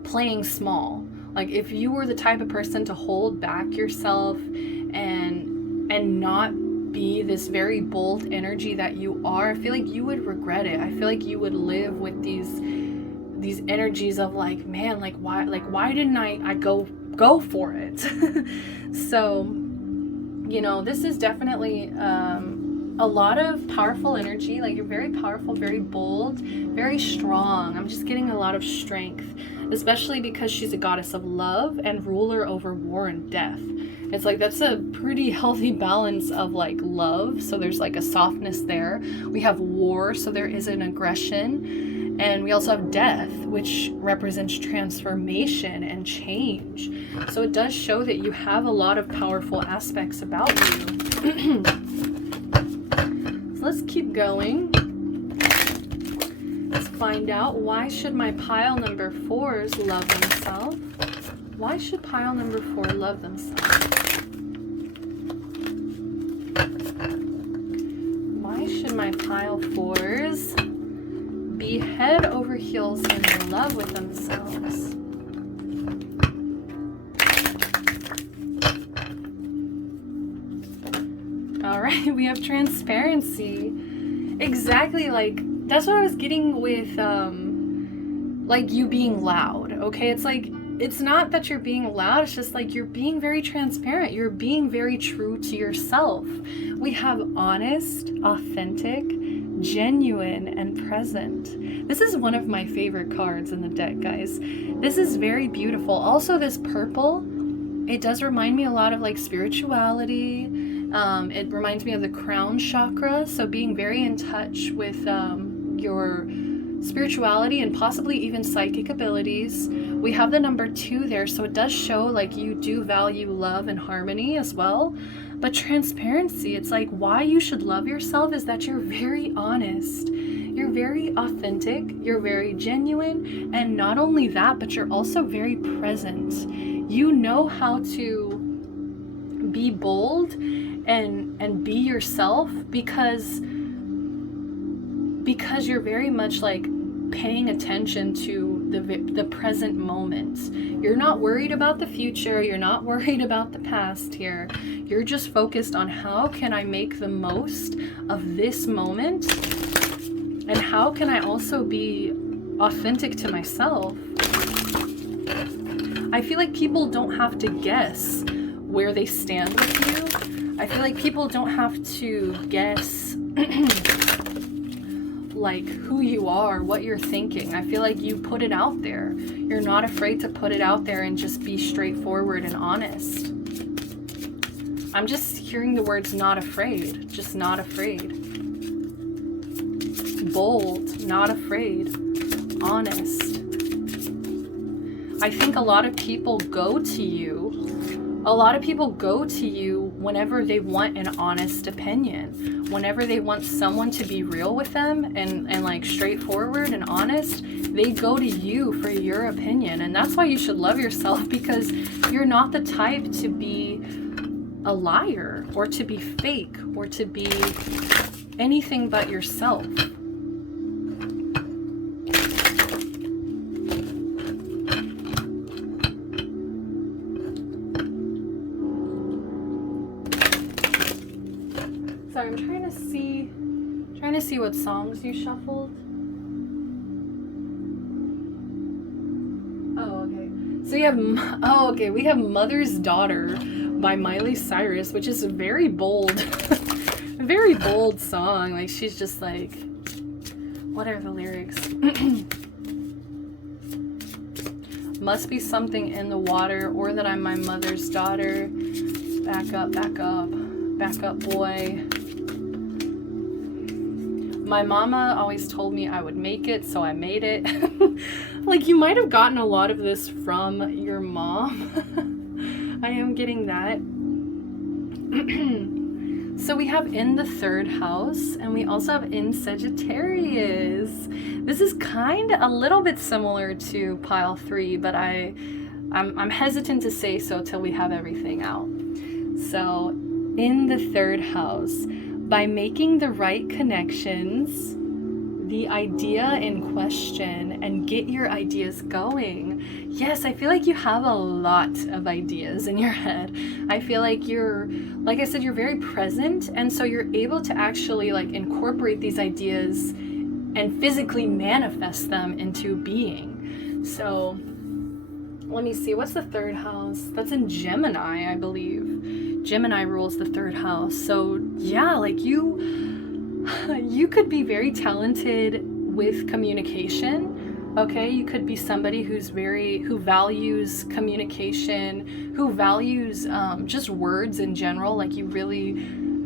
playing small. Like, if you were the type of person to hold back yourself and not be this very bold energy that you are, I feel like you would regret it. I feel like you would live with these energies of like, man, like why didn't I go for it? So, you know, this is definitely a lot of powerful energy. Like, you're very powerful, very bold, very strong. I'm just getting a lot of strength, especially because she's a goddess of love and ruler over war and death. It's like, that's a pretty healthy balance of like love. So there's like a softness there. We have war, so there is an aggression. And we also have death, which represents transformation and change. So it does show that you have a lot of powerful aspects about you. So let's keep going. Let's find out, why should my pile number 4s love themselves? Why should pile number 4 love themselves? Why should my pile 4s be head over heels in love with themselves? right? We have transparency. Exactly, like, that's what I was getting with, like, you being loud, okay? It's like, it's not that you're being loud, it's just like you're being very transparent. You're being very true to yourself. We have honest, authentic, genuine, and present. This is one of my favorite cards in the deck, guys. This is very beautiful. Also, this purple, it does remind me a lot of like spirituality. It reminds me of the crown chakra, so being very in touch with your spirituality and possibly even psychic abilities. We have the number 2 there, so it does show like you do value love and harmony as well. But transparency, it's like why you should love yourself is that you're very honest, you're very authentic, you're very genuine, and not only that, but you're also very present. You know how to be bold and be yourself because you're very much like paying attention to the present moment. You're not worried about the future, you're not worried about the past here. You're just focused on how can I make the most of this moment, and how can I also be authentic to myself. I feel like people don't have to guess where they stand with you. I feel like people don't have to guess like who you are, what you're thinking. I feel like you put it out there. You're not afraid to put it out there and just be straightforward and honest. I'm just hearing the words not afraid, just not afraid. Bold, not afraid, honest. I think a lot of people go to you. A lot of people go to you whenever they want an honest opinion, whenever they want someone to be real with them and like straightforward and honest. They go to you for your opinion, and that's why you should love yourself, because you're not the type to be a liar or to be fake or to be anything but yourself. Sorry, I'm trying to see what songs you shuffled. Oh, okay. So you have, we have Mother's Daughter by Miley Cyrus, which is a very bold, a very bold song. Like, she's just like, what are the lyrics? Must be something in the water, or that I'm my mother's daughter. Back up, back up, back up, boy. My mama always told me I would make it, so I made it. Like, you might have gotten a lot of this from your mom. I am getting that. So we have in the 3rd house, and we also have in Sagittarius. This is kind of a little bit similar to pile 3, but I'm hesitant to say so till we have everything out. So in the 3rd house, by making the right connections, the idea in question, and get your ideas going. Yes, I feel like you have a lot of ideas in your head. I feel like you're, like I said, you're very present, and so you're able to actually like incorporate these ideas and physically manifest them into being. So let me see, what's the 3rd house? That's in Gemini, I believe. Gemini rules the 3rd house. So yeah, like you could be very talented with communication. Okay, you could be somebody who values communication, who values just words in general. Like, you really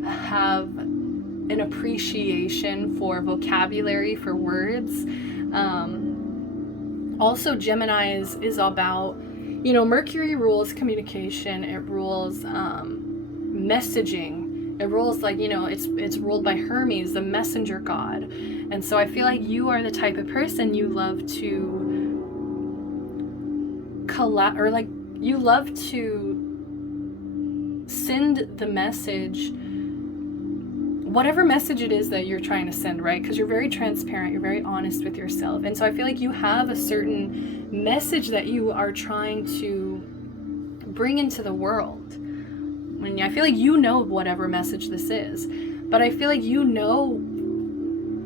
have an appreciation for vocabulary, for words. Also, Gemini is about, you know, Mercury rules communication. It rules messaging. It rules, like, you know, it's ruled by Hermes, the messenger god. And so I feel like you are the type of person, you love to you love to send the message, whatever message it is that you're trying to send, right? Because you're very transparent, you're very honest with yourself. And so I feel like you have a certain message that you are trying to bring into the world. And I feel like you know whatever message this is, but I feel like you know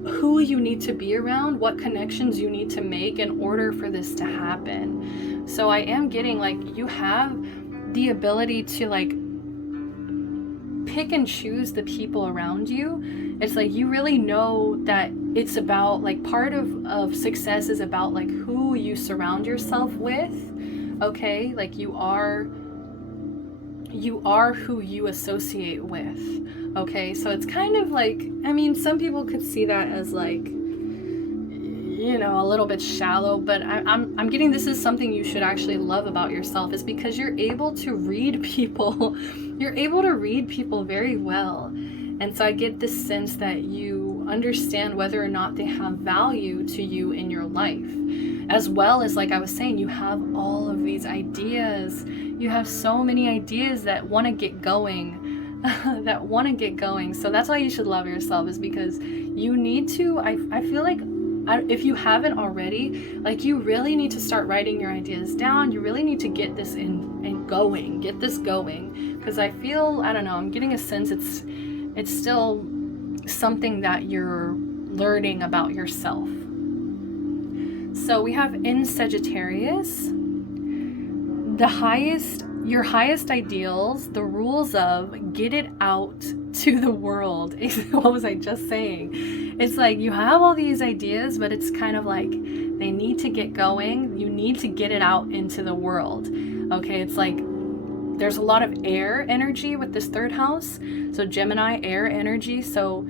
who you need to be around, what connections you need to make in order for this to happen. So I am getting like you have the ability to like pick and choose the people around you. It's like you really know that it's about like part of success is about like who you surround yourself with. Okay, like you are who you associate with. Okay, so it's kind of like, I mean, some people could see that as like, you know, a little bit shallow, but I'm getting this is something you should actually love about yourself, is because you're able to read people. You're able to read people very well. And so I get this sense that you understand whether or not they have value to you in your life. As well as, like I was saying, you have all of these ideas. You have so many ideas that want to get going. So that's why you should love yourself, is because you need to, I feel like, if you haven't already, like you really need to start writing your ideas down. You really need to get this get this going. Because I feel, I don't know, I'm getting a sense it's still something that you're learning about yourself. So we have in Sagittarius, your highest ideals, the rules of get it out to the world. What was I just saying? It's like you have all these ideas, but it's kind of like they need to get going. You need to get it out into the world. Okay, it's like there's a lot of air energy with this third house. So Gemini, air energy. So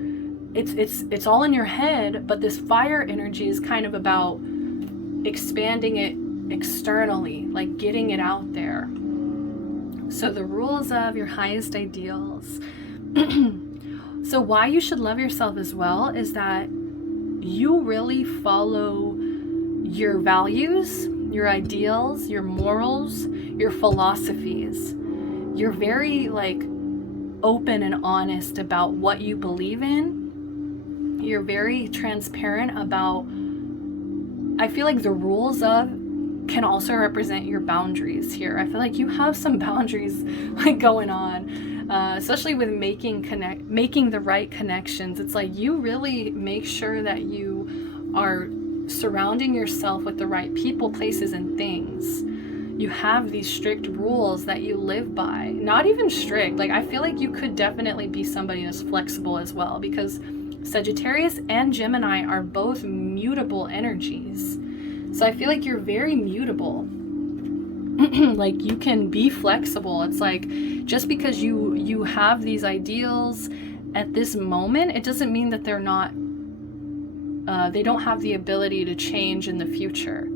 it's all in your head, but this fire energy is kind of about expanding it externally, like getting it out there. So the rules of your highest ideals. So why you should love yourself as well is that you really follow your values, your ideals, your morals, your philosophies. You're very like open and honest about what you believe in. You're very transparent about, I feel like the rules of can also represent your boundaries here. I feel like you have some boundaries like going on, especially with making the right connections. It's like you really make sure that you are surrounding yourself with the right people, places, and things. You have these strict rules that you live by. Not even strict. Like I feel like you could definitely be somebody that's flexible as well, because Sagittarius and Gemini are both mutable energies. So I feel like you're very mutable. Like you can be flexible. It's like just because you have these ideals at this moment, it doesn't mean that they're not they don't have the ability to change in the future.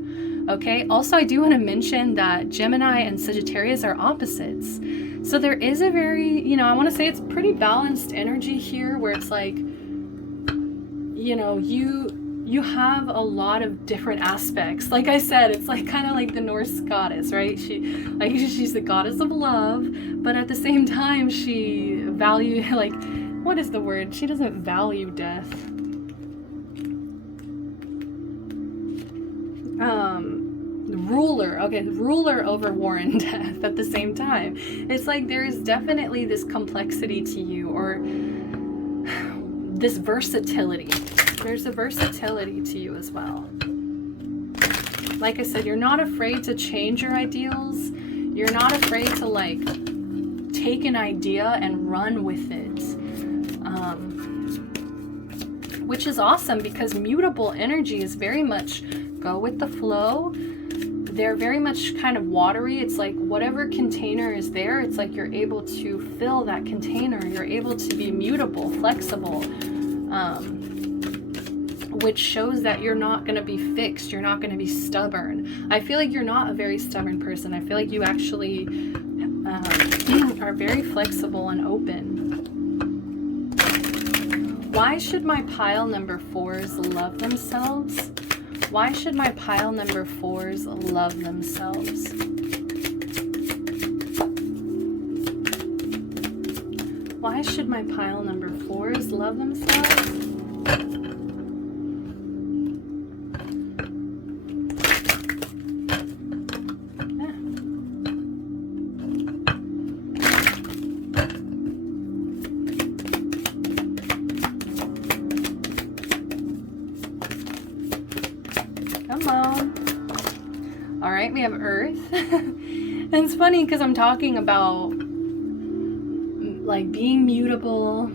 Okay, also I do want to mention that Gemini and Sagittarius are opposites. So there is a very, you know, I want to say it's pretty balanced energy here, where it's like, you know, you have a lot of different aspects. Like I said, it's like kind of like the Norse goddess, right? She's the goddess of love, but at the same time she like, what is the word? She doesn't value death. Ruler over war and death at the same time. It's like there's definitely this complexity to you, or this versatility. There's a versatility to you as well. Like I said, you're not afraid to change your ideals. You're not afraid to like take an idea and run with it. Which is awesome, because mutable energy is very much go with the flow. They're very much kind of watery. It's like whatever container is there, it's like you're able to fill that container. You're able to be mutable, flexible, which shows that you're not going to be fixed. You're not going to be stubborn. I feel like you're not a very stubborn person. I feel like you actually are very flexible and open. Why should my pile number 4s love themselves? Why should my pile number 4s love themselves? Why should my pile number 4s love themselves? we have earth. And it's funny because I'm talking about like being mutable.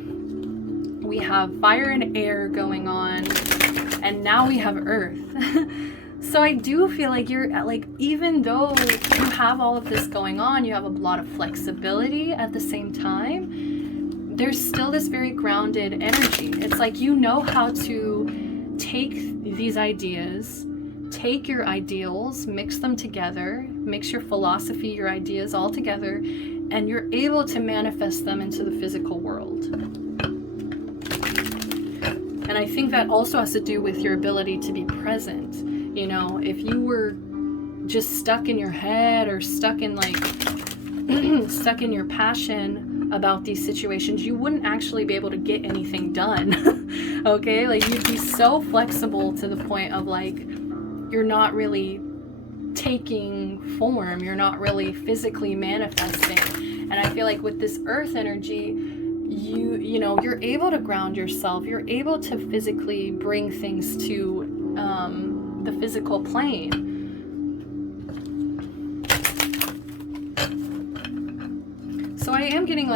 We have fire and air going on, and now we have earth. So I do feel like you're like, even though you have all of this going on, you have a lot of flexibility at the same time, there's still this very grounded energy. It's like you know how to take these ideas, take your ideals, mix them together, mix your philosophy, your ideas all together, and you're able to manifest them into the physical world. And I think that also has to do with your ability to be present. You know, if you were just stuck in your head or stuck in like stuck in your passion about these situations, you wouldn't actually be able to get anything done. Okay, like you'd be so flexible to the point of like you're not really taking form, you're not really physically manifesting. And I feel like with this earth energy, you know, you're able to ground yourself, you're able to physically bring things to the physical plane. So I am getting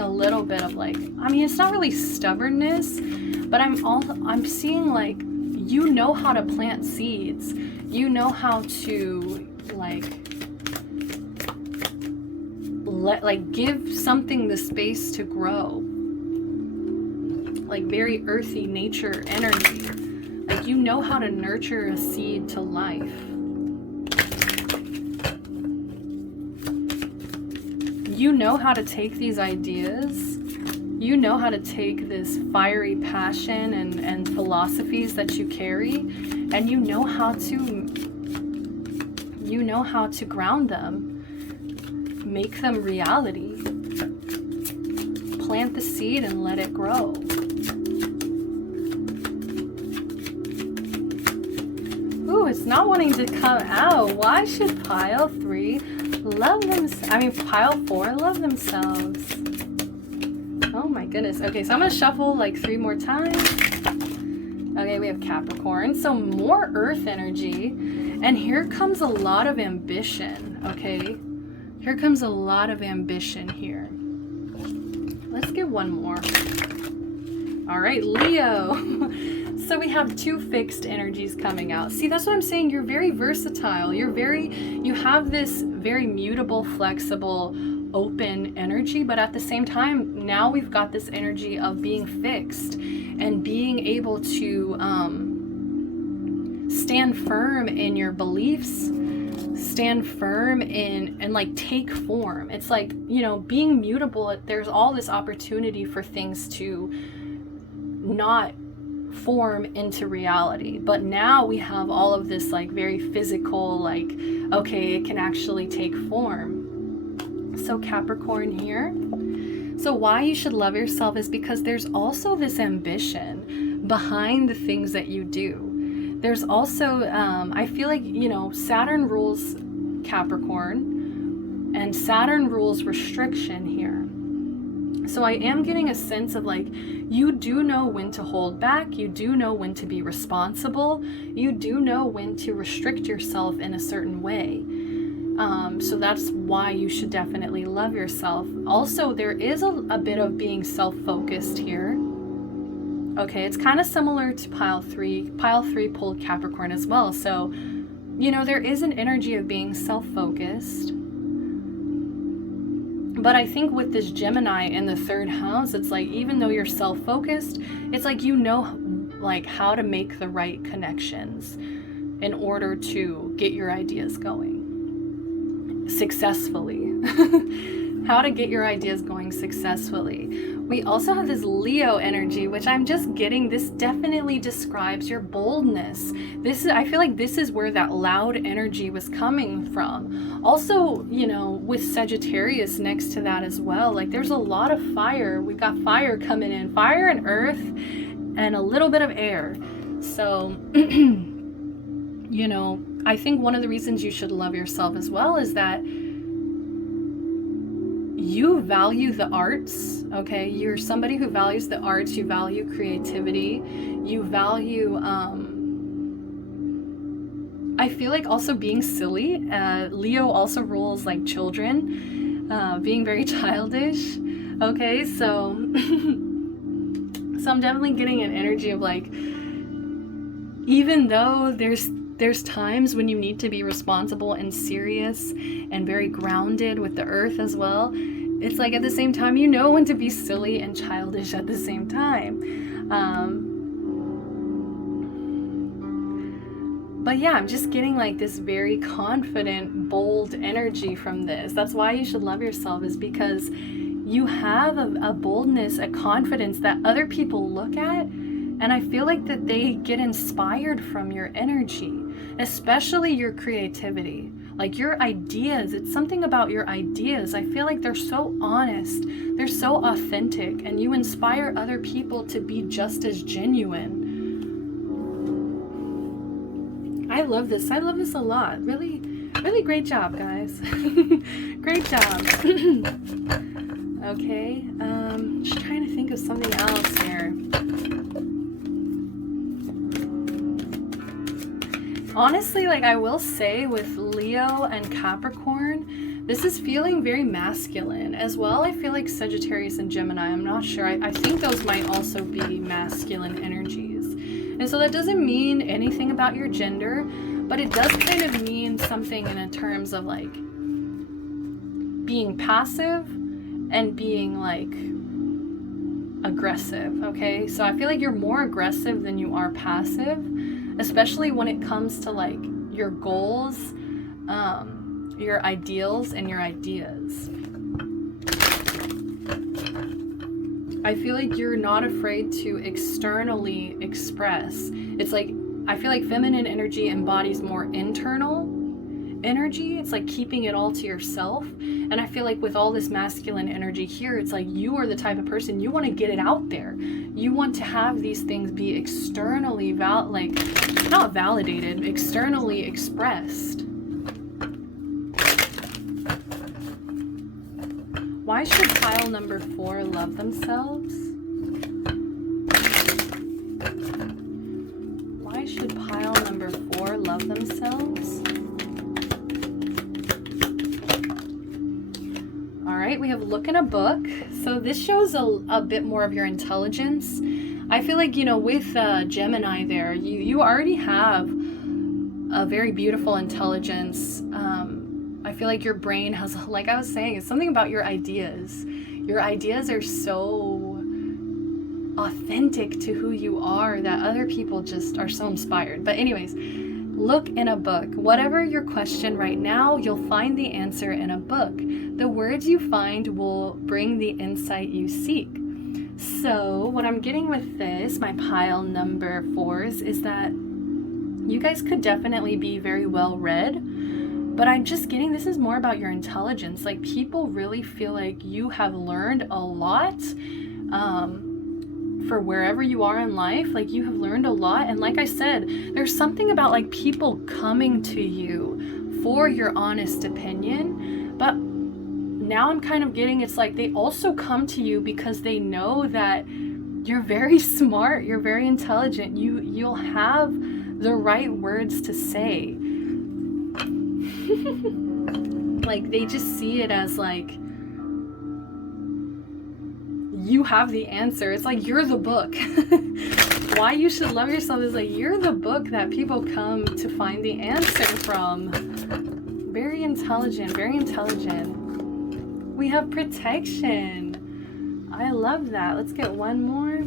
a little bit of like, I mean, it's not really stubbornness, but I'm seeing like, you know how to plant seeds, you know how to give something the space to grow, like very earthy nature energy. Like you know how to nurture a seed to life. You know how to take these ideas, you know how to take this fiery passion and philosophies that you carry, and you know how to ground them, make them reality, plant the seed and let it grow. Ooh, it's not wanting to come out. Why should pile 3 pile 4 love themselves? Oh my goodness. Okay, so I'm gonna shuffle like 3 more times. Okay, we have Capricorn, so more earth energy, and here comes a lot of ambition. Okay, here comes a lot of ambition here. Let's get one more. All right, Leo. So we have 2 fixed energies coming out. See, that's what I'm saying. You're very versatile. You have this very mutable, flexible, open energy, but at the same time, now we've got this energy of being fixed and being able to stand firm in your beliefs, stand firm in and like take form. It's like, you know, being mutable, there's all this opportunity for things to not form into reality, but now we have all of this like very physical, like, okay, it can actually take form. So Capricorn here. So why you should love yourself is because there's also this ambition behind the things that you do. There's also I feel like, you know, Saturn rules Capricorn and Saturn rules restriction here. So I am getting a sense of like, you do know when to hold back, you do know when to be responsible, you do know when to restrict yourself in a certain way. So that's why you should definitely love yourself. Also, there is a bit of being self-focused here. Okay, it's kind of similar to pile 3. Pile 3 pulled Capricorn as well. So, you know, there is an energy of being self-focused. But I think with this Gemini in the 3rd house, it's like, even though you're self-focused, it's like, you know, like how to make the right connections in order to get your ideas going successfully. How to get your ideas going successfully. We also have this Leo energy, which I'm just getting, this definitely describes your boldness. I feel like this is where that loud energy was coming from. Also, you know, with Sagittarius next to that as well, like there's a lot of fire. We got fire coming in, fire and earth and a little bit of air. So, you know, I think one of the reasons you should love yourself as well is that you value the arts, okay? You're somebody who values the arts, you value creativity, you value, I feel like also being silly. Leo also rules like children, being very childish. Okay, so so I'm definitely getting an energy of like, even though there's times when you need to be responsible and serious and very grounded with the earth as well, it's like at the same time, you know when to be silly and childish at the same time. But yeah, I'm just getting like this very confident, bold energy from this. That's why you should love yourself, is because you have a boldness, a confidence that other people look at, and I feel like that they get inspired from your energy, especially your creativity. Like your ideas, it's something about your ideas. I feel like they're so honest, they're so authentic, and you inspire other people to be just as genuine. I love this. I love this a lot. Really, really great job, guys. Great job. Okay, just trying to think of something else here. Honestly, like I will say with Leo and Capricorn, this is feeling very masculine. As well, I feel like Sagittarius and Gemini, I'm not sure. I think those might also be masculine energies. And so that doesn't mean anything about your gender, but it does kind of mean something in terms of like being passive and being like aggressive, okay? So I feel like you're more aggressive than you are passive, especially when it comes to like your goals, your ideals, and your ideas. I feel like you're not afraid to externally express. It's like, I feel like feminine energy embodies more internal energy. It's like keeping it all to yourself. And I feel like with all this masculine energy here, it's like you are the type of person, you want to get it out there. You want to have these things be externally not validated, externally expressed. Why should pile number 4 love themselves? Why should pile number 4 love themselves? All right, we have look in a book. So this shows a bit more of your intelligence. I feel like, you know, with Gemini there, you already have a very beautiful intelligence. I feel like your brain has, like I was saying, it's something about your ideas. Your ideas are so authentic to who you are that other people just are so inspired. But anyways, look in a book. Whatever your question right now, you'll find the answer in a book. The words you find will bring the insight you seek. So what I'm getting with this, my pile number 4s, is that you guys could definitely be very well read. But I'm just getting, this is more about your intelligence. Like people really feel like you have learned a lot for wherever you are in life. Like you have learned a lot. And like I said, there's something about like people coming to you for your honest opinion. But now I'm kind of getting, it's like they also come to you because they know that you're very smart, you're very intelligent, you'll have the right words to say. Like they just see it as like you have the answer. It's like you're the book. Why you should love yourself is like you're the book that people come to find the answer from. Very intelligent, very intelligent. We have protection. I love that. Let's get one more.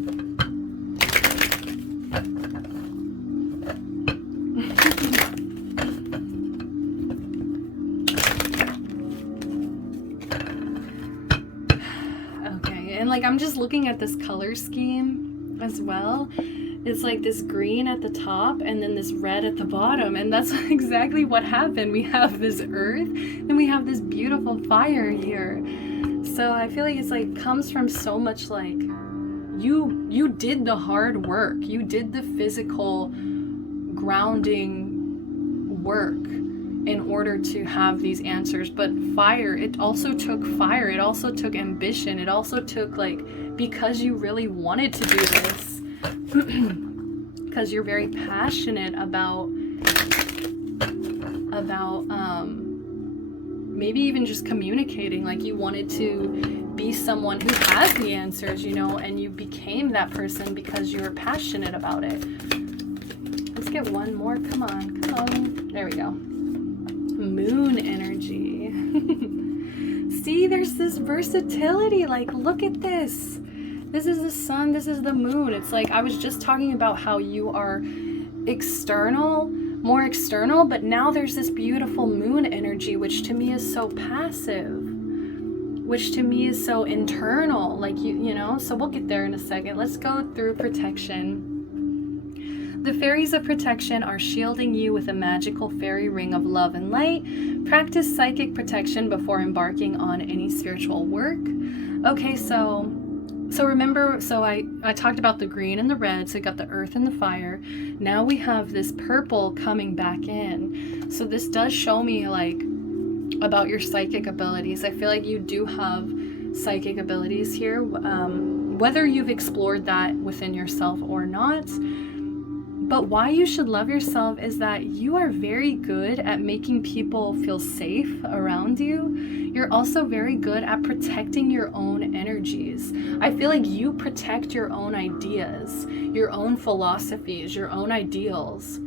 And like I'm just looking at this color scheme as well. It's like this green at the top and then this red at the bottom, and that's exactly what happened. We have this earth and we have this beautiful fire here. So I feel like it's like comes from so much like you did the hard work, you did the physical grounding work in order to have these answers. But fire, it also took fire, it also took ambition, it also took like, because you really wanted to do this, because you're very passionate about about maybe even just communicating, like you wanted to be someone who has the answers, you know, and you became that person because you were passionate about it. Let's get one more. Come on, come on. There we go. Moon energy. See, there's this versatility. Like, look at this. This is the sun, this is the moon. It's like I was just talking about how you are external, more external, but now there's this beautiful moon energy, which to me is so passive, which to me is so internal. Like, you know, so we'll get there in a second. Let's go through protection. The fairies of protection are shielding you with a magical fairy ring of love and light. Practice psychic protection before embarking on any spiritual work. Okay, so remember, I talked about the green and the red, so we got the earth and the fire. Now we have this purple coming back in. So this does show me, like, about your psychic abilities. I feel like you do have psychic abilities here, whether you've explored that within yourself or not. But why you should love yourself is that you are very good at making people feel safe around you. You're also very good at protecting your own energies. I feel like you protect your own ideas, your own philosophies, your own ideals.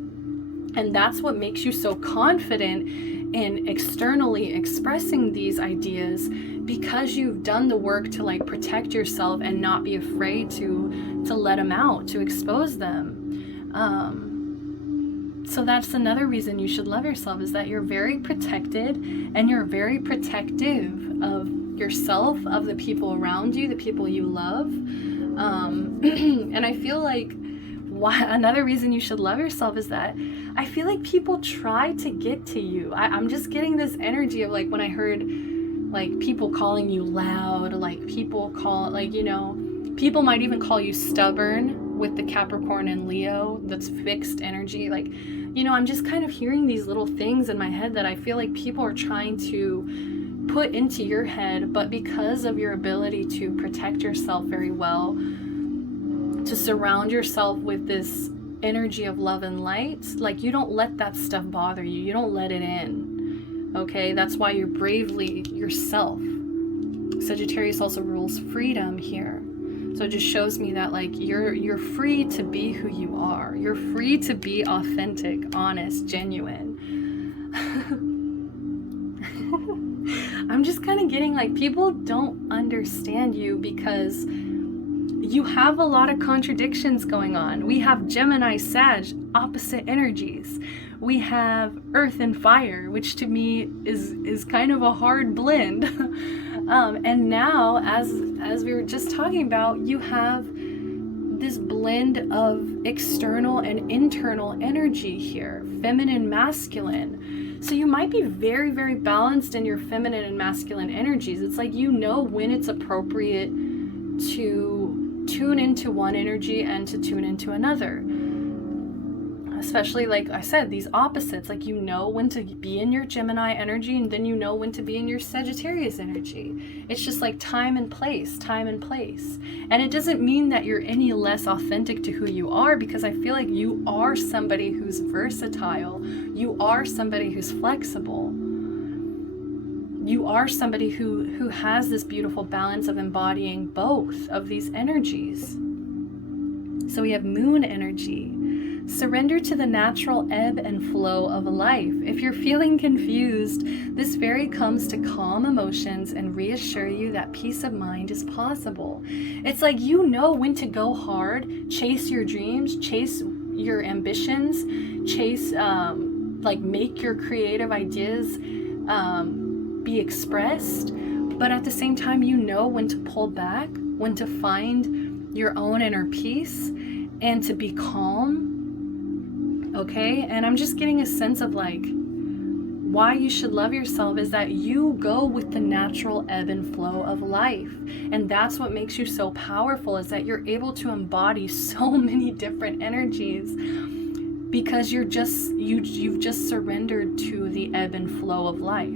And that's what makes you so confident in externally expressing these ideas, because you've done the work to, like, protect yourself and not be afraid to let them out, to expose them. So that's another reason you should love yourself, is that you're very protected and you're very protective of yourself, of the people around you, the people you love. And I feel like another reason you should love yourself is that I feel like people try to get to you. I'm just getting this energy of, like, when I heard, like, people calling you loud, like people people might even call you stubborn with the Capricorn and Leo, that's fixed energy. Like, you know, I'm just kind of hearing these little things in my head that I feel like people are trying to put into your head, but because of your ability to protect yourself very well, to surround yourself with this energy of love and light, like, you don't let that stuff bother you. You don't let it in. Okay, that's why you're bravely yourself. Sagittarius also rules freedom here. So it just shows me that, like, you're free to be who you are. You're free to be authentic, honest, genuine. I'm just kind of getting, like, people don't understand you because you have a lot of contradictions going on. We have Gemini, Sag, opposite energies. We have earth and fire, which to me is kind of a hard blend. And now, as we were just talking about, you have this blend of external and internal energy here, feminine, masculine. So you might be very, very balanced in your feminine and masculine energies. It's like, you know when it's appropriate to tune into one energy and to tune into another. Especially, like I said, these opposites, like, you know when to be in your Gemini energy, and then you know when to be in your Sagittarius energy. It's just like time and place. And it doesn't mean that you're any less authentic to who you are, because I feel like you are somebody who's versatile. You are somebody who's flexible. You are somebody who has this beautiful balance of embodying both of these energies. So we have moon energy. Surrender to the natural ebb and flow of life. If you're feeling confused, this fairy comes to calm emotions and reassure you that peace of mind is possible. It's like, you know when to go hard, chase your dreams, chase your ambitions, chase, make your creative ideas be expressed. But at the same time, you know when to pull back, when to find your own inner peace and to be calm. Okay, and I'm just getting a sense of, like, why you should love yourself is that you go with the natural ebb and flow of life. And that's what makes you so powerful, is that you're able to embody so many different energies because you've just surrendered to the ebb and flow of life.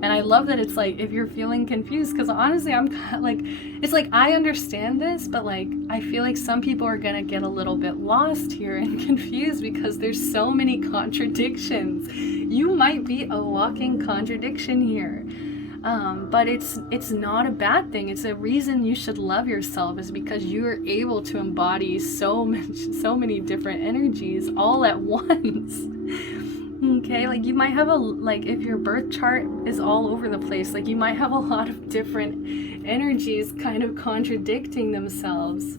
And I love that it's like, if you're feeling confused, because honestly, I'm like, it's like, I understand this, but like, I feel like some people are gonna get a little bit lost here and confused because there's so many contradictions. You might be a walking contradiction here. But it's not a bad thing. It's a reason you should love yourself, is because you are able to embody so many different energies all at once. Okay, like you might have like if your birth chart is all over the place, like you might have a lot of different energies kind of contradicting themselves.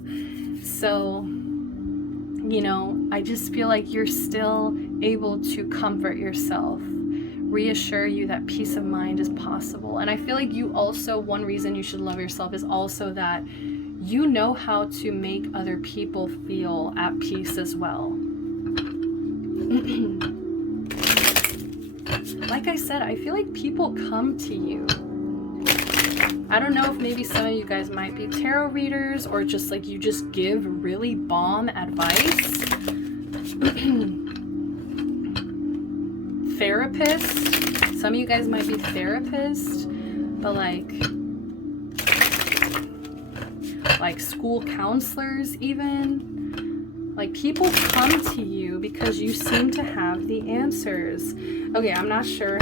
So, you know, I just feel like you're still able to comfort yourself, reassure you that peace of mind is possible. And I feel like you also, one reason you should love yourself is also that you know how to make other people feel at peace as well. Like I said, I feel like people come to you. I don't know if maybe some of you guys might be tarot readers, or just like you just give really bomb advice. Therapist. Some of you guys might be therapists, but like school counselors even. Like people come to you because you seem to have the answers. Okay, I'm not sure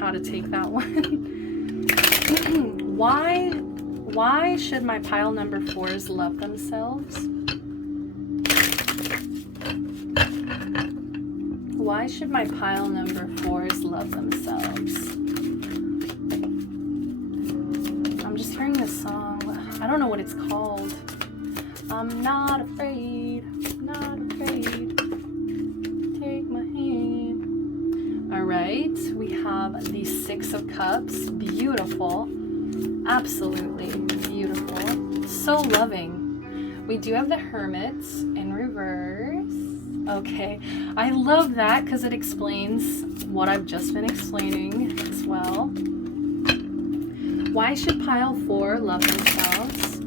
how to take that one. Why should my pile number 4s love themselves? Why should my pile number 4s love themselves? I'm just hearing this song. I don't know what it's called. I'm not afraid, not afraid. Take my hand. All right, we have the 6 of Cups. Beautiful. Absolutely beautiful. So loving. We do have the Hermit in reverse. Okay, I love that because it explains what I've just been explaining as well. Why should pile 4 love themselves?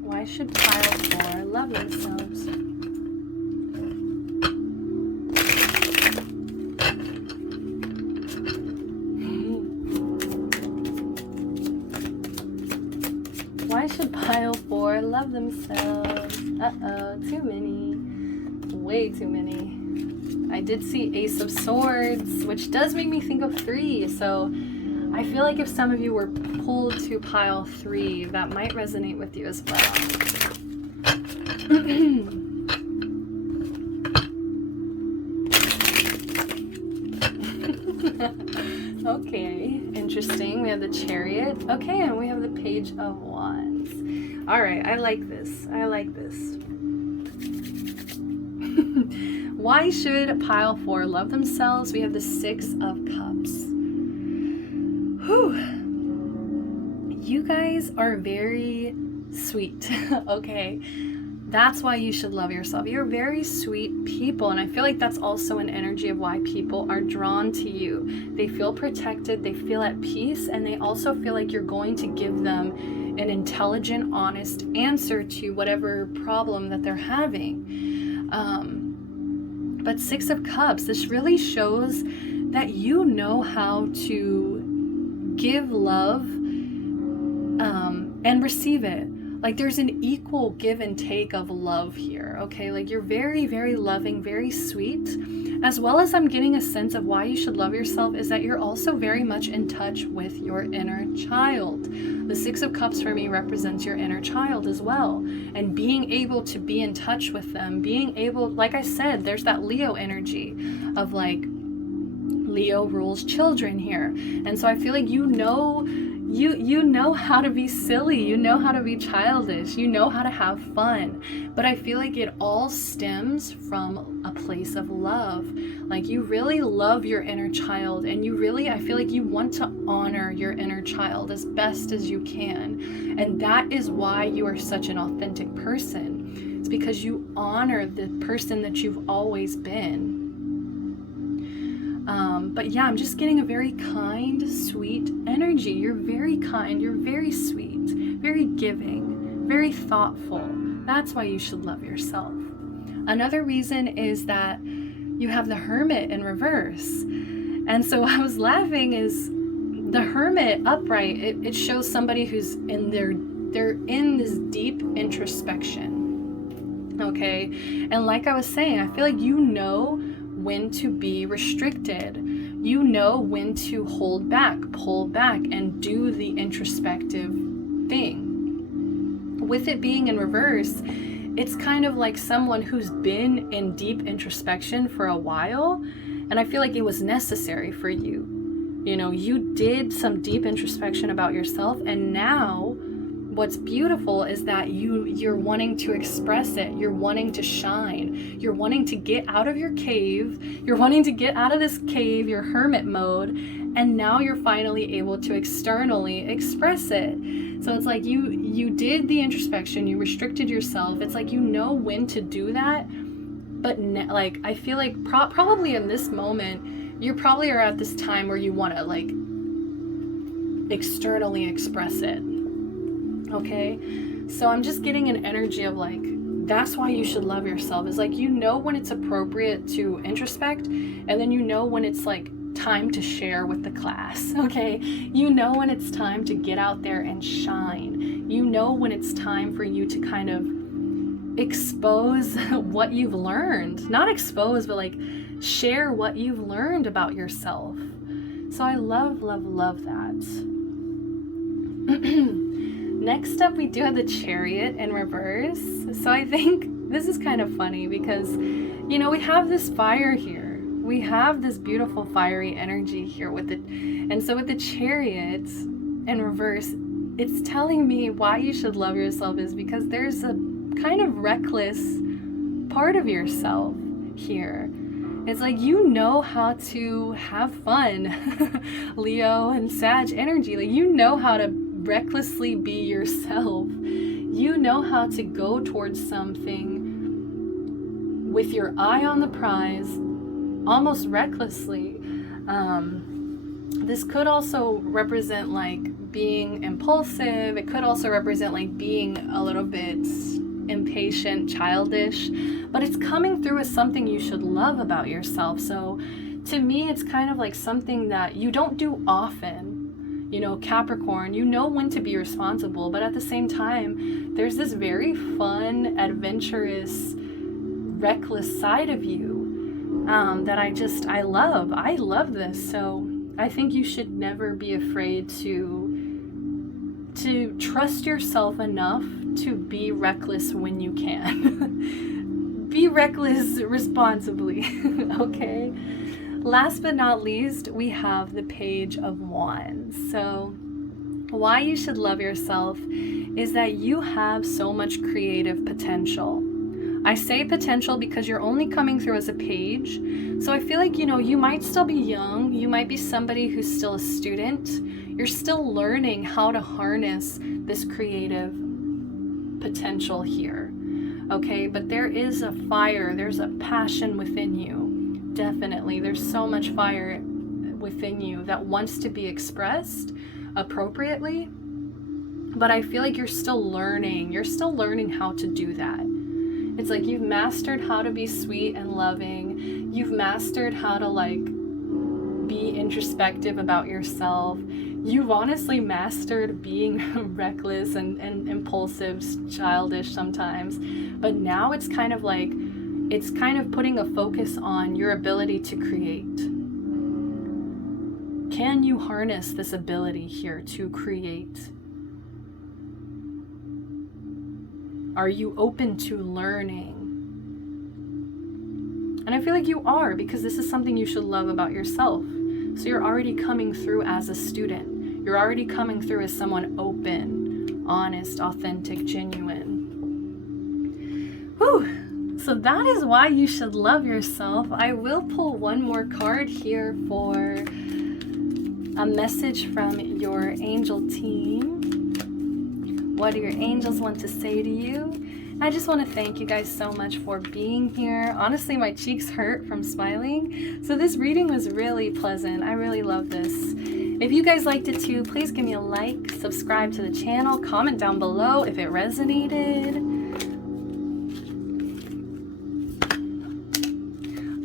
Why should pile 4 love themselves? Why should pile 4 love themselves? Uh-oh, too many. Way too many. I did see Ace of Swords, which does make me think of 3. So I feel like if some of you were pulled to pile 3, that might resonate with you as well. Okay, interesting. We have the Chariot. Okay, and we have the Page of Wands. All right, I like this. I like this. Why should pile 4 love themselves? We have the 6 of Cups. Whew. You guys are very sweet, okay? That's why you should love yourself. You're very sweet people, and I feel like that's also an energy of why people are drawn to you. They feel protected, they feel at peace, and they also feel like you're going to give them an intelligent, honest answer to whatever problem that they're having. But 6 of Cups, this really shows that you know how to give love and receive it. Like there's an equal give and take of love here, okay? Like you're very, very loving, very sweet. As well as I'm getting a sense of why you should love yourself is that you're also very much in touch with your inner child. The 6 of Cups for me represents your inner child as well. And being able to be in touch with them, being able, like I said, there's that Leo energy of like, Leo rules children here. And so I feel like you know how to be silly, you know how to be childish, you know how to have fun. But I feel like it all stems from a place of love. Like you really love your inner child, and you really, I feel like you want to honor your inner child as best as you can. And that is why you are such an authentic person. It's because you honor the person that you've always been. But yeah, I'm just getting a very kind, sweet energy. You're very kind, you're very sweet, very giving, very thoughtful. That's why you should love yourself. Another reason is that you have the Hermit in reverse. And so I was laughing is the Hermit upright, it shows somebody who's in they're in this deep introspection. Okay? And like I was saying, I feel like you know when to be restricted. You know when to hold back, pull back, and do the introspective thing. With it being in reverse, it's kind of like someone who's been in deep introspection for a while, and I feel like it was necessary for you. You know, you did some deep introspection about yourself, and now what's beautiful is that you're wanting to express it. You're wanting to shine. You're wanting to get out of your cave. You're wanting to get out of this cave, your hermit mode, and now you're finally able to externally express it. So it's like you did the introspection, you restricted yourself. It's like you know when to do that, but like I feel like probably in this moment, you probably are at this time where you want to like externally express it. Okay, so I'm just getting an energy of like, that's why you should love yourself. Is like, you know when it's appropriate to introspect, and then you know when it's like time to share with the class. Okay, you know when it's time to get out there and shine. You know when it's time for you to kind of expose what you've learned. Not expose, but like share what you've learned about yourself. So I love that. Next up, we do have the Chariot in reverse. So I think this is kind of funny because, you know, we have this fire here. We have this beautiful fiery energy here with it. And so with the Chariot in reverse, it's telling me why you should love yourself is because there's a kind of reckless part of yourself here. It's like, you know how to have fun. Leo and Sag energy. Like, you know how to recklessly be yourself. You know how to go towards something with your eye on the prize, almost recklessly. This could also represent like being impulsive. It could also represent like being a little bit impatient, childish, but it's coming through as something you should love about yourself. So to me, it's kind of like something that you don't do often. You know, Capricorn, you know when to be responsible, but at the same time, there's this very fun, adventurous, reckless side of you that I love. I love this. So I think you should never be afraid to trust yourself enough to be reckless when you can. Be reckless responsibly, okay? Last but not least, we have the Page of Wands. So why you should love yourself is that you have so much creative potential. I say potential because you're only coming through as a page. So I feel like, you know, you might still be young. You might be somebody who's still a student. You're still learning how to harness this creative potential here. Okay, but there is a fire. There's a passion within you. Definitely, there's so much fire within you that wants to be expressed appropriately, but I feel like you're still learning how to do that. It's like you've mastered how to be sweet and loving. You've mastered how to like be introspective about yourself. You've honestly mastered being reckless and impulsive, childish sometimes, but now it's kind of like it's kind of putting a focus on your ability to create. Can you harness this ability here to create? Are you open to learning? And I feel like you are, because this is something you should love about yourself. So you're already coming through as a student. You're already coming through as someone open, honest, authentic, genuine. Whew. So that is why you should love yourself. I will pull one more card here for a message from your angel team. What do your angels want to say to you? I just want to thank you guys so much for being here. Honestly, my cheeks hurt from smiling. So this reading was really pleasant. I really love this. If you guys liked it too, please give me a like, subscribe to the channel, comment down below if it resonated.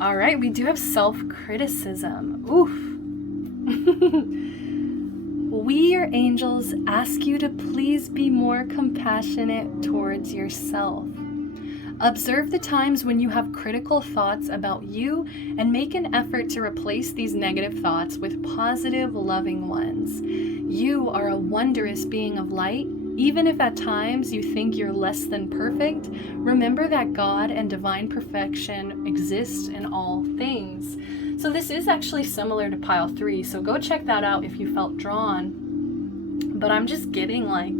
All right, we do have self-criticism. Oof. We, your angels, ask you to please be more compassionate towards yourself. Observe the times when you have critical thoughts about you and make an effort to replace these negative thoughts with positive, loving ones. You are a wondrous being of light. Even if at times you think you're less than perfect, remember that God and divine perfection exist in all things. So this is actually similar to pile 3, so go check that out if you felt drawn. But I'm just getting like,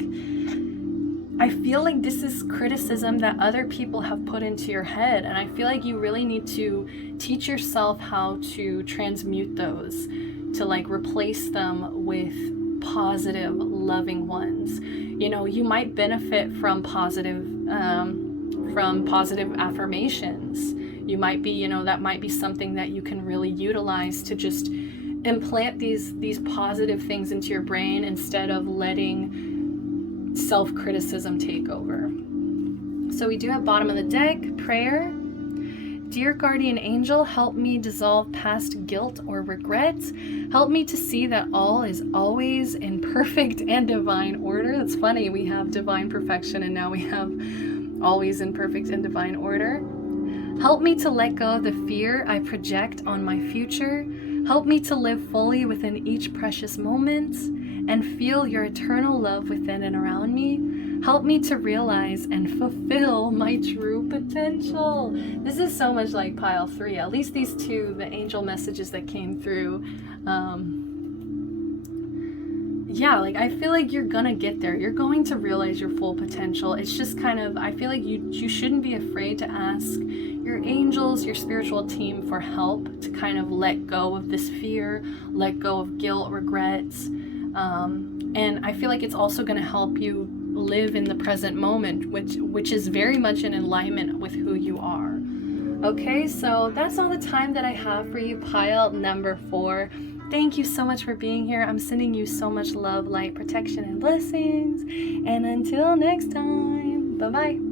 I feel like this is criticism that other people have put into your head, and I feel like you really need to teach yourself how to transmute those, to like replace them with positive, loving ones. You know, you might benefit from positive affirmations. You might be, you know, that might be something that you can really utilize to just implant these positive things into your brain instead of letting self-criticism take over. So we do have bottom of the deck, prayer. Dear guardian angel, help me dissolve past guilt or regrets. Help me to see that all is always in perfect and divine order. That's funny, we have divine perfection and now we have always in perfect and divine order. Help me to let go of the fear I project on my future. Help me to live fully within each precious moment and feel your eternal love within and around me. Help me to realize and fulfill my true potential. This is so much like pile 3, at least these two, the angel messages that came through. Yeah, like I feel like you're gonna get there. You're going to realize your full potential. It's just kind of, I feel like you shouldn't be afraid to ask your angels, your spiritual team for help to kind of let go of this fear, let go of guilt, regrets. And I feel like it's also going to help you live in the present moment, which is very much in alignment with who you are. Okay, so that's all the time that I have for you, pile number 4. Thank you so much for being here. I'm sending you so much love, light, protection, and blessings. And until next time, bye-bye.